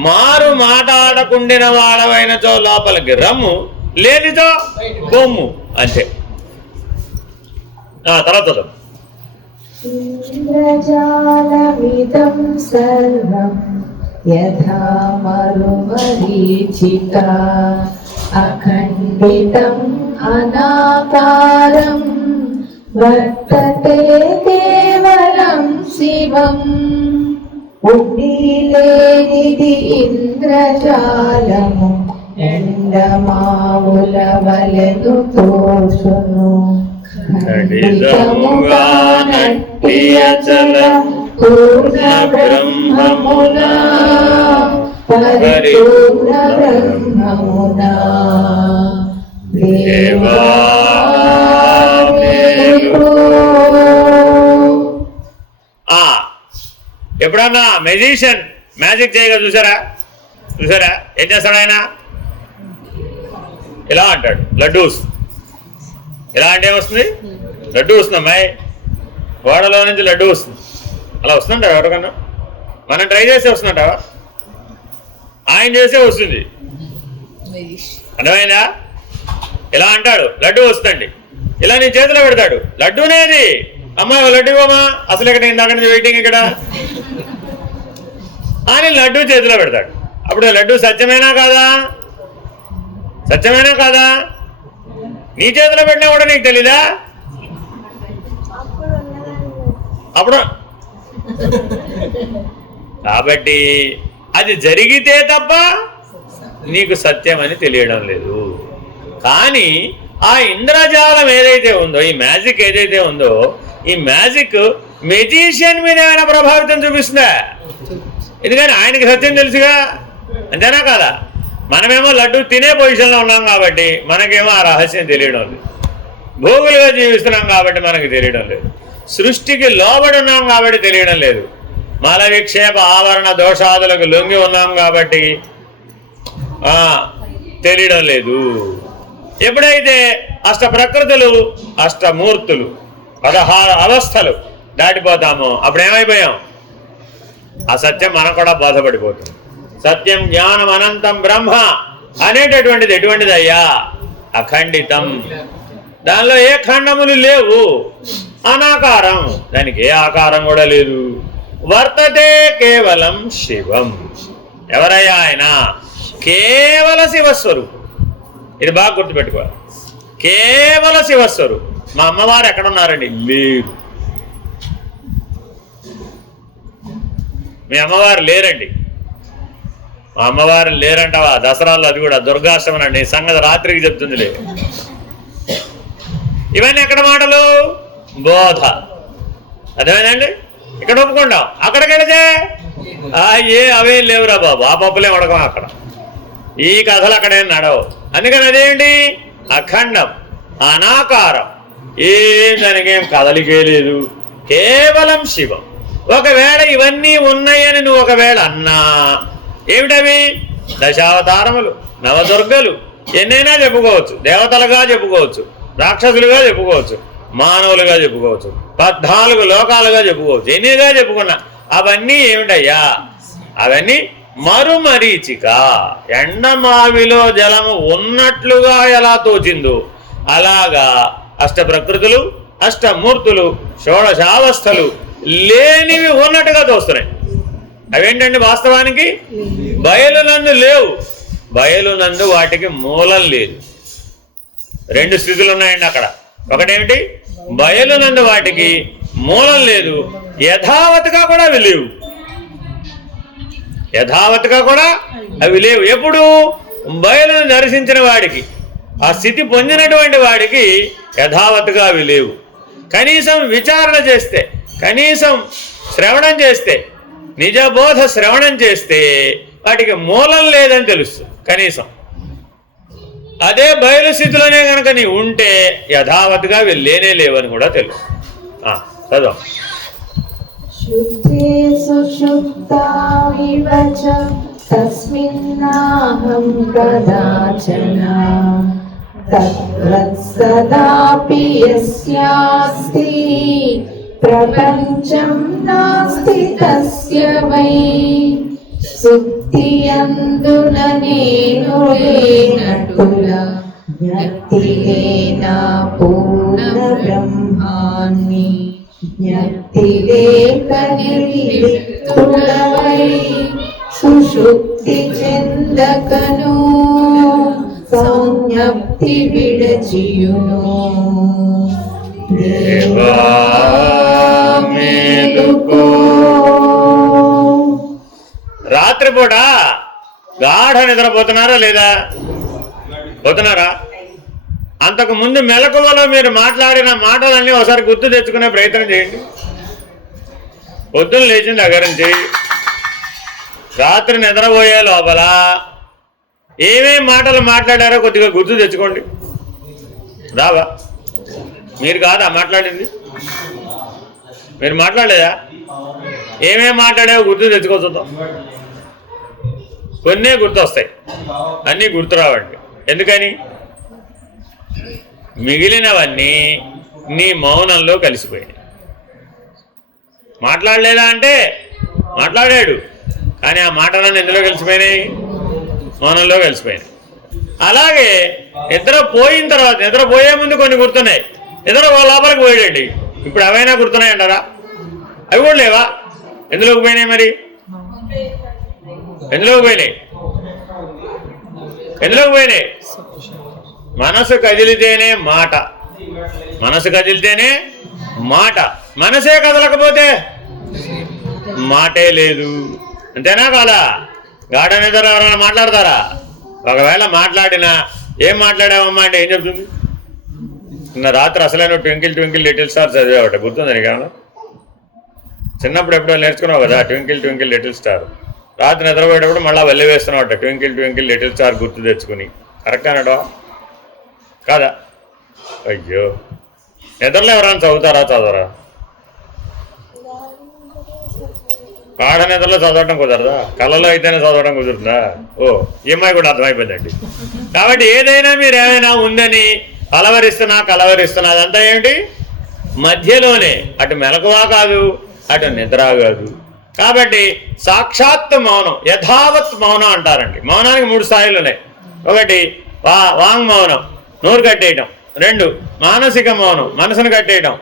మారు మాట్లాడకుండిన వాడవైనచో లోపలికి రమ్ము, లేనిచో పొమ్ము, అంతే. తర్వాత ఇంద్రజాలమిదం సర్వం యథా మరుమరీచికా అఖండితం అనాకారం వర్తతే కేవలం శివం. ఉండిలేనిది ఇంద్రజాలము ఎండమావుల వలెను తోచును. ఖండితముగా నట్టి అచల పూర్ణ బ్రహ్మమునా పరిపూర్ణ బ్రహ్మమునా దేవా ఎప్పుడన్నా మెజిషియన్ మ్యాజిక్ చేయగా చూసారా? ఏం చేస్తాడు ఆయన? ఇలా అంటాడు, లడ్డూస్. ఇలా అంటే ఏమొస్తుంది? లడ్డూ వస్తుంది. అమ్మాయి గోడలో నుంచి లడ్డూ వస్తుంది. అలా వస్తుందంటావా? ఎవరికన్నా మనం ట్రై చేస్తే వస్తుందంటావా? ఆయన చేస్తే వస్తుంది. అర్థమైందా? ఇలా అంటాడు, లడ్డూ వస్తుందండి. ఇలా నీ చేతిలో పెడతాడు, లడ్డూనేది. అమ్మాయి లడ్డూ ఇవ్వమా, అసలు ఇక్కడ ఇందాక నుంచి వెయిటింగ్ ఇక్కడ అని లడ్డూ చేతిలో పెడతాడు. అప్పుడు లడ్డూ సత్యమేనా కాదా? సత్యమేనా కాదా? నీ చేతిలో పెట్టినా కూడా నీకు తెలీదా? అప్పుడు కాబట్టి అది జరిగితే తప్ప నీకు సత్యం అని తెలియడం లేదు. కానీ ఆ ఇంద్రజాలం ఏదైతే ఉందో, ఈ మ్యాజిక్ ఏదైతే ఉందో, ఈ మ్యాజిక్ మెజిషియన్ మీద ఏమైనా ప్రభావితం చూపిస్తుందా? ఎందుకని ఆయనకి సత్యం తెలుసుగా, అంతేనా కాదా? మనమేమో లడ్డు తినే పొజిషన్లో ఉన్నాం కాబట్టి మనకేమో ఆ రహస్యం తెలియడం లేదు. భోగులుగా జీవిస్తున్నాం కాబట్టి మనకు తెలియడం లేదు. సృష్టికి లోబడి ఉన్నాం కాబట్టి తెలియడం లేదు. మల విక్షేప ఆవరణ దోషాదులకు లొంగి ఉన్నాం కాబట్టి తెలియడం లేదు. ఎప్పుడైతే అష్ట ప్రకృతులు, అష్టమూర్తులు, 16 అవస్థలు దాటిపోతామో అప్పుడు ఏమైపోయాం? ఆ సత్యం మనం కూడా బాధపడిపోతుంది. సత్యం జ్ఞానం అనంతం బ్రహ్మ అనేటటువంటిది ఎటువంటిదయ్యా? అఖండితం. దానిలో ఏ ఖండములు లేవు. అనాకారం, దానికి ఏ ఆకారం కూడా లేదు. వర్తతే కేవలం శివం. ఎవరయ్యా ఆయన? కేవల శివస్వరూపం. ఇది బాగా గుర్తుపెట్టుకోవాలి. కేవల శివస్వరూపం. మా అమ్మవారు ఎక్కడున్నారండి? లేరు. మీ అమ్మవారు లేరండి. మా అమ్మవారు లేరంటావా? దసరాలో అది కూడా దుర్గాష్టమం అండి. సంగతి రాత్రికి చెప్తుందిలే. ఇవన్నీ ఎక్కడ మాటలు? బోధ. అదేనండి, ఇక్కడ ఒప్పుకుంటాం. అక్కడికి వెళితే అవేం లేవురా బాబు, ఆ పప్పులే ఉడకం అక్కడ. ఈ కథలు అక్కడేం నడవు. అందుకని అదేంటి? అఖండం, అనాకారం, ఏం దానికేం కదలికే లేదు. కేవలం శివం. ఒకవేళ ఇవన్నీ ఉన్నాయని నువ్వు ఒకవేళ అన్నా, ఏమిటవి? దశావతారములు, నవదుర్గలు, ఎన్నైనా చెప్పుకోవచ్చు. దేవతలుగా చెప్పుకోవచ్చు, రాక్షసులుగా చెప్పుకోవచ్చు, మానవులుగా చెప్పుకోవచ్చు, 14 లోకాలుగా చెప్పుకోవచ్చు. ఎన్నిగా చెప్పుకున్నా అవన్నీ ఏమిటయ్యా? అవన్నీ మరుమరీచిక ఎండమావిలో జలము ఉన్నట్లుగా ఎలా తోచిందో అలాగా అష్ట ప్రకృతులు అష్టమూర్తులు షోడశావస్థలు లేనివి ఉన్నట్టుగా తోస్తున్నాయి. అవేంటండి వాస్తవానికి బయలునందు లేవు. బయలునందు వాటికి మూలం లేదు. రెండు స్థితులు ఉన్నాయండి అక్కడ. ఒకటేమిటి, బయలునందు వాటికి మూలం లేదు, యథావత్గా కూడా అవి లేవు. యథావత్గా కూడా అవి లేవు. ఎప్పుడు బయలును దర్శించిన వాడికి, ఆ స్థితి పొందినటువంటి వాడికి యథావత్గా అవి లేవు. కనీసం విచారణ చేస్తే, కనీసం శ్రవణం చేస్తే, నిజబోధ శ్రవణం చేస్తే వాటికి మూలం లేదని తెలుస్తుంది కనీసం. అదే బయలు స్థితిలోనే కనుక నీ ఉంటే యథావత్గా అవి లేనే లేవని కూడా తెలుసు. చదువు. శుద్ధే సుషుప్తామివ చ తస్మిన్నాహం కదాచన తత్రత్సదాపి యస్యాస్తి ప్రపంచం నాస్తి తస్య వై సుప్తియందున నేను లేనట్టులా జ్ఞప్తి లేనా పూర్ణ బ్రహ్మాన్ని జ్ఞప్తి లేక నిర్లిప్తుడవై సుషుప్తి చెందకను సంజ్ఞప్తి విడచియును. దేవా మేలుకో. రాత్రిపూట గాఢ నిద్రపోతున్నారా లేదా? పోతున్నారా? అంతకు ముందు మెలకువలో మీరు మాట్లాడిన మాటలన్నీ ఒకసారి గుర్తు తెచ్చుకునే ప్రయత్నం చేయండి. పొద్దున్న లేచిన దగ్గర నుంచి రాత్రి నిద్రపోయే లోపల ఏమేం మాటలు మాట్లాడారో కొద్దిగా గుర్తు తెచ్చుకోండి. రావా? మీరు కాదా మాట్లాడింది? మీరు మాట్లాడలేదా? ఏమేం మాట్లాడావో గుర్తు తెచ్చుకోవచ్చుద్దాం. కొన్నే గుర్తొస్తాయి, అన్నీ గుర్తురావండి. ఎందుకని? మిగిలినవన్నీ నీ మౌనంలో కలిసిపోయాయి. మాట్లాడలేదా అంటే మాట్లాడాడు, కానీ ఆ మాటలన్నీ ఎందులో కలిసిపోయినాయి? మౌనంలో కలిసిపోయినాయి. అలాగే నిద్రపోయిన తర్వాత, నిద్రపోయే ముందు కొన్ని గుర్తున్నాయి, నిద్ర లోపలికి పోయాడండి, ఇప్పుడు అవైనా గుర్తున్నాయి అంటారా? అవి కూడా లేవా? ఎందులోకి పోయినాయి? మరి ఎందులోకి పోయినాయి? ఎందులోకి పోయినాయి? మనసు కదిలితేనే మాట, మనసు కదిలితేనే మాట. మనసే కదలకపోతే మాటే లేదు. అంతేనా కాదా? గాఢ నిద్ర ఎవరైనా మాట్లాడతారా? ఒకవేళ మాట్లాడినా ఏం మాట్లాడామమ్మా అంటే ఏం చెప్తుంది? నిన్న రాత్రి అసలైన ట్వింకిల్ ట్వింకిల్ లిటిల్ స్టార్ చదివావట, గుర్తుంది నీకు? చిన్నప్పుడు ఎప్పుడో నేర్చుకున్నావు కదా ట్వింకిల్ ట్వింకిల్ లిటిల్ స్టార్. రాత్రి నిద్రపోయేటప్పుడు మళ్ళీ వల్లి వేస్తున్నావట ట్వింకిల్ ట్వింకిల్ లిటిల్ స్టార్ గుర్తు తెచ్చుకుని. కరెక్ట్ అనడవా కాదా? అయ్యో, నిద్రలో ఎవరైనా చదువుతారా? చదవరా? గాఢ నిద్రలో చదవటం కుదరదా? కళ్ళలో అయితేనే చదవడం కుదురుతుందా? ఓ, ఈ అమ్మాయి కూడా అర్థమైపోయిందండి. కాబట్టి ఏదైనా మీరు ఏమైనా ఉందని కలవరిస్తున్నా అదంతా ఏమిటి? మధ్యలోనే. అటు మెలకువా కాదు, అటు నిద్ర కాదు. కాబట్టి సాక్షాత్ మౌనం, యథావత్ మౌనం అంటారండి. మౌనానికి 3 స్థాయిలు ఉన్నాయి. ఒకటి వాంగ్ మౌనం, నోరు కట్టేయటం. 2 మానసిక మౌనం, మనసును కట్టేయటం.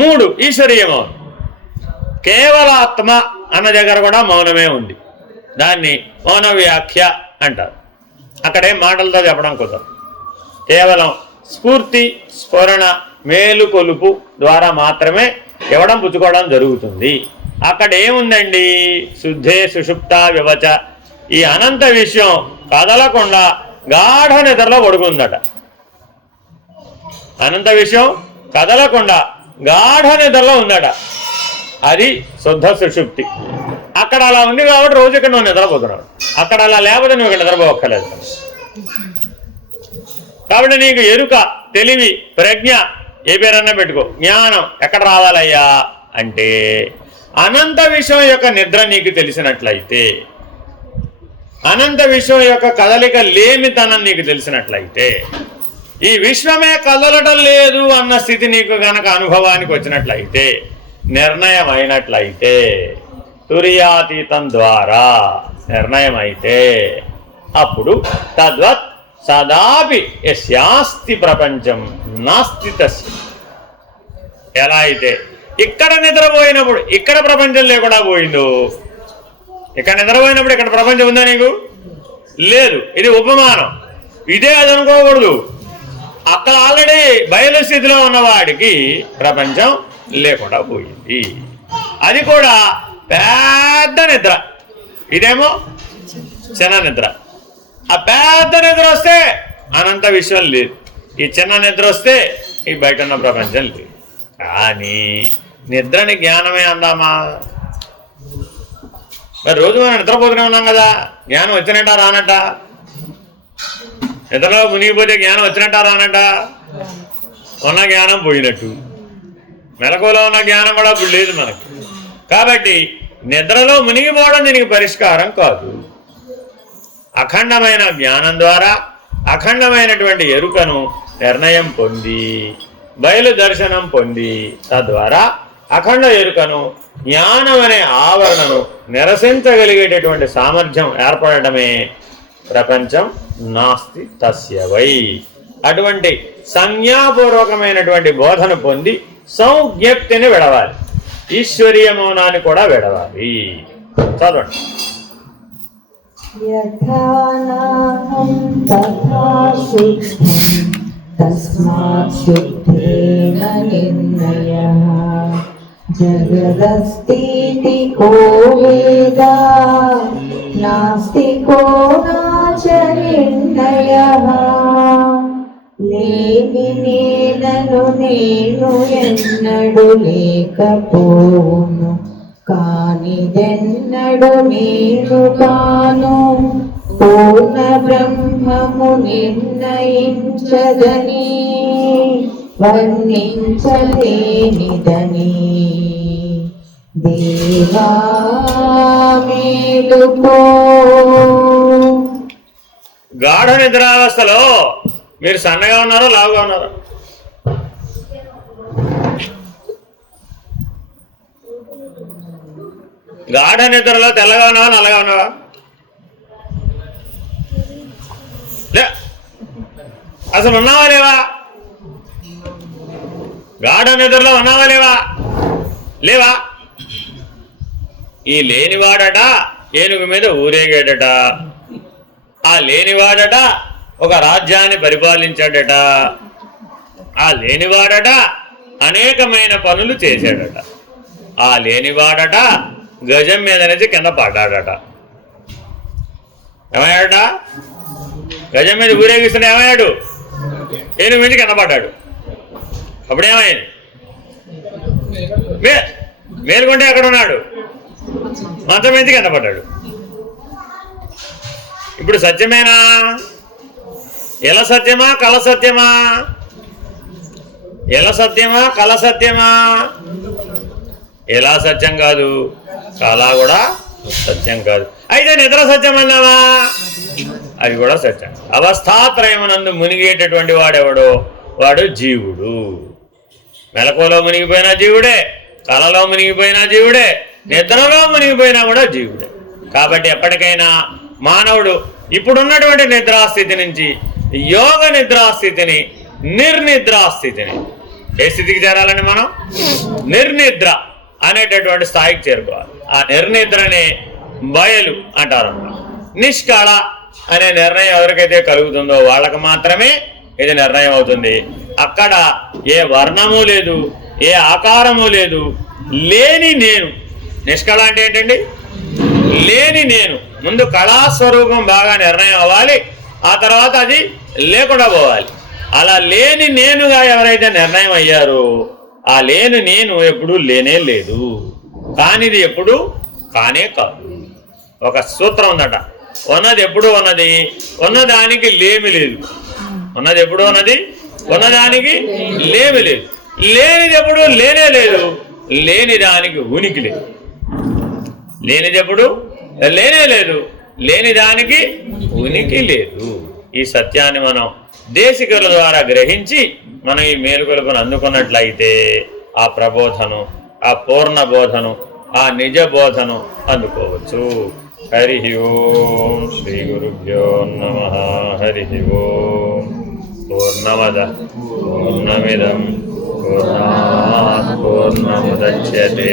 3 ఈశ్వరీయ మౌనం. కేవలాత్మ అన్న దగ్గర కూడా మౌనమే ఉంది. దాన్ని మౌన వ్యాఖ్య అంటారు. అక్కడేం మాటలతో చెప్పడం కుదరదు. కేవలం స్ఫూర్తి, స్ఫురణ, మేలుకొలుపు ద్వారా మాత్రమే ఇవ్వడం, పుచ్చుకోవడం జరుగుతుంది. అక్కడ ఏముందండి? శుద్ధే సుషుప్త వివచ. ఈ అనంత విషయం కదలకుండా గాఢ నిద్రలో పడుకుందట. అనంత విషయం కదలకుండా గాఢ నిద్రలో ఉందట. అది శుద్ధ సుషుప్తి. అక్కడ అలా ఉంది కాబట్టి రోజు ఇక్కడ నువ్వు నిద్రపోతున్నావు. అక్కడ అలా లేకపోతే నువ్వు ఇక్కడ నిద్రపోక్కర్లేదు. కాబట్టి నీకు ఎరుక, తెలివి, ప్రజ్ఞ, ఏ పేరన్నా పెట్టుకో, జ్ఞానం ఎక్కడ రావాలయ్యా అంటే అనంత విషయం యొక్క నిద్ర నీకు తెలిసినట్లయితే, అనంత విషయం యొక్క కదలిక లేమితనం నీకు తెలిసినట్లయితే, ఈ విశ్వమే కదలటం లేదు అన్న స్థితి నీకు గనక అనుభవానికి వచ్చినట్లయితే, నిర్ణయం అయినట్లయితే, తుర్యాతీతం ద్వారా నిర్ణయం అయితే అప్పుడు తద్వత్ సదాపి యస్యాస్తి ప్రపంచం నాస్తి తస్య. ఎలా అయితే ఇక్కడ నిద్రపోయినప్పుడు ఇక్కడ ప్రపంచం లేకుండా పోయిందో, ఇక్కడ నిద్రపోయినప్పుడు ఇక్కడ ప్రపంచం ఉందా నీకు? లేదు. ఇది ఉపమానం. ఇదే అది అనుకోకూడదు. అక్కడ ఆల్రెడీ బయలు స్థితిలో ఉన్నవాడికి ప్రపంచం లేకుండా పోయింది. అది కూడా పెద్ద నిద్ర, ఇదేమో చిన్న నిద్ర. ఆ పెద్ద నిద్ర వస్తే అనంత విషయం లేదు, ఈ చిన్న నిద్ర వస్తే ఈ బయట ఉన్న ప్రపంచం లేదు. కానీ నిద్రని జ్ఞానమే అందామా? మరి రోజు మనం నిద్రపోతూనే ఉన్నాం కదా, జ్ఞానం వచ్చినట్ట రానట్ట? నిద్రలో మునిగిపోతే జ్ఞానం వచ్చినట్ట రానట్ట? ఉన్న జ్ఞానం పోయినట్టు. మెలకువలో ఉన్న జ్ఞానం కూడా ఇప్పుడు లేదు మనకు. కాబట్టి నిద్రలో మునిగిపోవడం దీనికి పరిష్కారం కాదు. అఖండమైన జ్ఞానం ద్వారా అఖండమైనటువంటి ఎరుకను నిర్ణయం పొంది బయలు దర్శనం పొంది తద్వారా అఖండ ఎరుకను జ్ఞానం అనే ఆవరణను నిరసించగలిగేటటువంటి సామర్థ్యం ఏర్పడటమే ప్రపంచం నాస్తి తస్య వై. అటువంటి సంజ్ఞాపూర్వకమైనటువంటి బోధన పొంది సంజ్ఞప్తిని విడవాలి, ఈశ్వరీయ మౌనాన్ని కూడా విడవాలి. చదవండి. యథానాహం తథా శుద్ధం తస్మాత్ శుద్ధేన నిర్ణయః జగదస్తితి కో వేదా నాస్తి కో నాచ నిర్ణయః. లేని నేనను నేను ఎన్నడు లేకపోవును, కానిదెన్నడు నేను కాను. పూర్ణ బ్రహ్మము నిర్ణయించదని వర్ణించలేనిదని. దేవా మేలుకో. గాఢ నిద్రావస్థలో మీరు సన్నగా ఉన్నారో లావుగా ఉన్నారో? గాఢ నిద్రలో తెల్లగా ఉన్నావా నల్లగా ఉన్నావా? లే, అసలు ఉన్నావా లేవా? గాఢ నిద్రలో ఉన్నావా లేవా? లేవా? ఈ లేనివాడట ఏనుగు మీద ఊరేగాడట, ఆ లేనివాడట ఒక రాజ్యాన్ని పరిపాలించాడట, ఆ లేనివాడట అనేకమైన పనులు చేశాడట, ఆ లేనివాడట గజం మీద నుంచి కింద పడ్డాడట. ఏమయ్యాడట? గజం మీద ఊరేగిస్తుంటే ఏమయ్యాడు? ఏనుగు మీద కింద పడ్డాడు. అప్పుడేమైంది? మేలుకుంటే ఎక్కడ ఉన్నాడు? మంచం మీద కింద పడ్డాడు. ఇప్పుడు సత్యమేనా? ఎలా సత్యమా కల సత్యమా? ఎలా సత్యమా కల సత్యమా? ఎలా సత్యం కాదు, కళ కూడా సత్యం కాదు. అయితే నిద్ర సత్యం అన్నావా? అది కూడా సత్యం. అవస్థాత్రయమునందు మునిగేటటువంటి వాడెవడో వాడు జీవుడు. మెలకువలో మునిగిపోయినా జీవుడే, కళలో మునిగిపోయినా జీవుడే, నిద్రలో మునిగిపోయినా కూడా జీవుడే. కాబట్టి ఎప్పటికైనా మానవుడు ఇప్పుడున్నటువంటి నిద్రాస్థితి నుంచి యోగ నిద్రాస్థితిని, నిర్నిద్రాస్థితిని, ఏ స్థితికి చేరాలండి మనం? నిర్నిద్ర అనేటటువంటి స్థాయికి చేరుకోవాలి. ఆ నిర్నిద్రనే బయలు అంటారన్నమాట. నిష్కళ అనే నిర్ణయం ఎవరికైతే కలుగుతుందో వాళ్ళకి మాత్రమే ఇది నిర్ణయం అవుతుంది. అక్కడ ఏ వర్ణము లేదు, ఏ ఆకారము లేదు, లేని నేను. నిష్కళ అంటే ఏంటండి? లేని నేను. ముందు కళాస్వరూపం బాగా నిర్ణయం అవ్వాలి, ఆ తర్వాత అది లేకుండా పోవాలి. అలా లేని నేనుగా ఎవరైతే నిర్ణయం అయ్యారో ఆ లేని నేను ఎప్పుడూ లేనే లేదు, కానిది ఎప్పుడు కానే కాదు. ఒక సూత్రం ఉందట, ఉన్నది ఎప్పుడు ఉన్నది, ఉన్నదానికి లేమి లేదు. ఉన్నది ఎప్పుడు ఉన్నది, ఉన్నదానికి లేమి లేదు. లేనిది ఎప్పుడు లేనే లేదు, లేని దానికి ఉనికి లేదు. లేనిది ఎప్పుడు లేనే లేదు, లేని దానికి ఉనికి లేదు. ఈ సత్యాన్ని మనం దేశికుల ద్వారా గ్రహించి మనం ఈ మేలుకొలుపును అందుకున్నట్లయితే ఆ ప్రబోధను, ఆ పూర్ణ బోధను, ఆ నిజ బోధను అందుకోవచ్చు. హరి ఓం. శ్రీ గురుభ్యో నమః. హరి ఓం. పూర్ణమద పూర్ణమిదం పూర్ణాత్ పూర్ణముదచ్యతే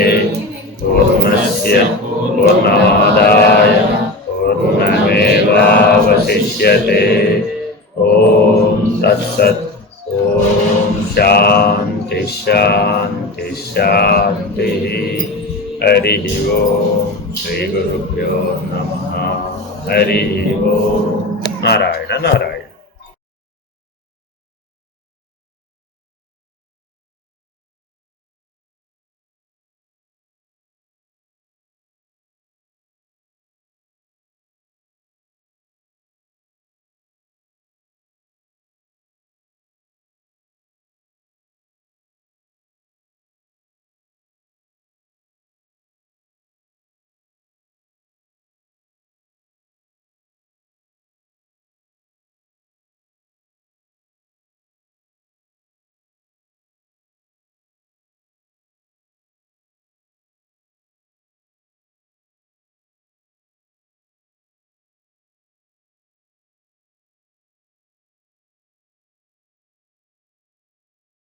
పూర్ణస్య పూర్ణమాదాయ పూర్ణమేవావశిష్యతే. ఓం తత్సత్. ఓం శాంతి శాంతి శాంతి. హరి ఓం. శ్రీ గురుభ్యో నమః. హరి ఓం. నారాయణ నారాయణ.